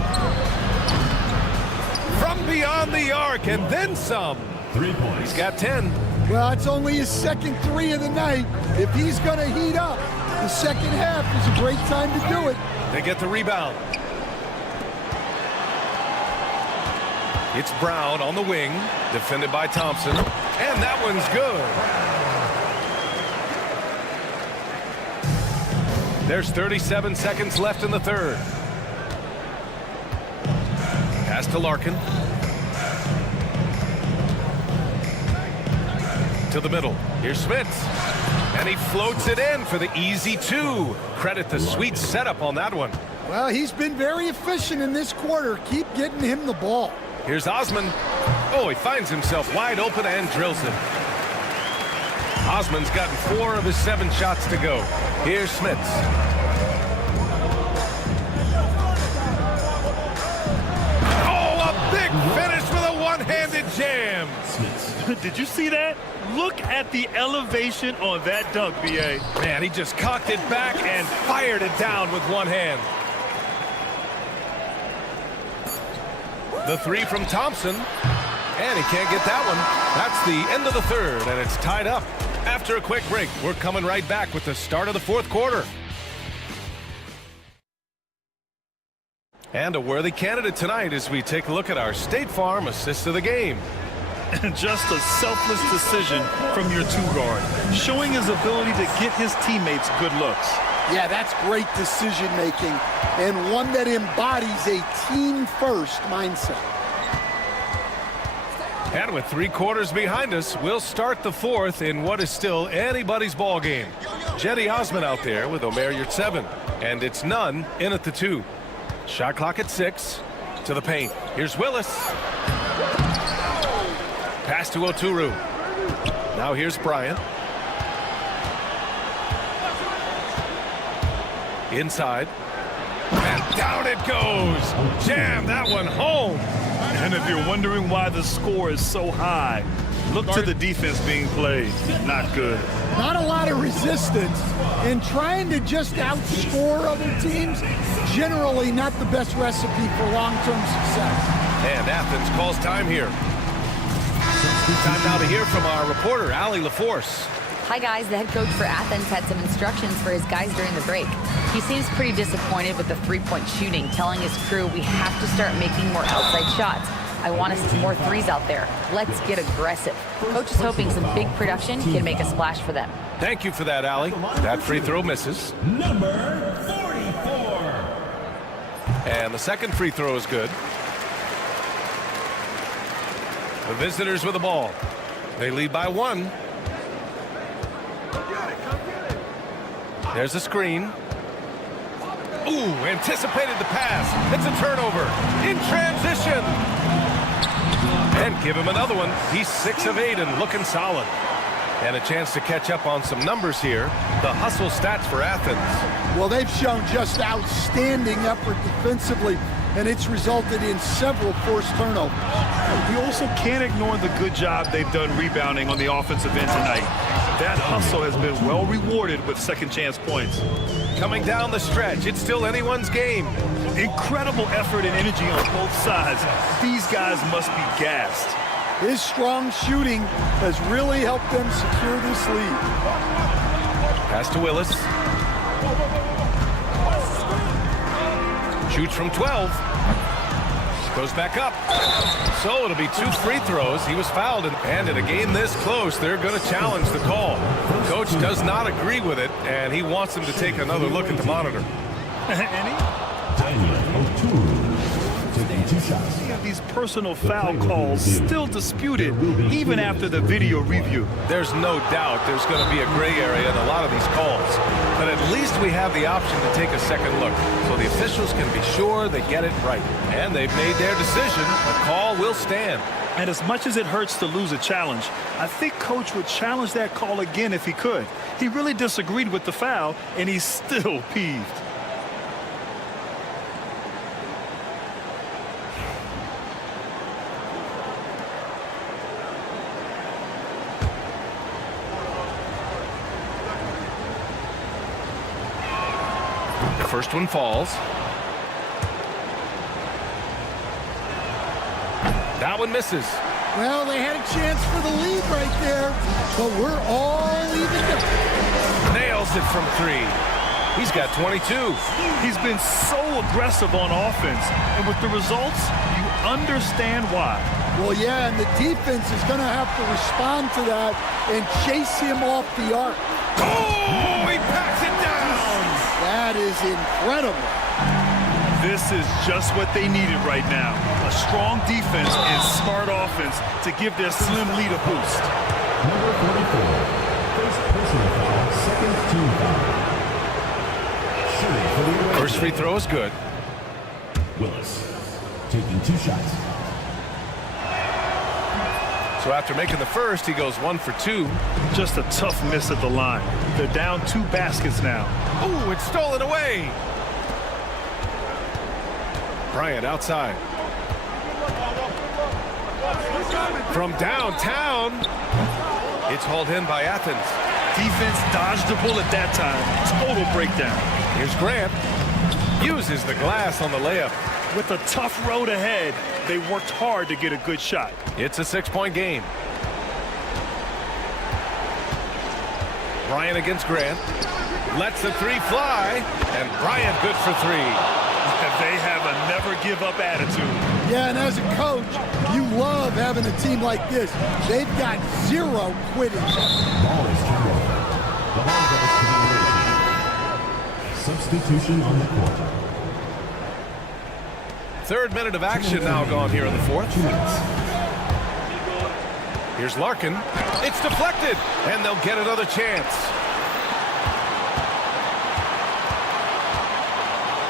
From beyond the arc, and then some. 3 points. He's got 10. Well, it's only his second 3 of the night. If he's going to heat up, the second half is a great time to do it. They get the rebound. It's Brown on the wing, defended by Thompson, and that one's good. There's 37 seconds left in the third. Pass to Larkin. To the middle. Here's Smits. And he floats it in for the easy 2. Credit the sweet setup on that one. Well, he's been very efficient in this quarter. Keep getting him the ball. Here's Osman. Oh, he finds himself wide open and drills it. Osman's gotten 4 of his 7 shots to go. Here's Smits. Oh, a big finish with a one-handed jam. Did you see that? Look at the elevation on that dunk, B.A. Man, he just cocked it back and fired it down with one hand. The 3 from Thompson, and he can't get that one. That's the end of the third, and it's tied up. After a quick break, we're coming right back with the start of the fourth quarter. And a worthy candidate tonight as we take a look at our State Farm assist of the game. And just a selfless decision from your 2-guard, showing his ability to get his teammates good looks. Yeah, that's great decision-making, and one that embodies a team-first mindset. And with 3 quarters behind us, we'll start the fourth in what is still anybody's ball game. Jetty Osman out there with Omer Yurtseven, and it's none in at the 2. Shot clock at 6. To the paint. Here's Willis. Pass to Oturu. Now here's Bryant. Inside. And down it goes. Jam that one home. And if you're wondering why the score is so high, look to the defense being played. Not good. Not a lot of resistance, and trying to just outscore other teams, generally not the best recipe for long-term success. And Athens calls time here. Time now to hear from our reporter, Allie LaForce. Hi, guys. The head coach for Athens had some instructions for his guys during the break. He seems pretty disappointed with the three-point shooting, telling his crew we have to start making more outside shots. I want to see more threes out there. Let's get aggressive. Coach is hoping some big production can make a splash for them. Thank you for that, Allie. That free throw misses. Number 44. And the second free throw is good. The visitors with the ball. They lead by 1. There's a screen. Ooh, anticipated the pass. It's a turnover in transition. And give him another one. He's 6 of 8 and looking solid. And a chance to catch up on some numbers here. The hustle stats for Athens. Well, they've shown just outstanding effort defensively, and it's resulted in several forced turnovers. We also can't ignore the good job they've done rebounding on the offensive end tonight. That hustle has been well rewarded with second chance points. Coming down the stretch, it's still anyone's game. Incredible effort and energy on both sides. These guys must be gassed. His strong shooting has really helped them secure this lead. Pass to Willis. Shoots from 12. Goes back up. So it'll be 2 free throws. He was fouled, and in a game this close, they're going to challenge the call. Coach does not agree with it, and he wants him to take another look at the monitor. Daniel Oturu to the 2 shots. These personal foul calls still disputed even after the video review. There's no doubt there's going to be a gray area in a lot of these calls. But at least we have the option to take a second look, so the officials can be sure they get it right. And they've made their decision. The call will stand. And as much as it hurts to lose a challenge, I think Coach would challenge that call again if he could. He really disagreed with the foul, and he's still peeved. First one falls. That one misses. Well, they had a chance for the lead right there, but we're all even. Nails it from 3. He's got 22. He's been so aggressive on offense, and with the results, you understand why. Well, yeah, and the defense is going to have to respond to that and chase him off the arc. Oh, he packs it down. That is incredible. This is just what they needed right now. A strong defense and smart offense to give their slim lead a boost. Number 44, first personal foul, second team foul. Shooting for the away First free throw is good. Willis taking 2 shots. So after making the first, he goes 1 for 2. Just a tough miss at the line. They're down 2 baskets now. Ooh, it's stolen away. Bryant outside. From downtown, it's hauled in by Athens. Defense dodged the bullet that time. Total breakdown. Here's Grant. Uses the glass on the layup. With a tough road ahead, they worked hard to get a good shot. It's a 6-point game. Bryant against Grant. Lets the 3 fly, and Bryant good for 3. They have a never-give-up attitude. Yeah, and as a coach, you love having a team like this. They've got 0 quitting. Ball is turned over. The ball goes to the away team. Substitution on the court. 3rd minute of action now gone here in the 4th. 2 minutes. Here's Larkin. It's deflected, and they'll get another chance.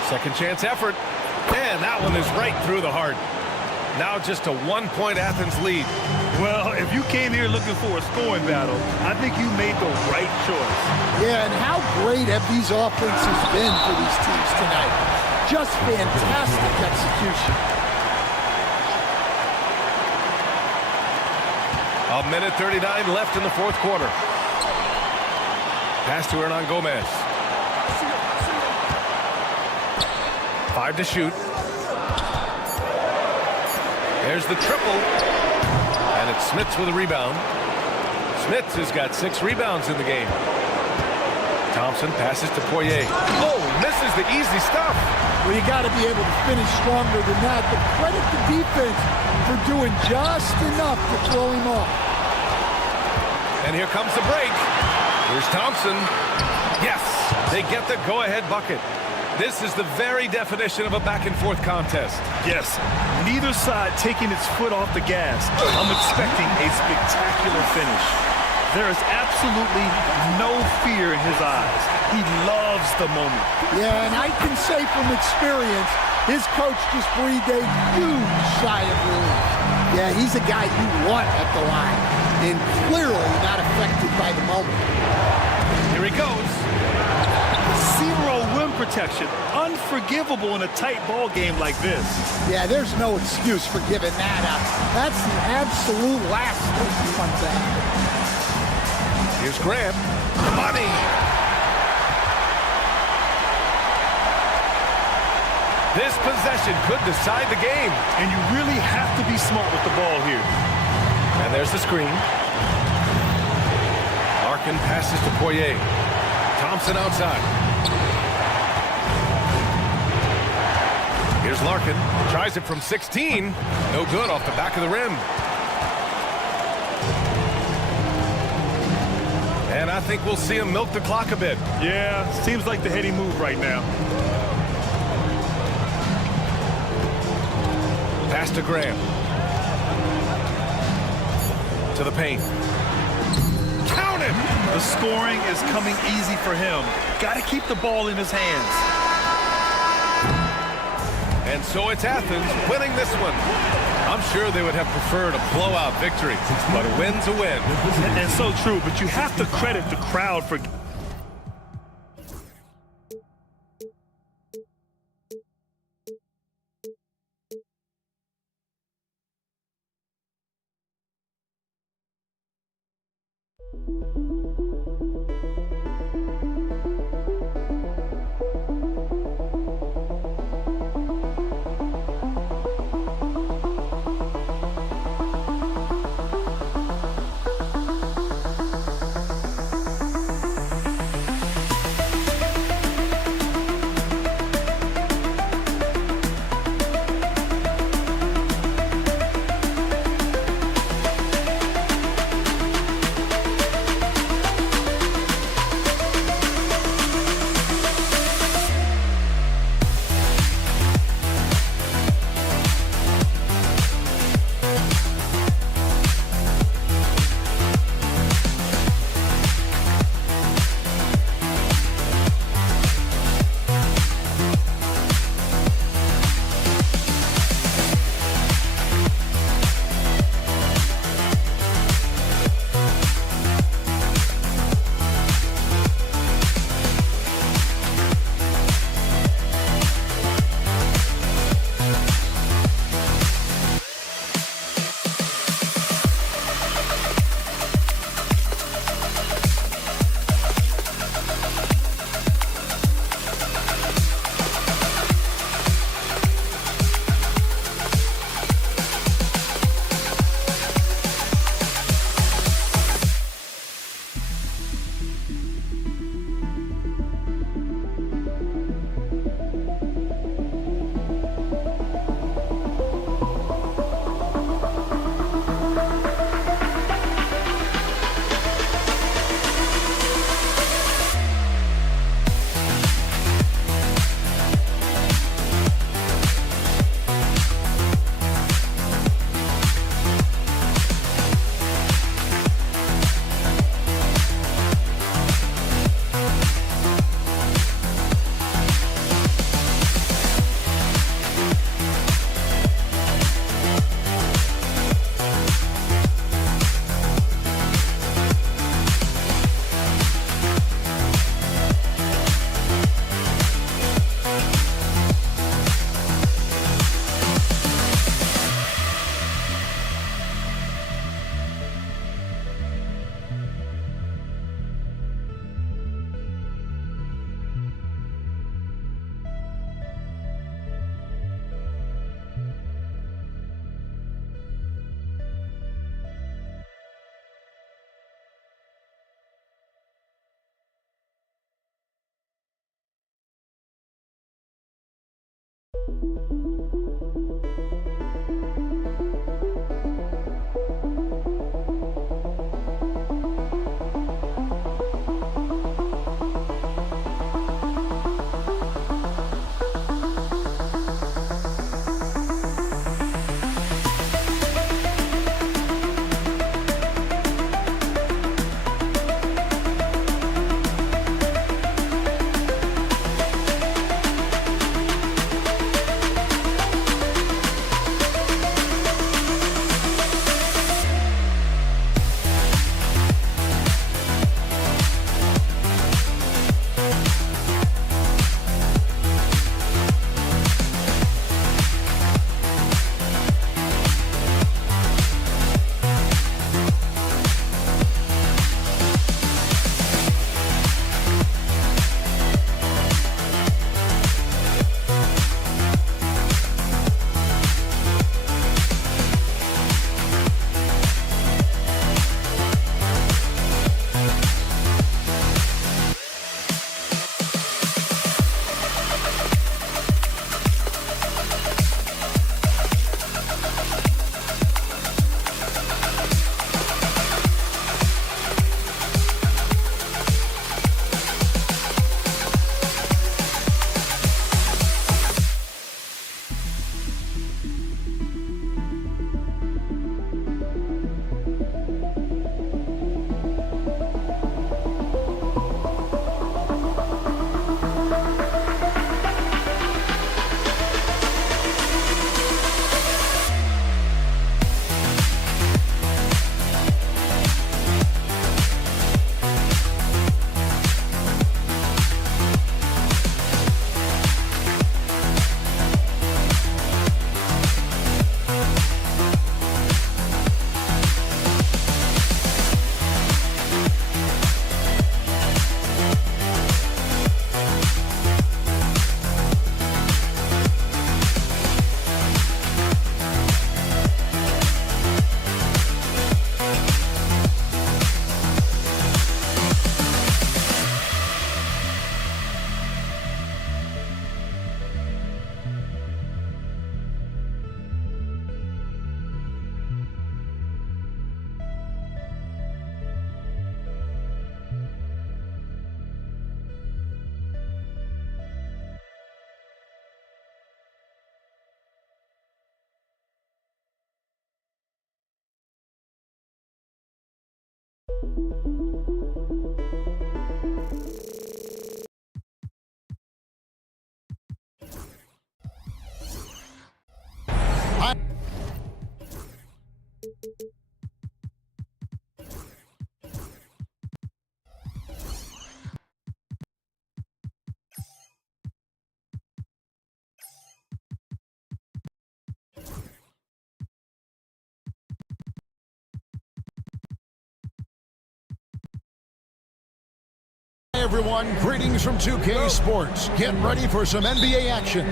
Second chance effort, and that one is right through the heart. Now just a 1-point Athens lead. Well, if you came here looking for a scoring battle, I think you made the right choice. Yeah, and how great have these offenses been for these teams tonight? Just fantastic execution. A minute 39 left in the 4th quarter. Pass to Hernan Gomez. 5 to shoot. There's the triple. And it's Smits with a rebound. Smits has got 6 rebounds in the game. Thompson passes to Poirier. Oh, misses the easy stuff. Well, you got to be able to finish stronger than that, but credit the defense for doing just enough to throw him off. And here comes the break. Here's Thompson. Yes, they get the go-ahead bucket. This is the very definition of a back-and-forth contest. Yes, neither side taking its foot off the gas. I'm expecting a spectacular finish. There is absolutely no fear in his eyes. He loves the moment. Yeah, and I can say from experience, his coach just breathed a huge sigh of relief. Yeah, he's a guy you want at the line, and clearly not affected by the moment. Here he goes. 0 rim protection. Unforgivable in a tight ball game like this. Yeah, there's no excuse for giving that up. That's the absolute last thing you want to happen. Here's Graham. Money. This possession could decide the game. And you really have to be smart with the ball here. And there's the screen. Larkin passes to Poirier. Thompson outside. Here's Larkin. Tries it from 16. No good off the back of the rim. And I think we'll see him milk the clock a bit. Yeah, seems like the heady move right now. Pass to Graham. To the paint. Count it! The scoring is coming easy for him. Got to keep the ball in his hands. And so it's Athens winning this one. I'm sure they would have preferred a blowout victory, but a win's a win. And so true, but you have to credit the crowd for... Hey everyone, greetings from 2K Sports. Get ready for some NBA action.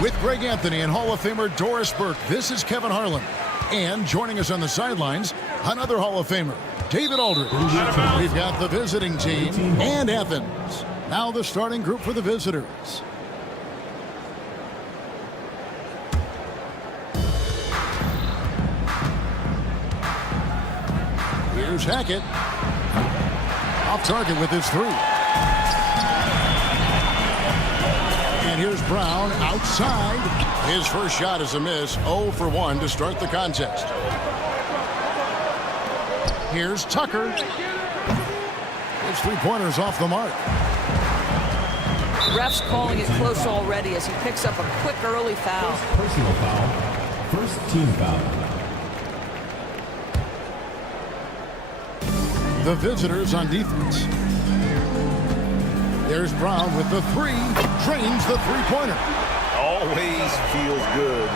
With Greg Anthony and Hall of Famer Doris Burke, this is Kevin Harlan. And joining us on the sidelines, another Hall of Famer, David Aldridge. We've got the visiting team and Athens. Now the starting group for the visitors. Here's Hackett. Off target with his three. And here's Brown outside. His first shot is a miss. 0 for 1 to start the contest. Here's Tucker. His three-pointers off the mark. Ref's calling it close already as he picks up a quick early foul. Personal foul. First team foul. The visitors on defense. There's Brown with the three. Drains the three-pointer. Always feels good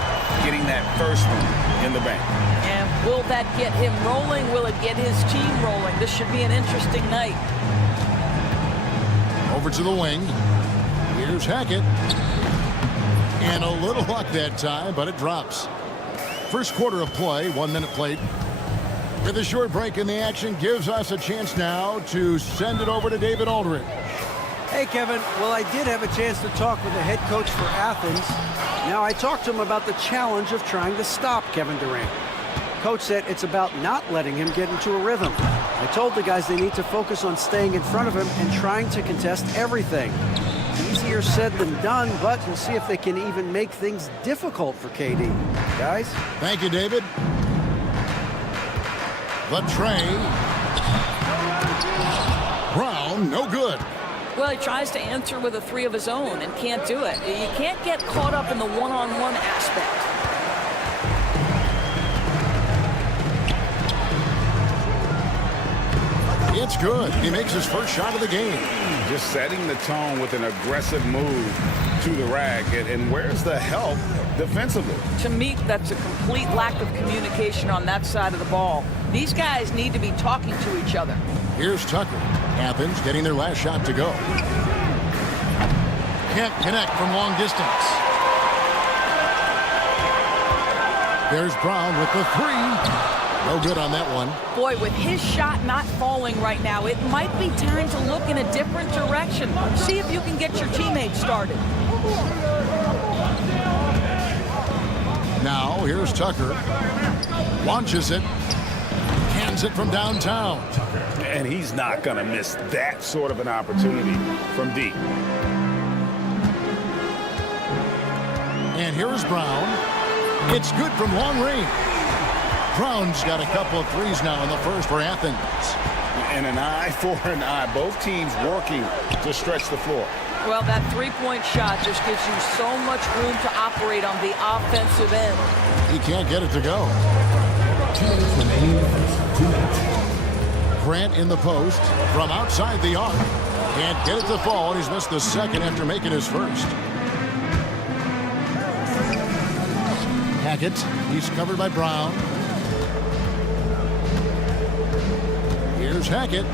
getting that first one in the bank. And will that get him rolling? Will it get his team rolling? This should be an interesting night. Over to the wing. Here's Hackett. And a little luck that time, but it drops. First quarter of play, 1 minute played. With a short break in the action, gives us a chance now to send it over to David Aldridge. Hey, Kevin. Well, I did have a chance to talk with the head coach for Athens. Now, I talked to him about the challenge of trying to stop Kevin Durant. Coach said it's about not letting him get into a rhythm. I told the guys they need to focus on staying in front of him and trying to contest everything. Easier said than done, but we'll see if they can even make things difficult for KD. Guys? Thank you, David. The tray. Brown, no good. Well, he tries to answer with a three of his own and can't do it. You can't get caught up in the one-on-one aspect. It's good. He makes his first shot of the game. Just setting the tone with an aggressive move to the rack. And where's the help defensively? To me, that's a complete lack of communication on that side of the ball. These guys need to be talking to each other. Here's Tucker. Athens getting their last shot to go. Can't connect from long distance. There's Brown with the three. No good on that one. Boy, with his shot not falling right now, it might be time to look in a different direction. See if you can get your teammates started. Now, here's Tucker. Launches it. Cans it from downtown. And he's not going to miss that sort of an opportunity from deep. And here is Brown. It's good from long range. Brown's got a couple of threes now in the first for Athens. And an eye for an eye. Both teams working to stretch the floor. Well, that three-point shot just gives you so much room to operate on the offensive end. He can't get it to go. 2 minutes remaining in the first. 2 minutes. Grant in the post from outside the arc. Can't get it to fall, and he's missed the second after making his first. Hackett, he's covered by Brown. Here's Hackett.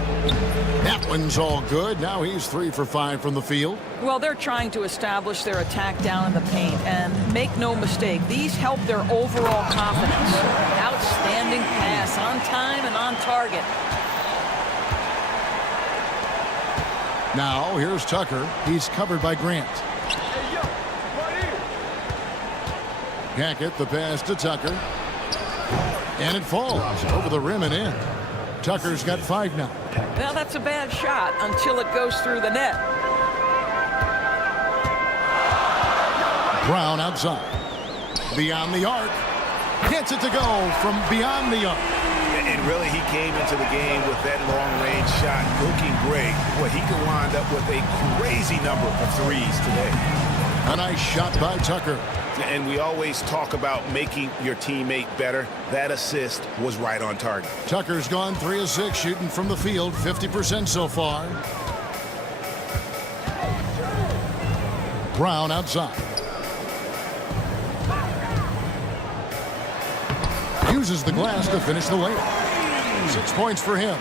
That one's all good. Now he's 3 for 5 from the field. Well, they're trying to establish their attack down in the paint. And make no mistake, these help their overall confidence. Outstanding pass on time and on target. Now here's Tucker. He's covered by Grant. Hackett, the pass to Tucker. And it falls over the rim and in. Tucker's got 5 now. Well, that's a bad shot until it goes through the net. Brown outside. Beyond the arc. Gets it to go from beyond the arc. And really, he came into the game with that long-range shot looking great. Boy, he could wind up with a crazy number of threes today. A nice shot by Tucker. And we always talk about making your teammate better. That assist was right on target. Tucker's gone 3 of 6 shooting from the field, 50% so far. Brown outside. Uses the glass to finish the layup. 6 points for him.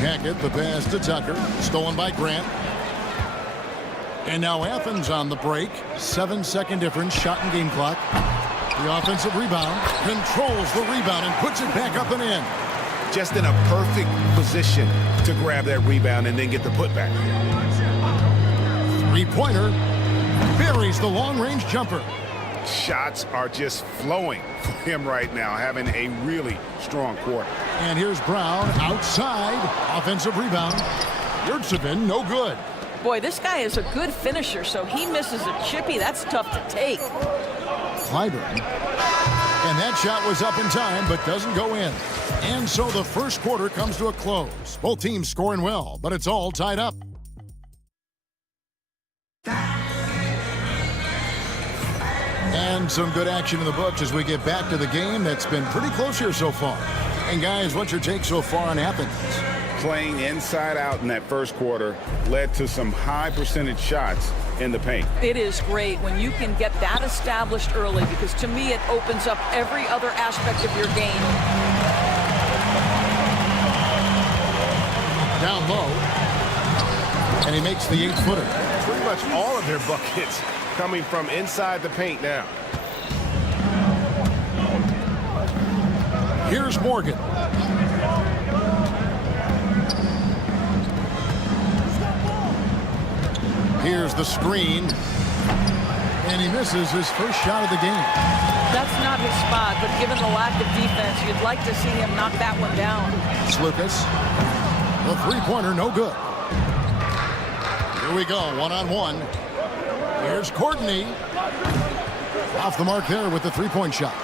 Hackett, the pass to Tucker. Stolen by Grant. And now Athens on the break. 7-second difference, shot and game clock. The offensive rebound. Controls the rebound and puts it back up and in. Just in a perfect position to grab that rebound and then get the putback. Three-pointer. Buries the long-range jumper. Shots are just flowing for him right now, having a really strong quarter. And here's Brown outside. Offensive rebound. Yurtsevin, no good. Boy, this guy is a good finisher, so he misses a chippy. That's tough to take. Clyburn. And that shot was up in time, but doesn't go in. And so the first quarter comes to a close. Both teams scoring well, but it's all tied up. And some good action in the books as we get back to the game that's been pretty close here so far. And guys, what's your take so far on Athens? Playing inside out in that first quarter led to some high percentage shots in the paint. It is great when you can get that established early, because to me it opens up every other aspect of your game. Down low. And he makes the 8-footer. Pretty much all of their buckets coming from inside the paint now. Here's Morgan. Here's the screen. And he misses his first shot of the game. That's not his spot, but given the lack of defense, you'd like to see him knock that one down. Lucas. The three-pointer, no good. Here we go, one-on-one. Here's Courtney. Off the mark there with the three-point shot.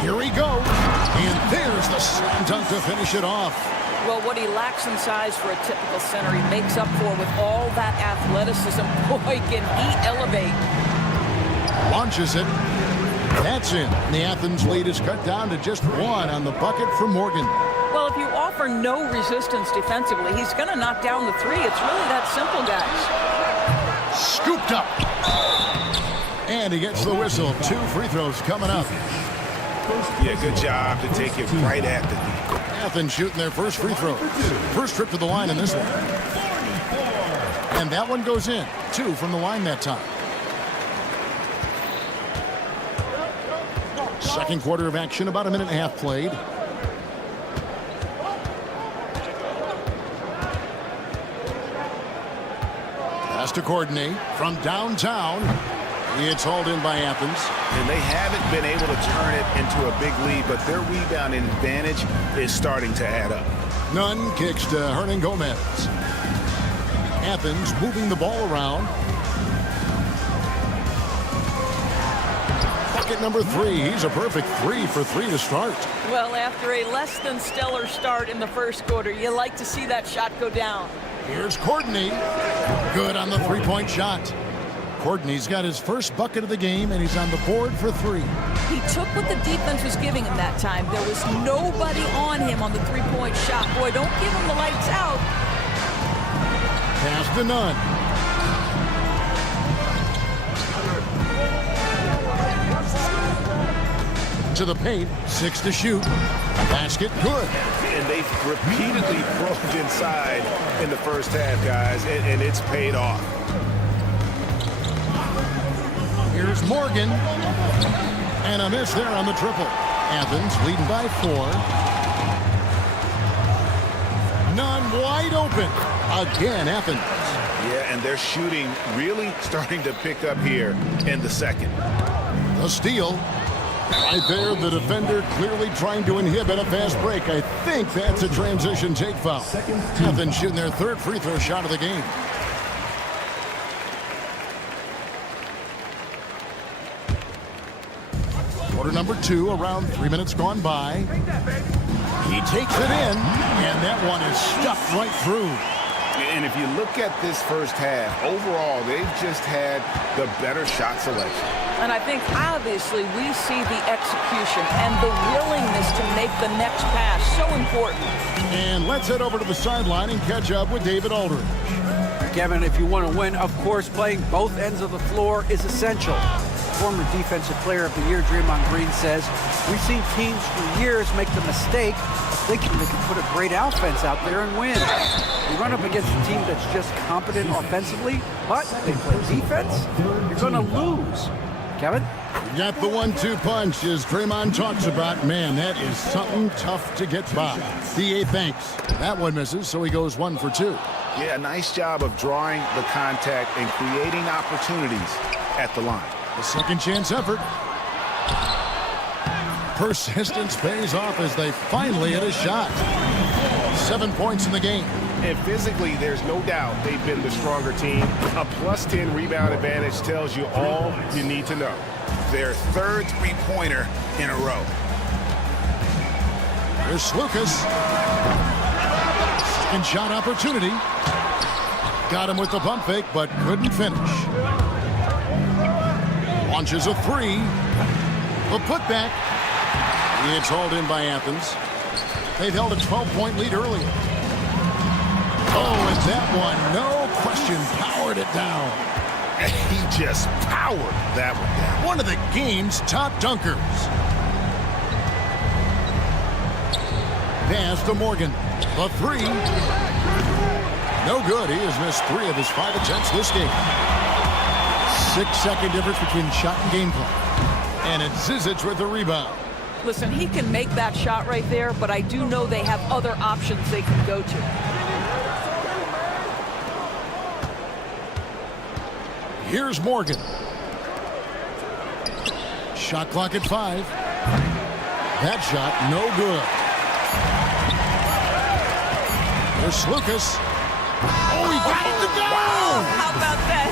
Here he goes. And there's the slam dunk to finish it off. Well, what he lacks in size for a typical center, he makes up for with all that athleticism. Boy, can he elevate. Launches it. That's in. The Athens lead is cut down to just 1 on the bucket for Morgan. Well, if you offer no resistance defensively, he's going to knock down the three. It's really that simple, guys. Scooped up. And he gets the whistle. 2 free throws coming up. Yeah, good job to take it right at the knee. Athens shooting their first free throw. First trip to the line in this one. And that one goes in. 2 from the line that time. Second quarter of action, about a minute and a half played. Pass to Courtney from downtown. It's hauled in by Athens. And they haven't been able to turn it into a big lead, but their rebounding advantage is starting to add up. Nunn kicks to Hernan Gomez. Athens moving the ball around. Bucket number 3. He's a perfect 3 for 3 to start. Well, after a less than stellar start in the first quarter, you like to see that shot go down. Here's Courtney. Good on the three-point shot. Courtney's got his first bucket of the game, and he's on the board for 3. He took what the defense was giving him that time. There was nobody on him on the three-point shot. Boy, don't give him the lights out. Pass to Nunn. To the paint, 6 to shoot. Basket good. And they've repeatedly probed inside in the first half, guys, and it's paid off. Here's Morgan. And a miss there on the triple. Athens leading by 4. Nunn wide open. Again, Athens. Yeah, and their shooting really starting to pick up here in the second. The steal. Right there, the defender clearly trying to inhibit a fast break. I think that's a transition take foul. Athens shooting their 3rd free throw shot of the game. Quarter number 2, around 3 minutes gone by. He takes it in, and that one is stuffed right through. And if you look at this first half, overall, they've just had the better shot selection. And I think, obviously, we see the execution and the willingness to make the next pass so important. And let's head over to the sideline and catch up with David Aldridge. Kevin, if you want to win, of course, playing both ends of the floor is essential. Former Defensive Player of the Year Draymond Green says, we've seen teams for years make the mistake of thinking they can put a great offense out there and win. You run up against a team that's just competent offensively, but they play defense, you're going to lose. Kevin? You got the 1-2 punch, as Draymond talks about. Man, that is something tough to get by. D.A. thanks. That one misses, so he goes 1 for 2. Yeah, nice job of drawing the contact and creating opportunities at the line. A second chance effort. Persistence pays off as they finally hit a shot. 7 points in the game. And physically, there's no doubt they've been the stronger team. A +10 rebound advantage tells you all you need to know. Their third three-pointer in a row. Here's Lucas. Second shot opportunity. Got him with the pump fake, but couldn't finish. Launches a 3. The putback. It's hauled in by Athens. They've held a 12-point lead earlier. Oh, and that one, no question, powered it down. He just powered that one down. One of the game's top dunkers. Pass to Morgan. The 3. No good. He has missed 3 of his 5 attempts this game. 6-second difference between shot and game clock. And it's Zizic with the rebound. Listen, he can make that shot right there, but I do know they have other options they can go to. Here's Morgan. Shot clock at 5. That shot, no good. There's Lucas. Oh, he got it to go! How about that?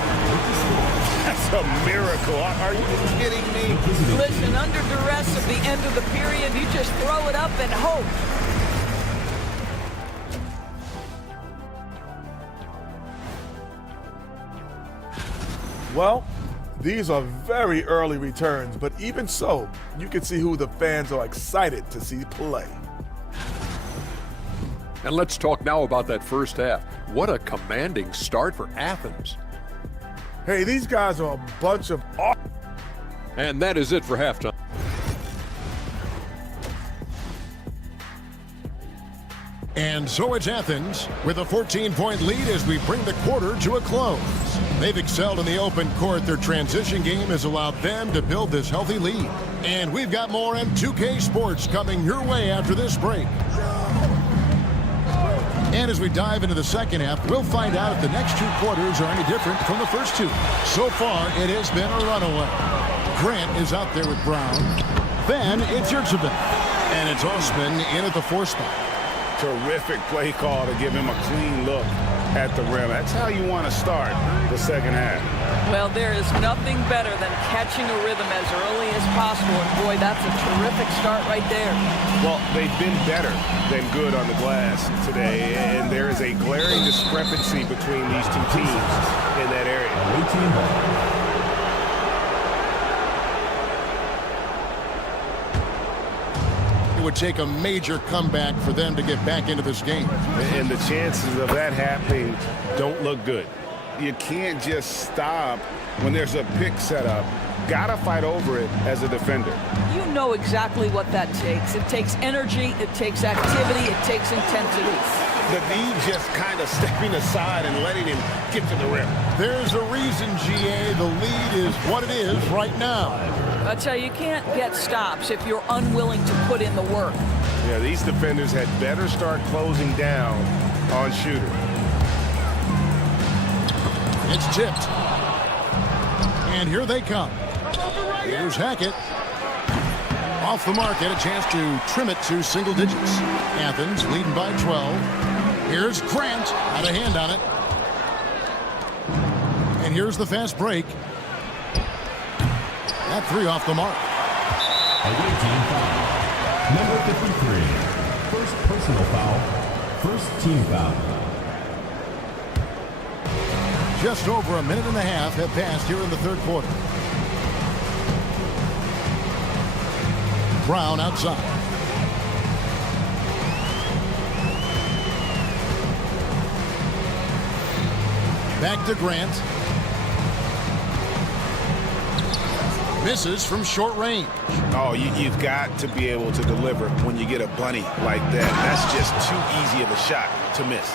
That's a miracle. Are you kidding me? Listen, under duress at the end of the period, you just throw it up and hope. Well, these are very early returns, but even so, you can see who the fans are excited to see play. And let's talk now about that first half. What a commanding start for Athens. Hey, these guys are a bunch of... And that is it for halftime. And so it's Athens with a 14-point lead as we bring the quarter to a close. They've excelled in the open court. Their transition game has allowed them to build this healthy lead. And we've got more M2K Sports coming your way after this break. And as we dive into the second half, we'll find out if the next 2 quarters are any different from the first 2. So far, it has been a runaway. Grant is out there with Brown. Then it's Yurtsevin. And it's Osman in at the 4 spot. Terrific play call to give him a clean look at the rim. That's how you want to start the second half. Well, there is nothing better than catching a rhythm as early as possible. And boy, that's a terrific start right there. Well, they've been better than good on the glass today, and there is a glaring discrepancy between these 2 teams in that area. It would take a major comeback for them to get back into this game. And the chances of that happening don't look good. You can't just stop when there's a pick set up. Gotta fight over it as a defender. You know exactly what that takes. It takes energy, it takes activity, it takes intensity. The D just kind of stepping aside and letting him get to the rim. There's a reason, GA, the lead is what it is right now. I tell you can't get stops if you're unwilling to put in the work. Yeah, these defenders had better start closing down on shooter. It's tipped. And here they come. Here's Hackett. Off the mark, had a chance to trim it to single digits. Athens leading by 12. Here's Grant, had a hand on it. And here's the fast break. That 3 off the mark. Away team foul. Number 53. First personal foul. First team foul. Just over a minute and a half have passed here in the third quarter. Brown outside. Back to Grant. Misses from short range. Oh, you've got to be able to deliver when you get a bunny like that. That's just too easy of a shot to miss.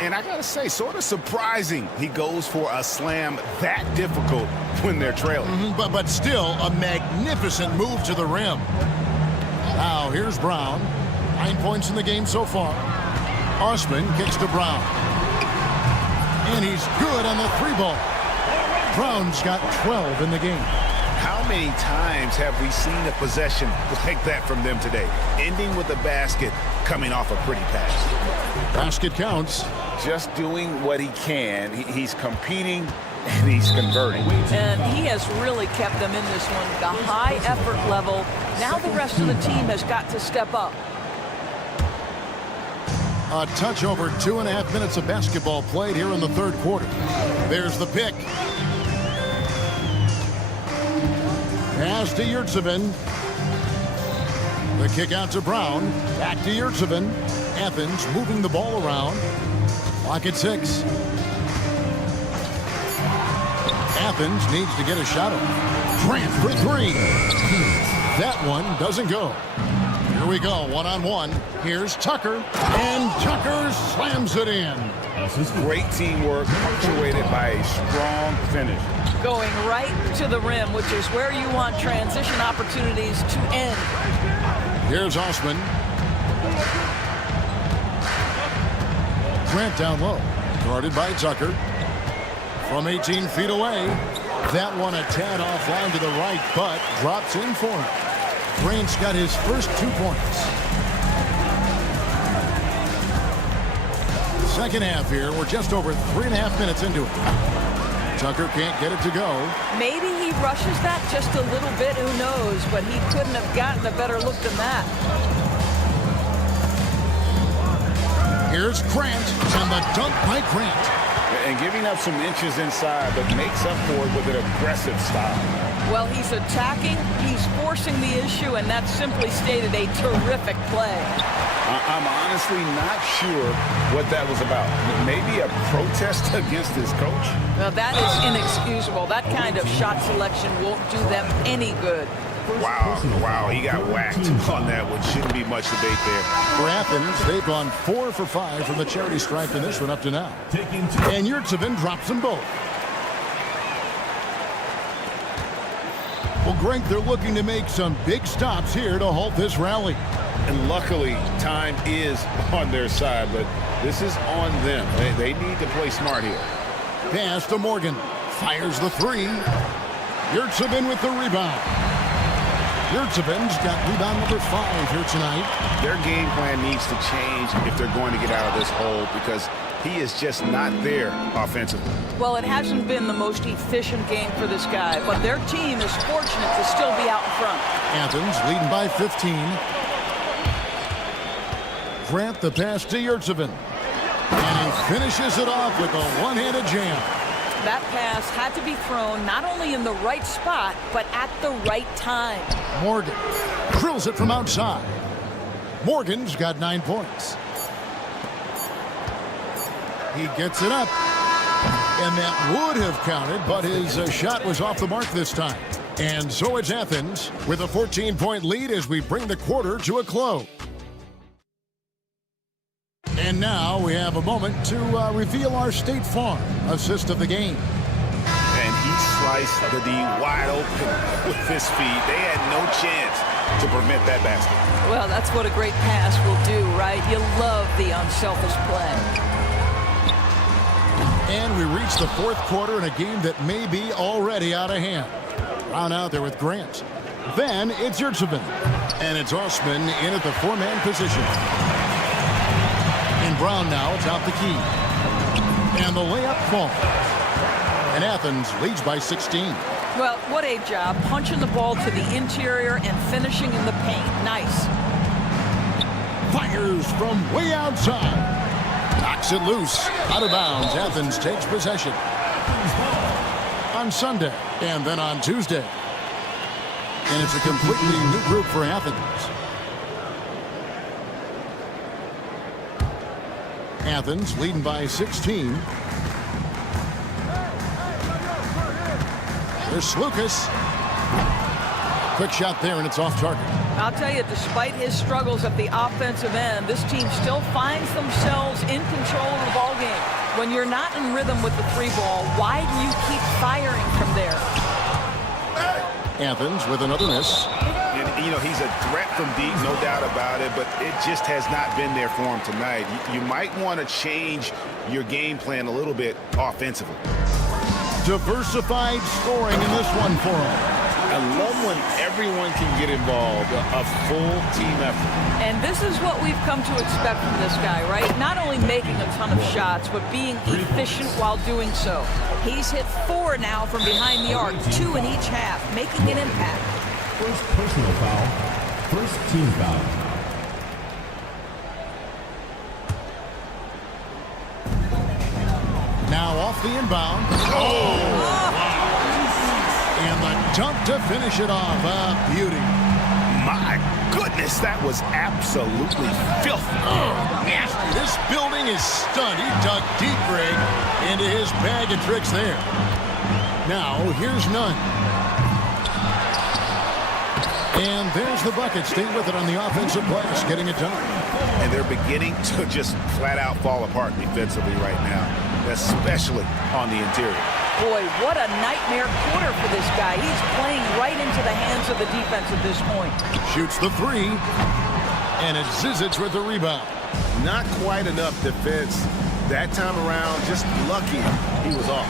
And I got to say, sort of surprising he goes for a slam that difficult when they're trailing. But still a magnificent move to the rim. Now here's Brown. 9 points in the game so far. Osman kicks to Brown. And he's good on the three ball. Brown's got 12 in the game. How many times have we seen a possession like that from them today? Ending with a basket, coming off a pretty pass. Basket counts. Just doing what he can. He's competing and he's converting. And he has really kept them in this one. The high effort level. Now the rest of the team has got to step up. A touch over 2.5 minutes of basketball played here in the third quarter. There's the pick. Pass to Yurtsevin. The kick out to Brown. Back to Yurtsevin. Athens moving the ball around. Clock at 6. Athens needs to get a shot off. Grant for 3. That one doesn't go. Here we go, one-on-one. Here's Tucker, and Tucker slams it in. Great teamwork, punctuated by a strong finish. Going right to the rim, which is where you want transition opportunities to end. Here's Osman. Grant down low, guarded by Tucker. From 18 feet away, that one a tad offline to the right, but drops in for him. Grant's got his first 2 points. Second half here. We're just over 3.5 minutes into it. Tucker can't get it to go. Maybe he rushes that just a little bit. Who knows? But he couldn't have gotten a better look than that. Here's Grant, and the dunk by Grant. And giving up some inches inside, but makes up for it with an aggressive style. Well, he's attacking, he's forcing the issue, and that's simply stated a terrific play. I'm honestly not sure what that was about. Maybe a protest against his coach? Now, that is inexcusable. That kind of shot selection won't do them any good. Wow, he got whacked on that one. Shouldn't be much debate there. For Athens, they've gone 4 for 5 from the charity stripe in this one up to now. And Yurtsevin drops them both. Well, Greg, they're looking to make some big stops here to halt this rally. And luckily, time is on their side, but this is on them. They need to play smart here. Pass to Morgan. Fires the 3. Yurtsevin with the rebound. Yurtsevin's got rebound number 5 here tonight. Their game plan needs to change if they're going to get out of this hole because he is just not there offensively. Well, it hasn't been the most efficient game for this guy, but their team is fortunate to still be out in front. Athens leading by 15. Grant the pass to Yurtsevin. And he finishes it off with a one-handed jam. That pass had to be thrown not only in the right spot, but at the right time. Morgan drills it from outside. Morgan's got 9 points. He gets it up. And that would have counted, but his shot was off the mark this time. And so it's Athens with a 14-point lead as we bring the quarter to a close. And now we have a moment to reveal our State Farm assist of the game. And he sliced the D wide open with his feet. They had no chance to prevent that basket. Well, that's what a great pass will do, right? You love the unselfish play. And we reach the fourth quarter in a game that may be already out of hand. Brown out there with Grant. Then it's Yurtsevin. And it's Osman in at the 4-man position. And Brown now atop the key. And the layup falls. And Athens leads by 16. Well, what a job. Punching the ball to the interior and finishing in the paint. Nice. Fires from way outside. Knocks it loose. Out of bounds. Athens takes possession. On Sunday and then on Tuesday. And it's a completely new group for Athens. Athens leading by 16. There's Lucas. Quick shot there, and it's off target. I'll tell you, despite his struggles at the offensive end, this team still finds themselves in control of the ball game. When you're not in rhythm with the three ball, why do you keep firing from there? Athens with another miss. And, you know, he's a threat from deep, no doubt about it, but it just has not been there for him tonight. You might want to change your game plan a little bit offensively. Diversified scoring in this one for him. I love when everyone can get involved, a full team effort. And this is what we've come to expect from this guy, right? Not only making a ton of shots, but being efficient while doing so. He's hit 4 now from behind the arc, 2 in each half, making an impact. First personal foul. First team foul. Now off the inbound. And the dunk to finish it off. A beauty. My goodness, that was absolutely filthy. Nasty. This building is stunned. He dug deep, Greg, into his bag of tricks there. Now, here's Nunn. And there's the bucket. Stay with it on the offensive glass, getting it done. And they're beginning to just flat out fall apart defensively right now, especially on the interior. Boy, what a nightmare quarter for this guy. He's playing right into the hands of the defense at this point. Shoots the 3. And it's Zizic with the rebound. Not quite enough defense that time around. Just lucky he was off.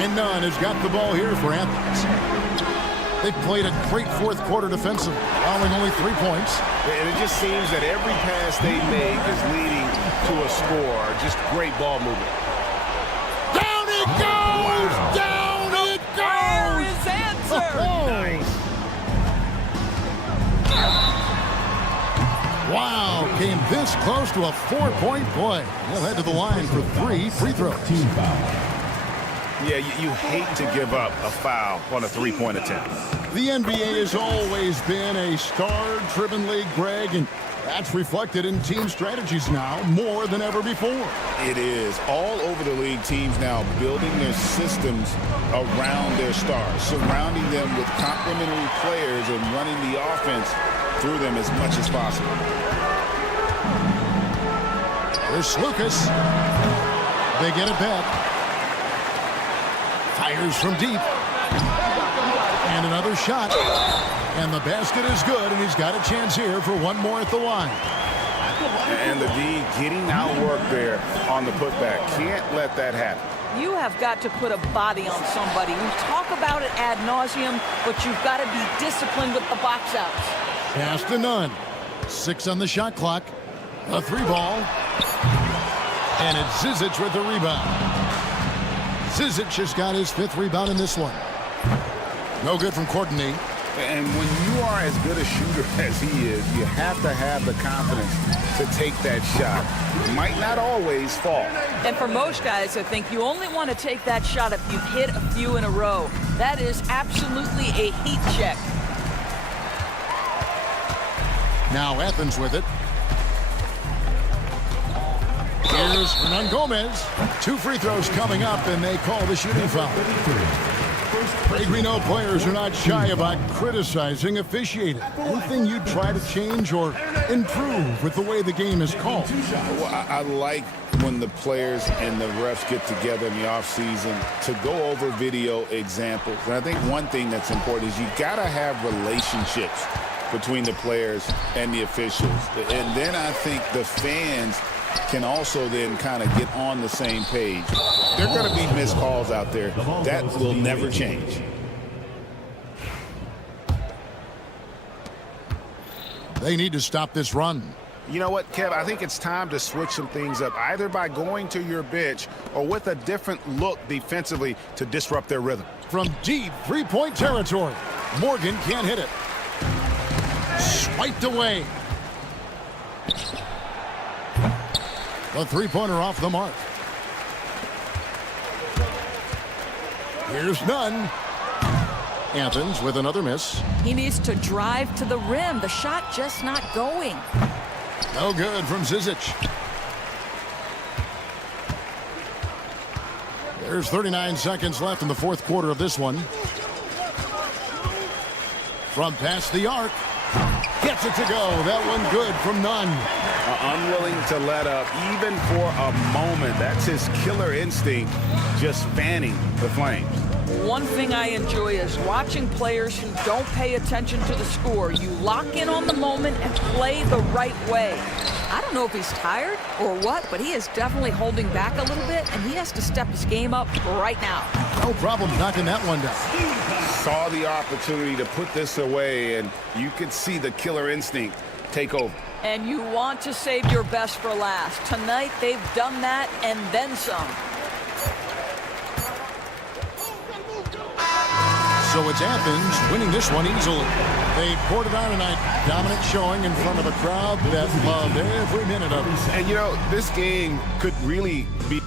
And Nunn has got the ball here for Athens. They've played a great fourth quarter defensively, allowing only 3 points. And it just seems that every pass they make is leading to a score. Just great ball movement. Down it goes! Wow. Down it There goes! is answer! Nice. Wow, came this close to a 4-point play. He'll head to the line for 3 free throws. Team foul. Yeah, you hate to give up a foul on a three-point attempt. The NBA has always been a star-driven league, Greg, and that's reflected in team strategies now more than ever before. It is. All over the league, teams now building their systems around their stars, surrounding them with complementary players and running the offense through them as much as possible. There's Lucas. They get it back. Fires from deep. And another shot. And the basket is good, and he's got a chance here for one more at the line. And the D getting outworked there on the putback. Can't let that happen. You have got to put a body on somebody. We talk about it ad nauseum, but you've got to be disciplined with the box outs. Pass to Nunn. 6 on the shot clock. A 3-ball. And it's Zizic with the rebound. Zizic has got his 5th rebound in this one. No good from Courtney. And when you are as good a shooter as he is, you have to have the confidence to take that shot. It might not always fall. And for most guys, I think you only want to take that shot if you've hit a few in a row. That is absolutely a heat check. Now Athens with it. Here's Hernan Gomez. 2 free throws coming up, and they call the shooting foul. Greg, we know players are not shy about criticizing officiating. Anything you'd try to change or improve with the way the game is called? Well, I like when the players and the refs get together in the offseason to go over video examples. And I think one thing that's important is you got to have relationships between the players and the officials. And then I think the fans can also then kind of get on the same page. There are going to be missed calls out there. That will never change. They need to stop this run. You know what, Kev? I think it's time to switch some things up, either by going to your bench or with a different look defensively to disrupt their rhythm. From deep three-point territory, Morgan can't hit it. Swiped away. The three-pointer off the mark. Here's none. Athens with another miss. He needs to drive to the rim. The shot just not going. No good from Zizic. There's 39 seconds left in the fourth quarter of this one. From past the arc. Gets it to go. That one good from none. Unwilling to let up even for a moment. That's his killer instinct, just fanning the flames. One thing I enjoy is watching players who don't pay attention to the score. You lock in on the moment and play the right way. I don't know if he's tired or what, but he is definitely holding back a little bit, and he has to step his game up right now. No problem knocking that one down. Saw the opportunity to put this away, and you could see the killer instinct take over. And you want to save your best for last. Tonight, they've done that and then some. So it's Athens winning this one easily. They poured it on tonight. Dominant showing in front of a crowd that loved every minute of it. And, you know, this game could really be